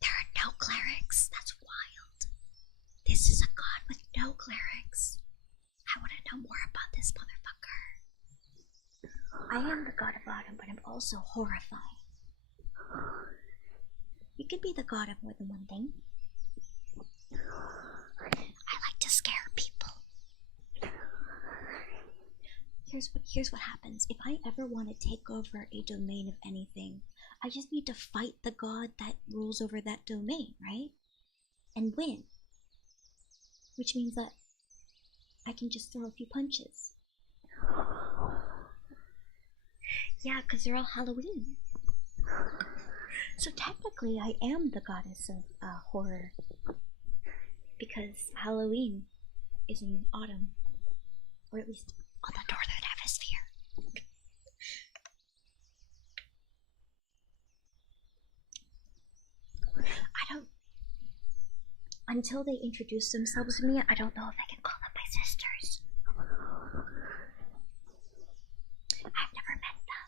There are no clerics. That's wild. This is a god with no clerics. I want to know more about this motherfucker. I am the god of autumn, but I'm also horrifying. You could be the god of more than one thing. I like to scare people. Here's what happens. If I ever want to take over a domain of anything, I just need to fight the god that rules over that domain, right? And win. Which means that I can just throw a few punches. Yeah, because they're all Halloween. So technically I am the goddess of horror. Because Halloween is in autumn. Or at least on the northern hemisphere. I don't... Until they introduce themselves to me, I don't know if I can call them my sisters. I've never met them.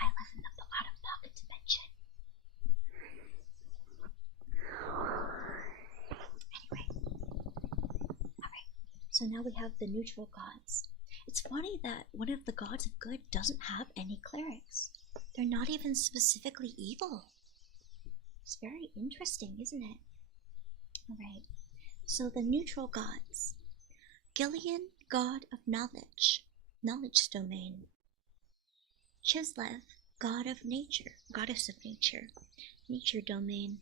I live in the out-of-pocket dimension. Anyway. Alright. So now we have the neutral gods. It's funny that one of the gods of good doesn't have any clerics. They're not even specifically evil. It's very interesting, isn't it? Alright, so the neutral gods. Gillian, god of knowledge, knowledge domain. Chislev, god of nature, goddess of nature, nature domain.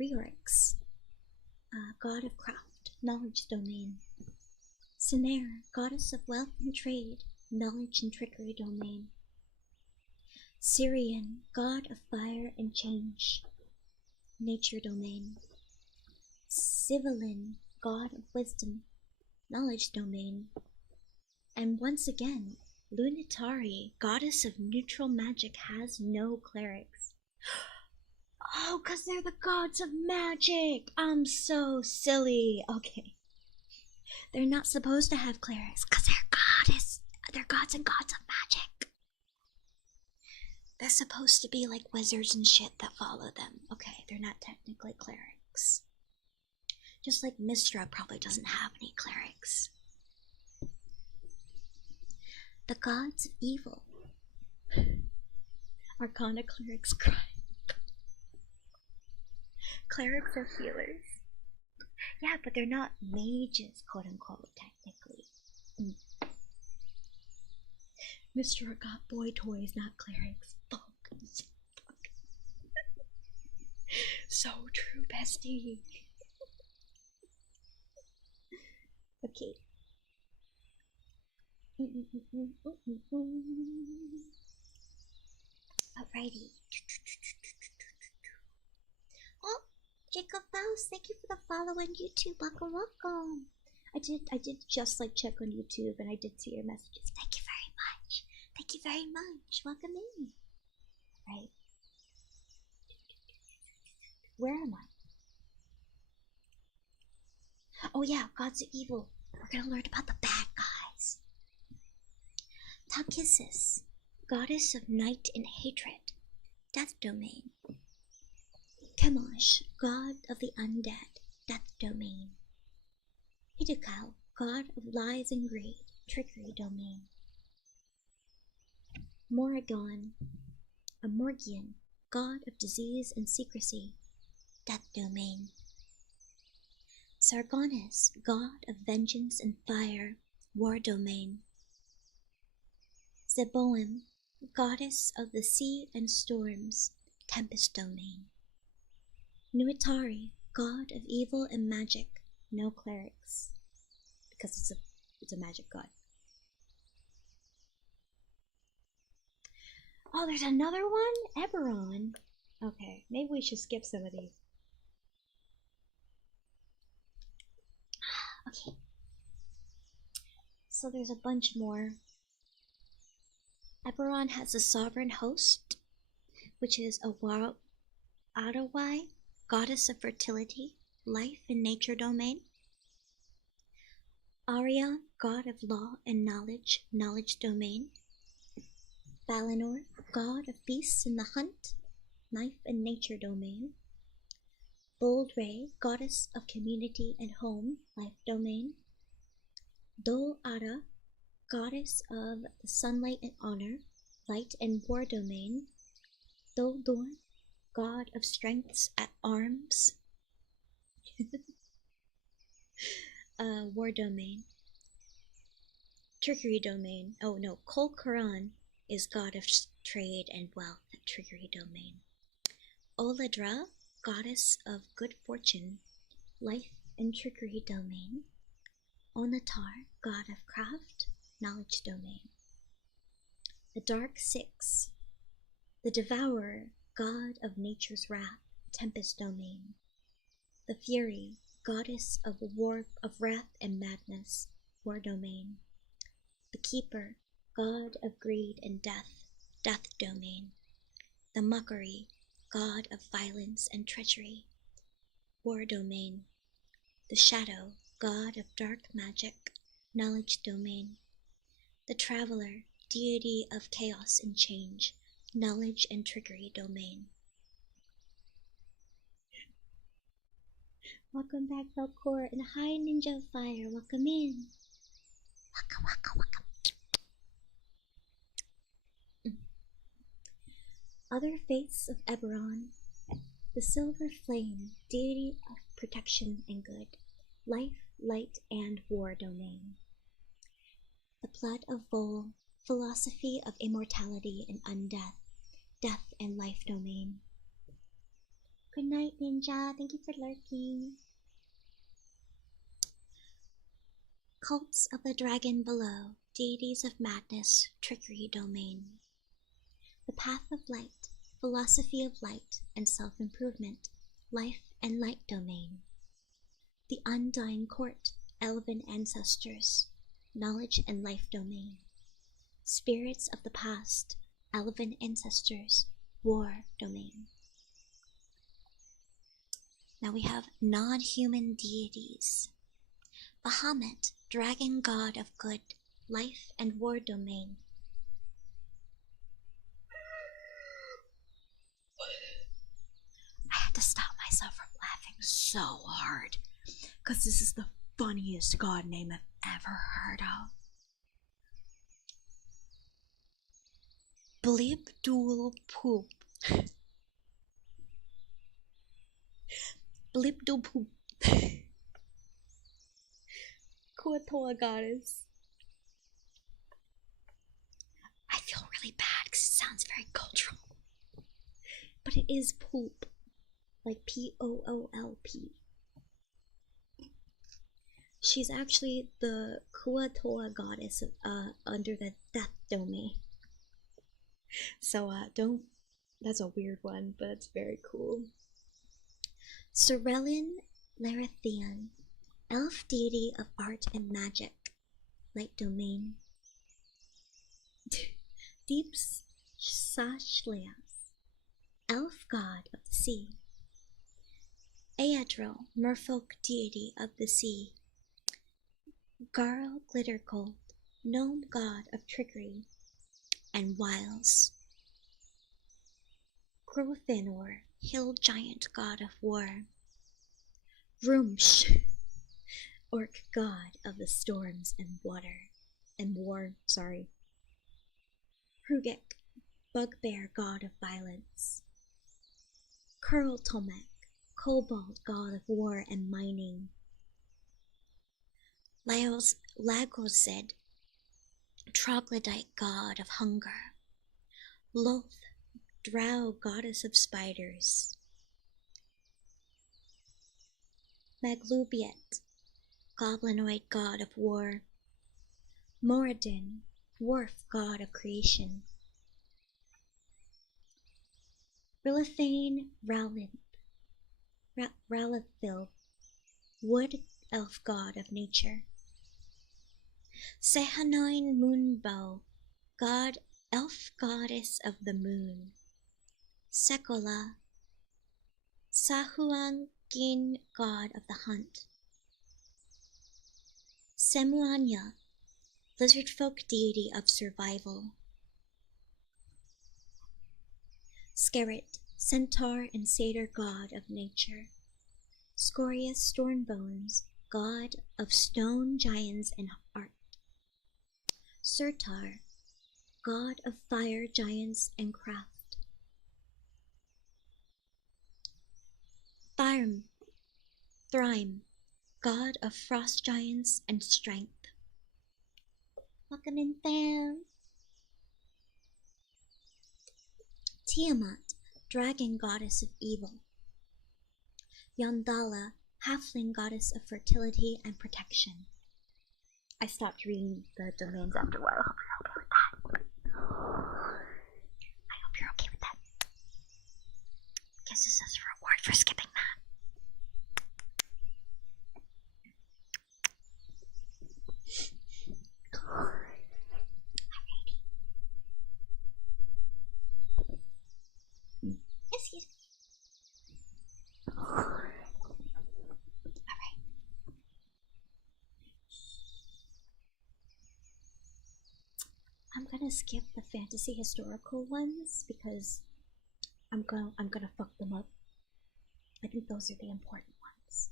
Riorix, god of craft, knowledge domain. Sinair, goddess of wealth and trade, knowledge and trickery domain. Syrian, god of fire and change, nature domain. Sivalin, god of wisdom, knowledge domain. And once again, Lunitari, goddess of neutral magic, has no clerics. Oh, because they're the gods of magic! I'm so silly. Okay. They're not supposed to have clerics because they're gods and gods of magic. They're supposed to be like wizards and shit that follow them. Okay, they're not technically clerics. Just like Mistra probably doesn't have any clerics. The gods of evil. Arcana clerics cry. Clerics are healers. Yeah, but they're not mages, quote unquote, technically. Mr. got boy toys, not clerics. Fuck. So true, bestie. Okay. Alrighty. Oh, Jacob Faust, thank you for the follow on YouTube. Welcome. I did just like check on YouTube and I did see your messages. Thank you very much. Thank you very much. Welcome in. Right. Where am I? Oh yeah, gods of evil. We're gonna learn about the bad guys. Takisis, goddess of night and hatred, death domain. Chemosh, god of the undead, death domain. Hidakal, god of lies and greed, trickery domain. Morrigan, a Morgian, god of disease and secrecy, death domain. Sargonis, god of vengeance and fire, war domain. Zeboim, goddess of the sea and storms, tempest domain. Nuitari, god of evil and magic, no clerics, because it's a magic god. Oh, there's another one? Eberron. Okay, maybe we should skip some of these. Okay. So there's a bunch more. Eberron has a sovereign host, which is a Arawai, goddess of fertility, life and nature domain. Arion, god of law and knowledge, knowledge domain. Valinor, god of beasts in the hunt, life and nature domain. Bold Ray, goddess of community and home, life domain. Dol Ara, goddess of the sunlight and honor, light and war domain. Dol Dorn, god of strengths at arms, war domain. Trickery domain. Oh no, Kol Karan is god of trade and wealth, trickery domain. Oladra, goddess of good fortune, life and trickery domain. Onatar, god of craft, knowledge domain. The Dark Six, the Devourer, god of nature's wrath, tempest domain. The Fury, goddess of war, of wrath and madness, war domain. The Keeper, god of greed and death, death domain. The Mockeei, god of violence and treachery, war domain. The Shadow, god of dark magic, knowledge domain. The Traveler, deity of chaos and change, knowledge and trickery domain. Welcome back, Velcor, and hi, Ninja of Fire. Welcome in. Waka waka waka. Other faiths of Eberron. The Silver Flame, deity of protection and good, life, light, and war domain. The Blood of Vol, philosophy of immortality and undeath, death and life domain. Good night, Ninja. Thank you for lurking. Cults of the Dragon Below, deities of madness, trickery domain. The Path of Light, philosophy of light and self-improvement, life and light domain. The Undying Court, elven ancestors, knowledge and life domain. Spirits of the past, elven ancestors, war domain. Now we have non-human deities. Bahamut, dragon god of good, life and war domain. I had to stop myself from laughing so hard, because this is the funniest god name I've ever heard of. Blib Dool Poop. Blib Dool Poop. Kuatoa goddess. sounds very cultural. But it is Poolp. Like Poolp. She's actually the Kuatoa goddess under the death domain. So that's a weird one, but it's very cool. Sorellin Larathian, elf deity of art and magic, light domain. Deep Sashlias, elf god of the sea. Aedril, merfolk deity of the sea. Garl Glittercold, gnome god of trickery and wiles. Grothanor, hill giant god of war. Rumsh, orc god of the storms and war. Hrugek, bugbear god of violence. Kurltomek, kobold god of war and mining. Lagozed, troglodyte god of hunger. Loth, drow goddess of spiders. Maglubiet, goblinoid god of war. Moradin, dwarf god of creation. Rilithane Ralithil, wood elf god of nature. Sehanoin Moonbow, elf goddess of the moon. Sekola, Sahuangin, god of the hunt. Semuanya, lizard folk deity of survival. Skerrit, centaur and satyr god of nature. Scorius Stormbones, god of stone giants and art. Surtar, god of fire giants and craft. Thrym, god of frost giants and strength. Welcome in, fam. Tiamat, dragon goddess of evil. Yondala, halfling goddess of fertility and protection. I stopped reading the domains after a while. I hope you're okay with that. Guess this is a reward for skipping that. Excuse me. Alright. I'm gonna skip the fantasy historical ones because I'm gonna fuck them up. I think those are the important ones.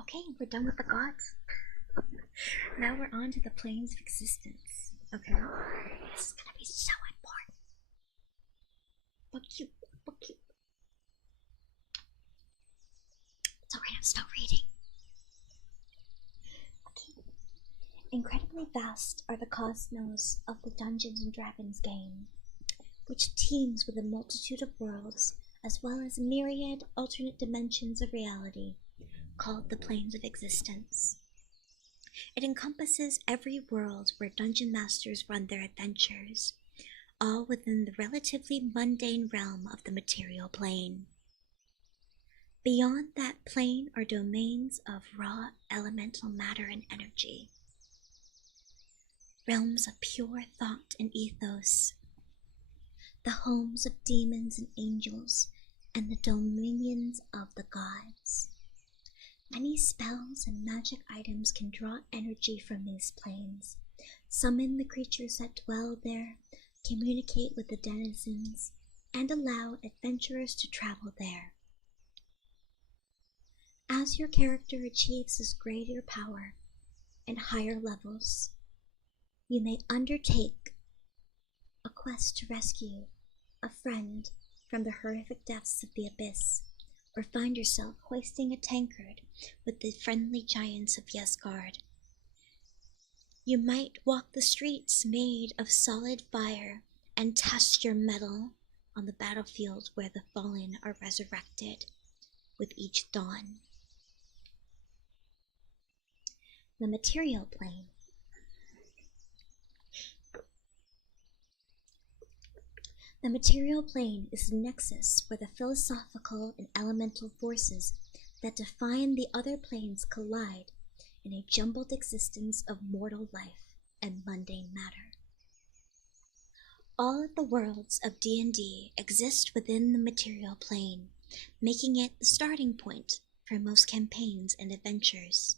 Okay, we're done with the gods. Now we're on to the planes of existence. Okay? This is gonna be so important. But cute. It's alright, I'm still reading. Okay. Incredibly vast are the cosmos of the Dungeons and Dragons game, which teems with a multitude of worlds, as well as myriad alternate dimensions of reality, called the planes of existence. It encompasses every world where dungeon masters run their adventures, all within the relatively mundane realm of the material plane. Beyond that plane are domains of raw elemental matter and energy, realms of pure thought and ethos, the homes of demons and angels, and the dominions of the gods. Many spells and magic items can draw energy from these planes, summon the creatures that dwell there, communicate with the denizens, and allow adventurers to travel there. As your character achieves this greater power and higher levels, you may undertake a quest to rescue a friend from the horrific depths of the abyss, or find yourself hoisting a tankard with the friendly giants of Yesgard. You might walk the streets made of solid fire and test your mettle on the battlefield where the fallen are resurrected with each dawn. The material plane. The material plane is the nexus where the philosophical and elemental forces that define the other planes collide in a jumbled existence of mortal life and mundane matter. All of the worlds of D&D exist within the material plane, making it the starting point for most campaigns and adventures.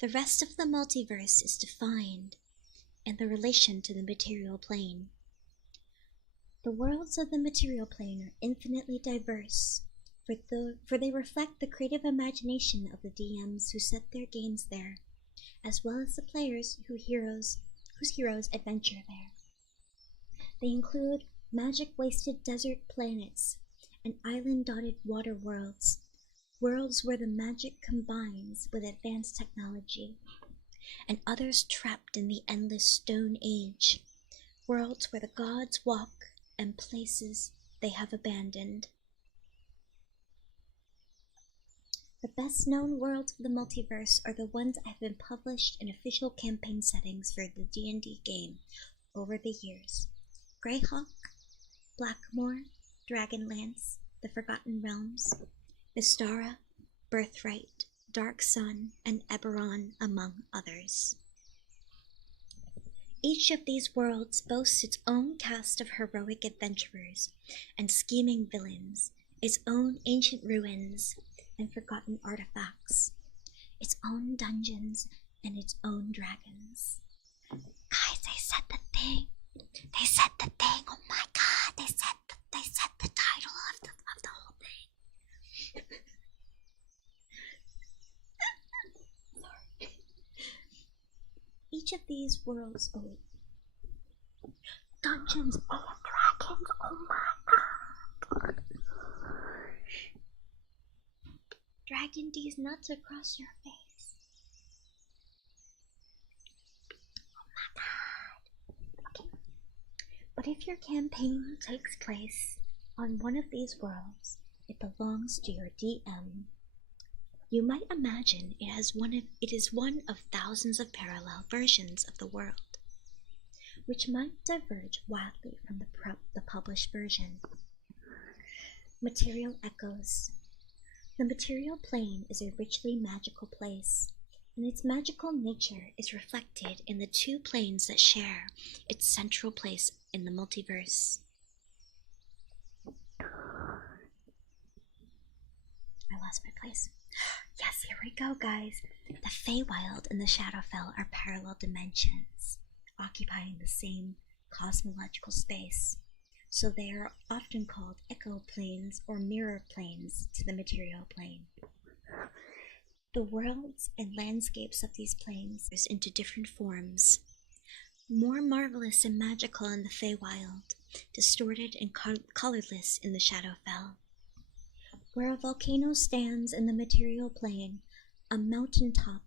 The rest of the multiverse is defined in the relation to the material plane. The worlds of the material plane are infinitely diverse, for they reflect the creative imagination of the DMs who set their games there, as well as the players whose heroes adventure there. They include magic-wasted desert planets and island-dotted water worlds, worlds where the magic combines with advanced technology, and others trapped in the endless Stone Age, worlds where the gods walk and places they have abandoned. The best-known worlds of the multiverse are the ones that have been published in official campaign settings for the D&D game over the years. Greyhawk, Blackmoor, Dragonlance, The Forgotten Realms, Vistara, Birthright, Dark Sun, and Eberron, among others. Each of these worlds boasts its own cast of heroic adventurers and scheming villains, its own ancient ruins and forgotten artifacts, its own dungeons and its own dragons. Guys, they said the thing. They said the thing. Oh my god, they said the title of the whole thing. Sorry. Each of these worlds, dungeons and dragons. Oh my god. Dragging these nuts across your face. Oh my god. Okay. But if your campaign takes place on one of these worlds, it belongs to your DM. You might imagine it is one of thousands of parallel versions of the world, which might diverge wildly from the published version. Material echoes. The material plane is a richly magical place, and its magical nature is reflected in the two planes that share its central place in the multiverse. I lost my place. Yes, here we go, guys. The Faewild and the Shadowfell are parallel dimensions, occupying the same cosmological space, so they are often called echo planes or mirror planes to the material plane. The worlds and landscapes of these planes are into different forms, more marvelous and magical in the Faewild, distorted and colorless in the Shadowfell. Where a volcano stands in the material plane, a mountaintop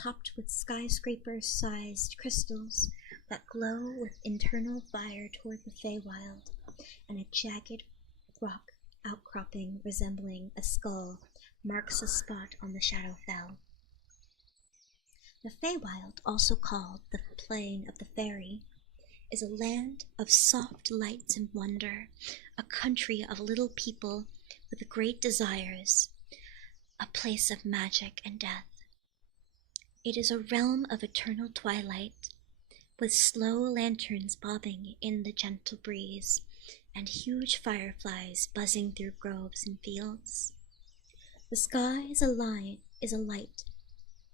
topped with skyscraper-sized crystals that glow with internal fire toward the Faewild, and a jagged rock outcropping resembling a skull marks a spot on the Shadowfell. The Faewild, also called the Plain of the Fairy, is a land of soft lights and wonder, a country of little people with great desires, a place of magic and death. It is a realm of eternal twilight, with slow lanterns bobbing in the gentle breeze, and huge fireflies buzzing through groves and fields. The sky is alight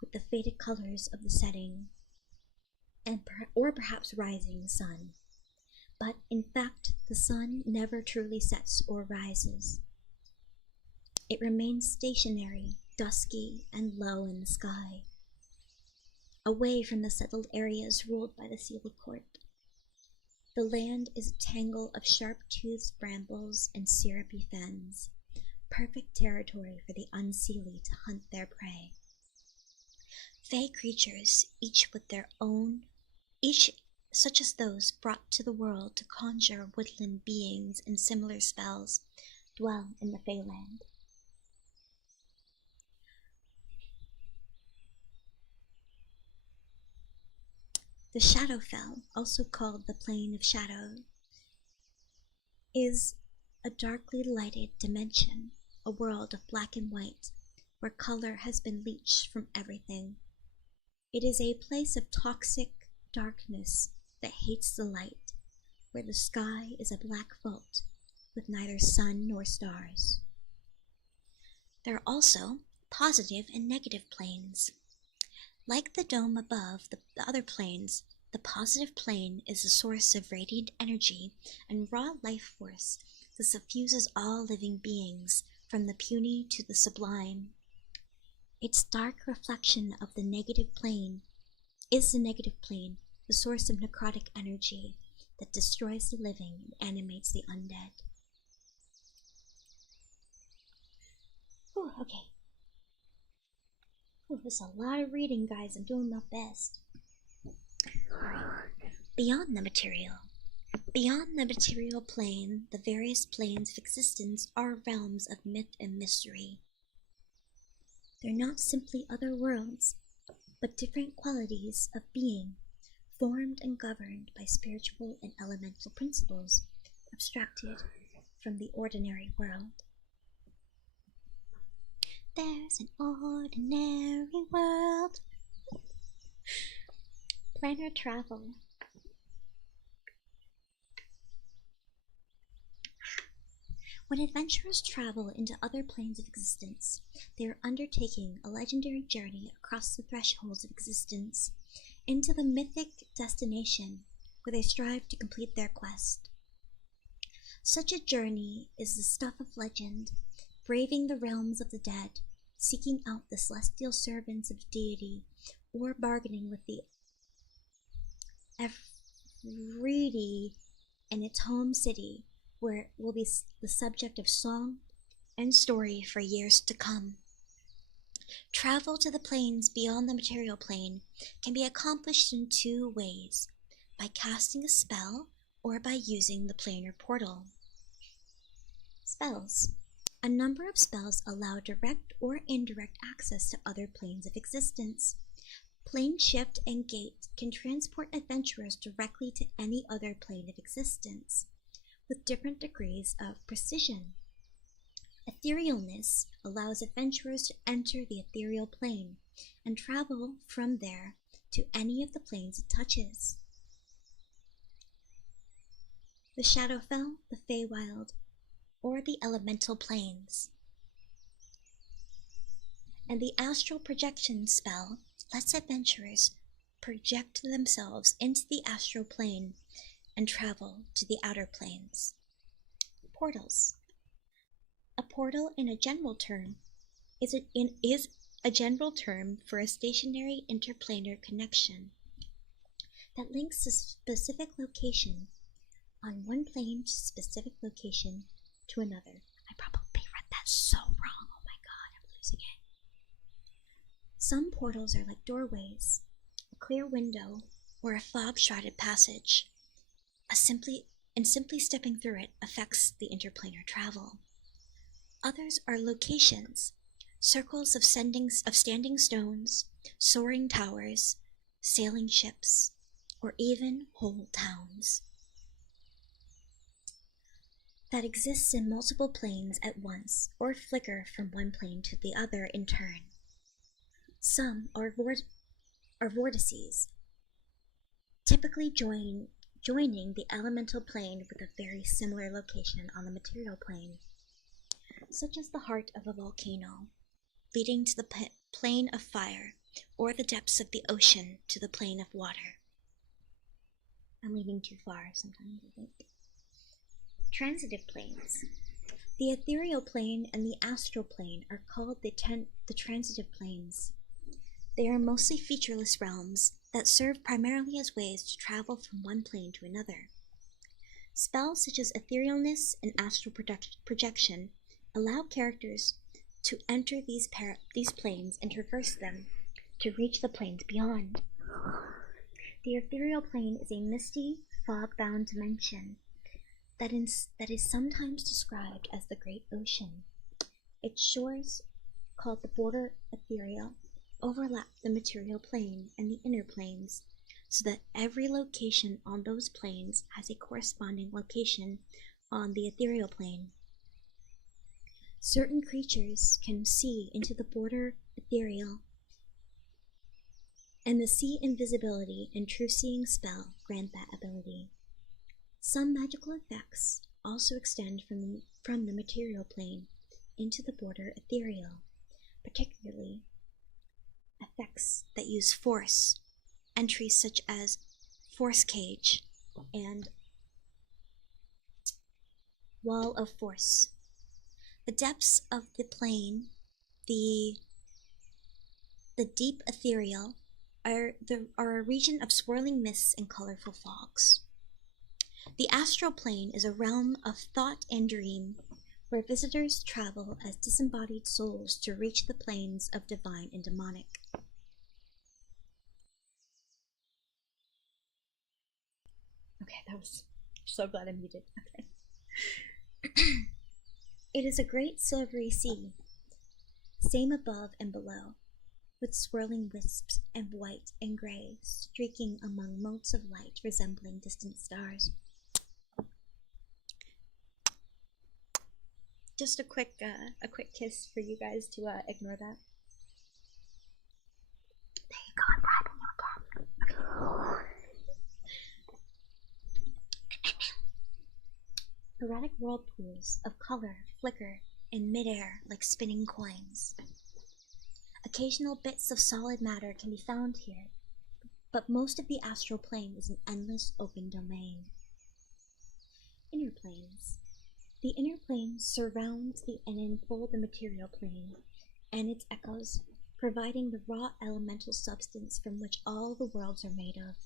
with the faded colors of the setting, or perhaps rising sun. But in fact, the sun never truly sets or rises. It remains stationary, dusky, and low in the sky, away from the settled areas ruled by the sealed court. The land is a tangle of sharp-toothed brambles and syrupy fens, perfect territory for the unseelie to hunt their prey. Fae creatures, each with their own, each such as those brought to the world to conjure woodland beings and similar spells, dwell in the Faeland. The Shadowfell, also called the Plane of Shadow, is a darkly lighted dimension, a world of black and white, where color has been leached from everything. It is a place of toxic darkness that hates the light, where the sky is a black vault with neither sun nor stars. There are also positive and negative planes. Like the dome above the other planes, the positive plane is a source of radiant energy and raw life force that suffuses all living beings, from the puny to the sublime. Its dark reflection of the negative plane is the negative plane, the source of necrotic energy that destroys the living and animates the undead. Whew, okay. Whew, this is a lot of reading, guys. I'm doing my best. Alright. Beyond the material. Beyond the material plane, the various planes of existence are realms of myth and mystery. They're not simply other worlds, but different qualities of being, formed and governed by spiritual and elemental principles, abstracted from the ordinary world. There's an ordinary world. Planar travel. When adventurers travel into other planes of existence, they are undertaking a legendary journey across the thresholds of existence into the mythic destination where they strive to complete their quest. Such a journey is the stuff of legend, braving the realms of the dead, seeking out the celestial servants of deity, or bargaining with the Efreeti in its home city, where it will be the subject of song and story for years to come. Travel to the planes beyond the material plane can be accomplished in two ways, by casting a spell or by using the planar portal. Spells. A number of spells allow direct or indirect access to other planes of existence. Plane Shift and Gate can transport adventurers directly to any other plane of existence, with different degrees of precision. Etherealness allows adventurers to enter the ethereal plane and travel from there to any of the planes it touches. The Shadowfell, the Faewild, or the elemental planes. And the astral projection spell lets adventurers project themselves into the astral plane and travel to the outer planes. Portals. A portal in a general term is a general term for a stationary interplanar connection that links a specific location on one plane to a specific location to another. I probably read that so wrong. Oh my god, I'm losing it. Some portals are like doorways, a clear window, or a fog-shrouded passage. Simply stepping through it affects the interplanar travel. Others are locations, circles of standing stones, soaring towers, sailing ships, or even whole towns that exists in multiple planes at once, or flicker from one plane to the other in turn. Some are vortices, typically joining the elemental plane with a very similar location on the material plane, such as the heart of a volcano, leading to the plane of fire, or the depths of the ocean to the plane of water. I'm leaning too far sometimes, I think. Transitive planes. The ethereal plane and the astral plane are called the transitive planes. They are mostly featureless realms that serve primarily as ways to travel from one plane to another. Spells such as etherealness and astral projection allow characters to enter these planes and traverse them to reach the planes beyond. The ethereal plane is a misty, fog-bound dimension that is sometimes described as the Great Ocean. Its shores, called the border ethereal, overlap the material plane and the inner planes, so that every location on those planes has a corresponding location on the ethereal plane. Certain creatures can see into the border ethereal, and the see invisibility and true seeing spell grant that ability. Some magical effects also extend from the material plane into the border ethereal, particularly effects that use force, entries such as force cage and wall of force. The depths of the plane, the deep ethereal, are a region of swirling mists and colorful fogs. The astral plane is a realm of thought and dream, where visitors travel as disembodied souls to reach the planes of divine and demonic. Okay, that was so glad I muted. Okay. It is a great silvery sea, same above and below, with swirling wisps and white and gray streaking among motes of light resembling distant stars. Just a quick kiss for you guys to ignore that. There you go, I'm bribing you again. Erratic whirlpools of color flicker in midair like spinning coins. Occasional bits of solid matter can be found here, but most of the astral plane is an endless open domain. Inner planes. The inner plane surrounds and enfolds the material plane and its echoes, providing the raw elemental substance from which all the worlds are made of.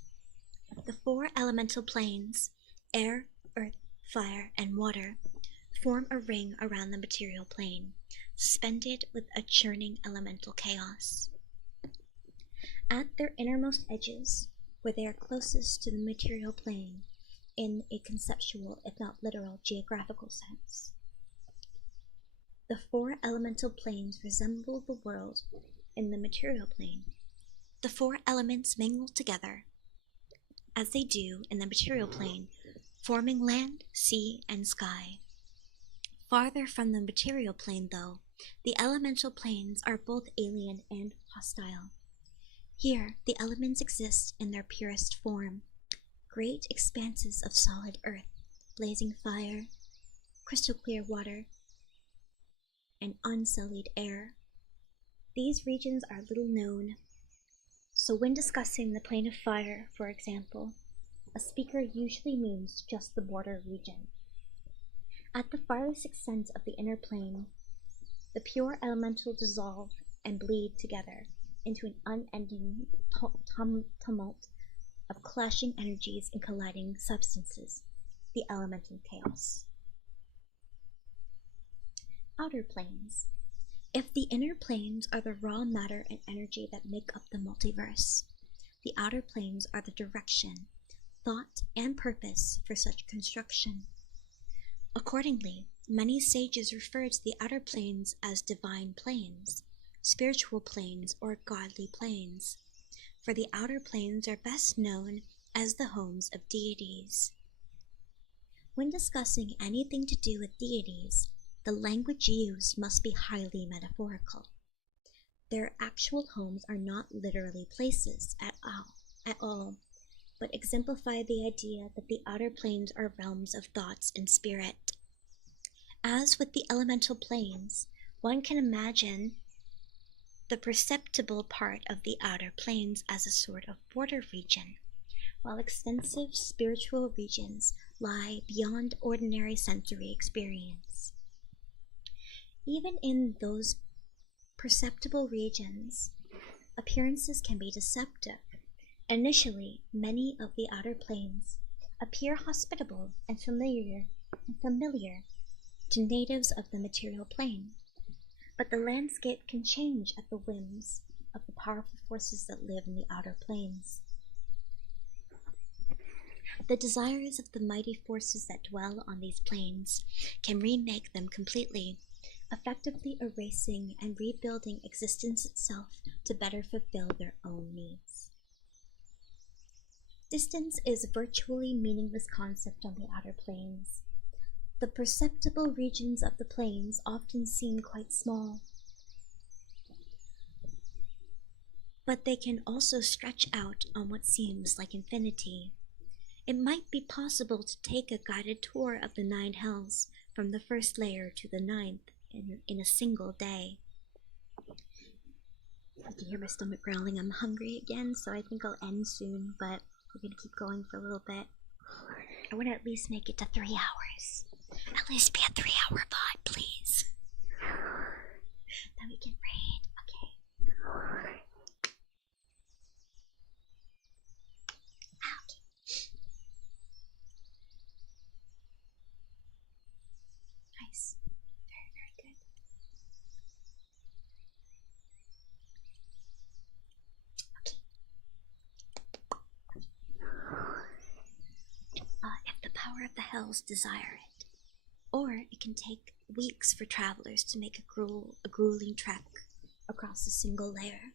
The four elemental planes, air, earth, fire, and water, form a ring around the material plane, suspended with a churning elemental chaos. At their innermost edges, where they are closest to the material plane, in a conceptual, if not literal, geographical sense, the four elemental planes resemble the world in the material plane. The four elements mingle together, as they do in the material plane, forming land, sea, and sky. Farther from the material plane, though, the elemental planes are both alien and hostile. Here, the elements exist in their purest form, great expanses of solid earth, blazing fire, crystal clear water, and unsullied air. These regions are little known, so when discussing the plane of fire, for example, a speaker usually means just the border region. At the farthest extent of the inner plane, the pure elemental dissolve and bleed together into an unending tumult of clashing energies and colliding substances, the elemental chaos. Outer planes. If the inner planes are the raw matter and energy that make up the multiverse, the outer planes are the direction, thought, and purpose for such construction. Accordingly, many sages refer to the outer planes as divine planes, spiritual planes, or godly planes, for the outer planes are best known as the homes of deities. When discussing anything to do with deities, the language used must be highly metaphorical. Their actual homes are not literally places at all, but exemplify the idea that the outer planes are realms of thoughts and spirit. As with the elemental planes, one can imagine the perceptible part of the outer planes as a sort of border region, while extensive spiritual regions lie beyond ordinary sensory experience. Even in those perceptible regions, appearances can be deceptive. Initially, many of the outer planes appear hospitable and familiar to natives of the material plane, but the landscape can change at the whims of the powerful forces that live in the outer planes. The desires of the mighty forces that dwell on these planes can remake them completely, effectively erasing and rebuilding existence itself to better fulfill their own needs. Distance is a virtually meaningless concept on the outer planes. The perceptible regions of the planes often seem quite small, but they can also stretch out on what seems like infinity. It might be possible to take a guided tour of the 9 hells from the first layer to the 9th in a single day. I can hear my stomach growling. I'm hungry again, so I think I'll end soon, but we're gonna keep going for a little bit. I want to at least make it to 3 hours. At least be a 3-hour pod, please. Then we can raid. Okay. Nice. Very, very good. If the power of the hells desire it, or it can take weeks for travelers to make a grueling trek across a single layer.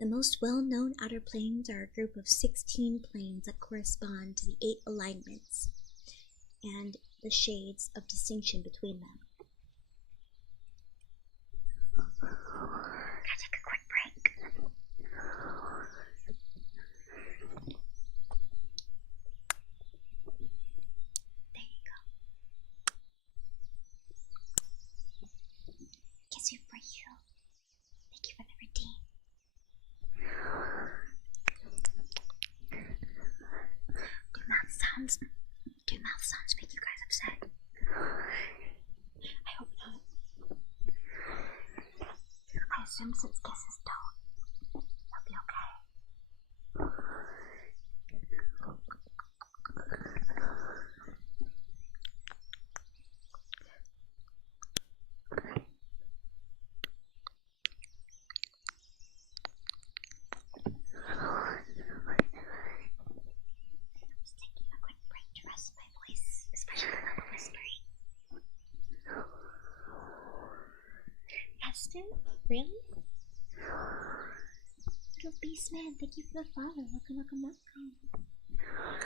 The most well-known outer planes are a group of 16 planes that correspond to the 8 alignments and the shades of distinction between them. Gotta take a quick break. There you go. Kiss you for you. Thank you for the redeem. Do mouth sounds make you guys upset? I hope not. I assume since kisses don't, they'll be okay. Just taking a quick break to rest my voice, especially when I'm whispering. Eston? Really? Little Beast Man, thank you for the follow. Welcome.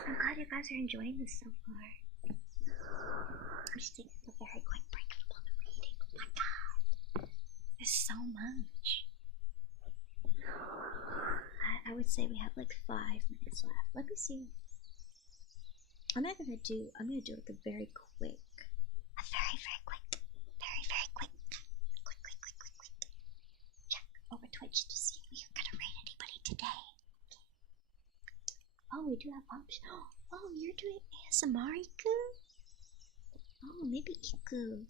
I'm glad you guys are enjoying this so far. I'm just taking a very quick break from all the reading. Oh my god. There's so much. I would say we have like 5 minutes left. Let me see. I'm gonna do like a very quick. A very, very quick. Very, very quick. Quick. Check over Twitch to see if we're gonna rate anybody today. Oh, we do have options. Oh, you're doing ASMR, Iku? Oh, maybe Iku.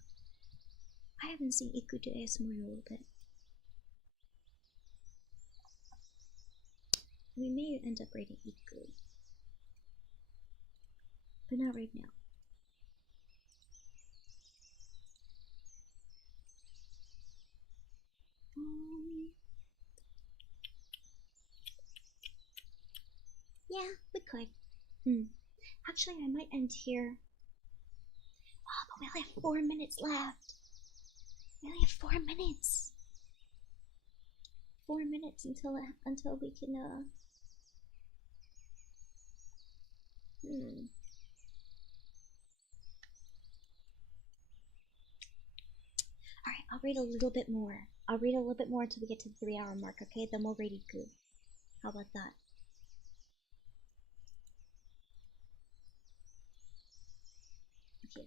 I haven't seen Iku do ASMR in a little bit. We may end up rating Iku, but not right now. Yeah, we could. Actually, I might end here. Oh, but we only have 4 minutes left. We only have 4 minutes. 4 minutes until we can Alright, I'll read a little bit more. I'll read a little bit more until we get to the 3-hour mark, okay? Then we'll rate Iku. How about that? Okay.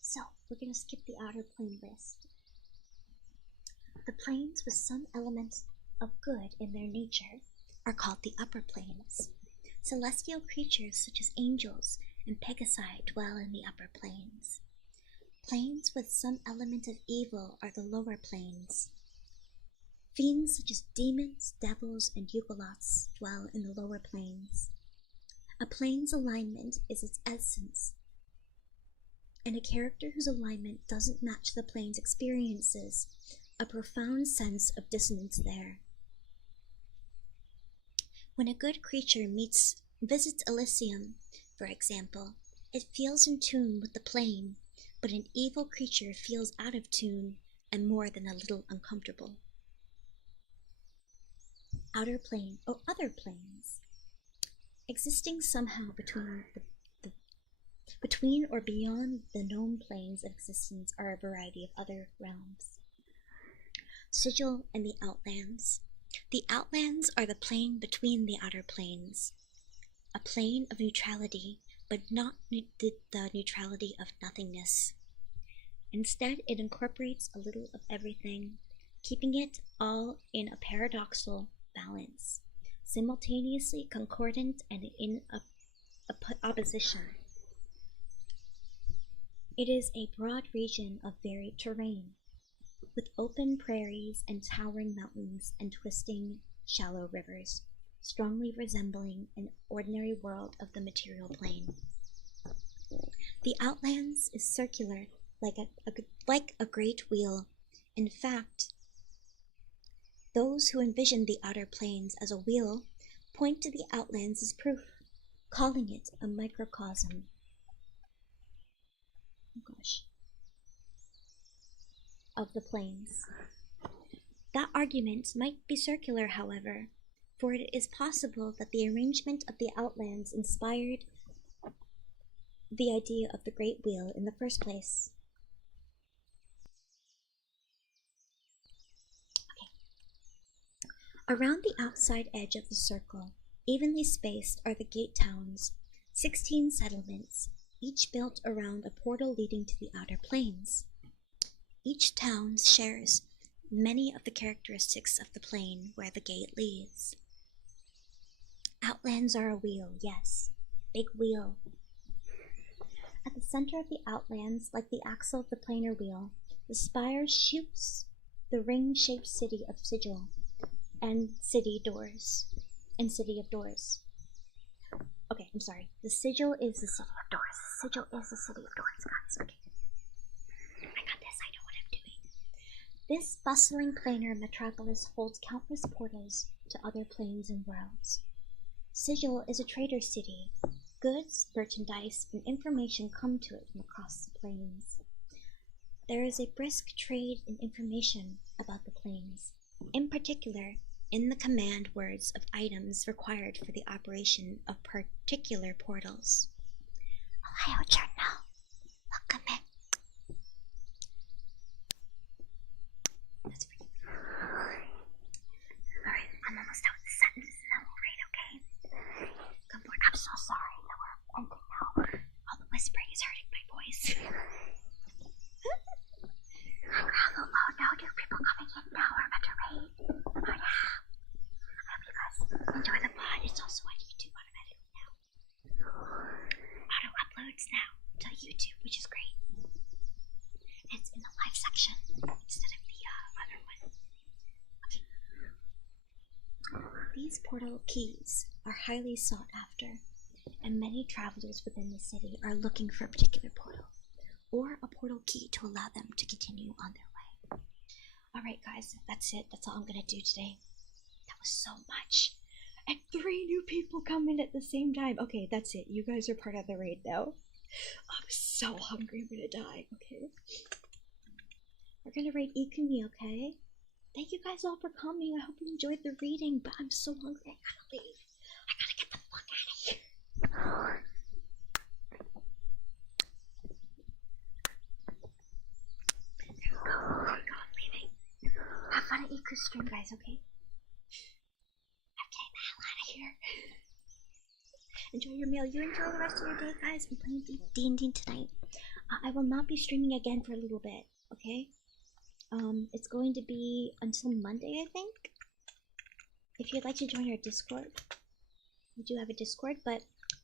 So, we're gonna skip the outer plane list. The planes with some element of good in their nature are called the upper planes. Celestial creatures such as angels and Pockeii dwell in the upper planes. Planes with some element of evil are the lower planes. Fiends such as demons, devils, and Yugoloths dwell in the lower planes. A plane's alignment is its essence, and a character whose alignment doesn't match the plane's experiences a profound sense of dissonance there. When a good creature visits Elysium, for example, it feels in tune with the plane, but an evil creature feels out of tune and more than a little uncomfortable. Outer plane or other planes. Existing somehow between or beyond the known planes of existence are a variety of other realms. Sigil and the Outlands. The Outlands are the plane between the outer planes, a plane of neutrality, but not the neutrality of nothingness. Instead, it incorporates a little of everything, keeping it all in a paradoxical balance, simultaneously concordant and in opposition. It is a broad region of varied terrain, with open prairies and towering mountains and twisting, shallow rivers, strongly resembling an ordinary world of the material plane. The Outlands is circular, like a great wheel. In fact, those who envision the outer planes as a wheel point to the Outlands as proof, calling it a microcosm. Oh gosh. Of the planes. That argument might be circular, however, for it is possible that the arrangement of the Outlands inspired the idea of the Great Wheel in the first place. Okay. Around the outside edge of the circle, evenly spaced, are the gate towns, 16 settlements, each built around a portal leading to the outer planes. Each town shares many of the characteristics of the plane where the gate leads. Outlands are a wheel, yes, big wheel. At the center of the Outlands, like the axle of the planar wheel, the spire shoots the ring-shaped city of Sigil and city of doors. Okay, I'm sorry. The Sigil is the city of doors. Sigil is the city of doors, guys. Okay. I got this. I know what I'm doing. This bustling planar metropolis holds countless portals to other planes and worlds. Sigil is a trader city. Goods, merchandise, and information come to it from across the planes. There is a brisk trade in information about the planes, in particular in the command words of items required for the operation of particular portals. Ohio Journal. Welcome in. That's pretty good. Alright, I'm almost out with the sentence and then we'll read, okay? Good morning. I'm so sorry that we're ending now. All the whispering is hurting my voice. Oh no, new people coming in now. We're about to read. Oh yeah. I hope you guys enjoy the pod. It's also on YouTube automatically now. Auto uploads now to YouTube, which is great. It's in the live section instead of the other one. Okay. These portal keys are highly sought after, and many travelers within the city are looking for a particular portal, or a portal key to allow them to continue on their way. Alright guys, that's it. That's all I'm gonna do today. That was so much. And 3 new people come in at the same time. Okay, that's it. You guys are part of the raid now. I'm so hungry, I'm gonna die. Okay. We're gonna raid Ikumi, okay? Thank you guys all for coming. I hope you enjoyed the reading, but I'm so hungry. I gotta leave. I gotta get the fuck out of here. There we go. I'm leaving. Have fun at Iku's stream, guys, okay? I'm getting the hell out of here. Enjoy your meal. You enjoy the rest of your day, guys. I'm playing D&D tonight. I will not be streaming again for a little bit, okay? It's going to be until Monday, I think. If you'd like to join our Discord, we do have a Discord, but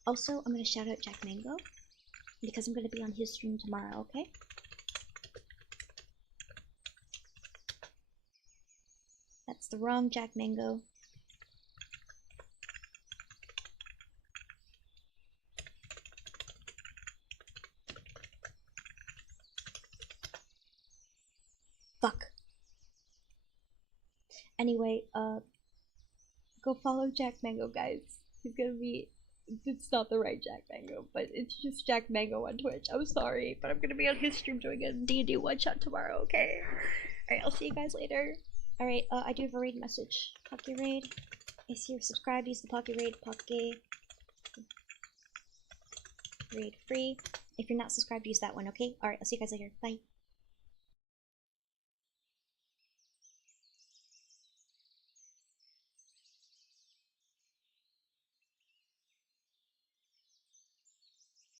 also I'm going to shout out Jack Mango because I'm going to be on his stream tomorrow, okay? That's the wrong Jack Mango. Anyway, go follow Jack Mango, guys. He's gonna be. It's not the right Jack Mango, but it's just Jack Mango on Twitch. I'm sorry, but I'm gonna be on his stream doing a D&D one shot tomorrow. Okay. All right, I'll see you guys later. All right, I do have a raid message. Pockeii raid. If you're subscribed, use the Pockeii raid. Pockeii raid free. If you're not subscribed, use that one. Okay. All right, I'll see you guys later. Bye.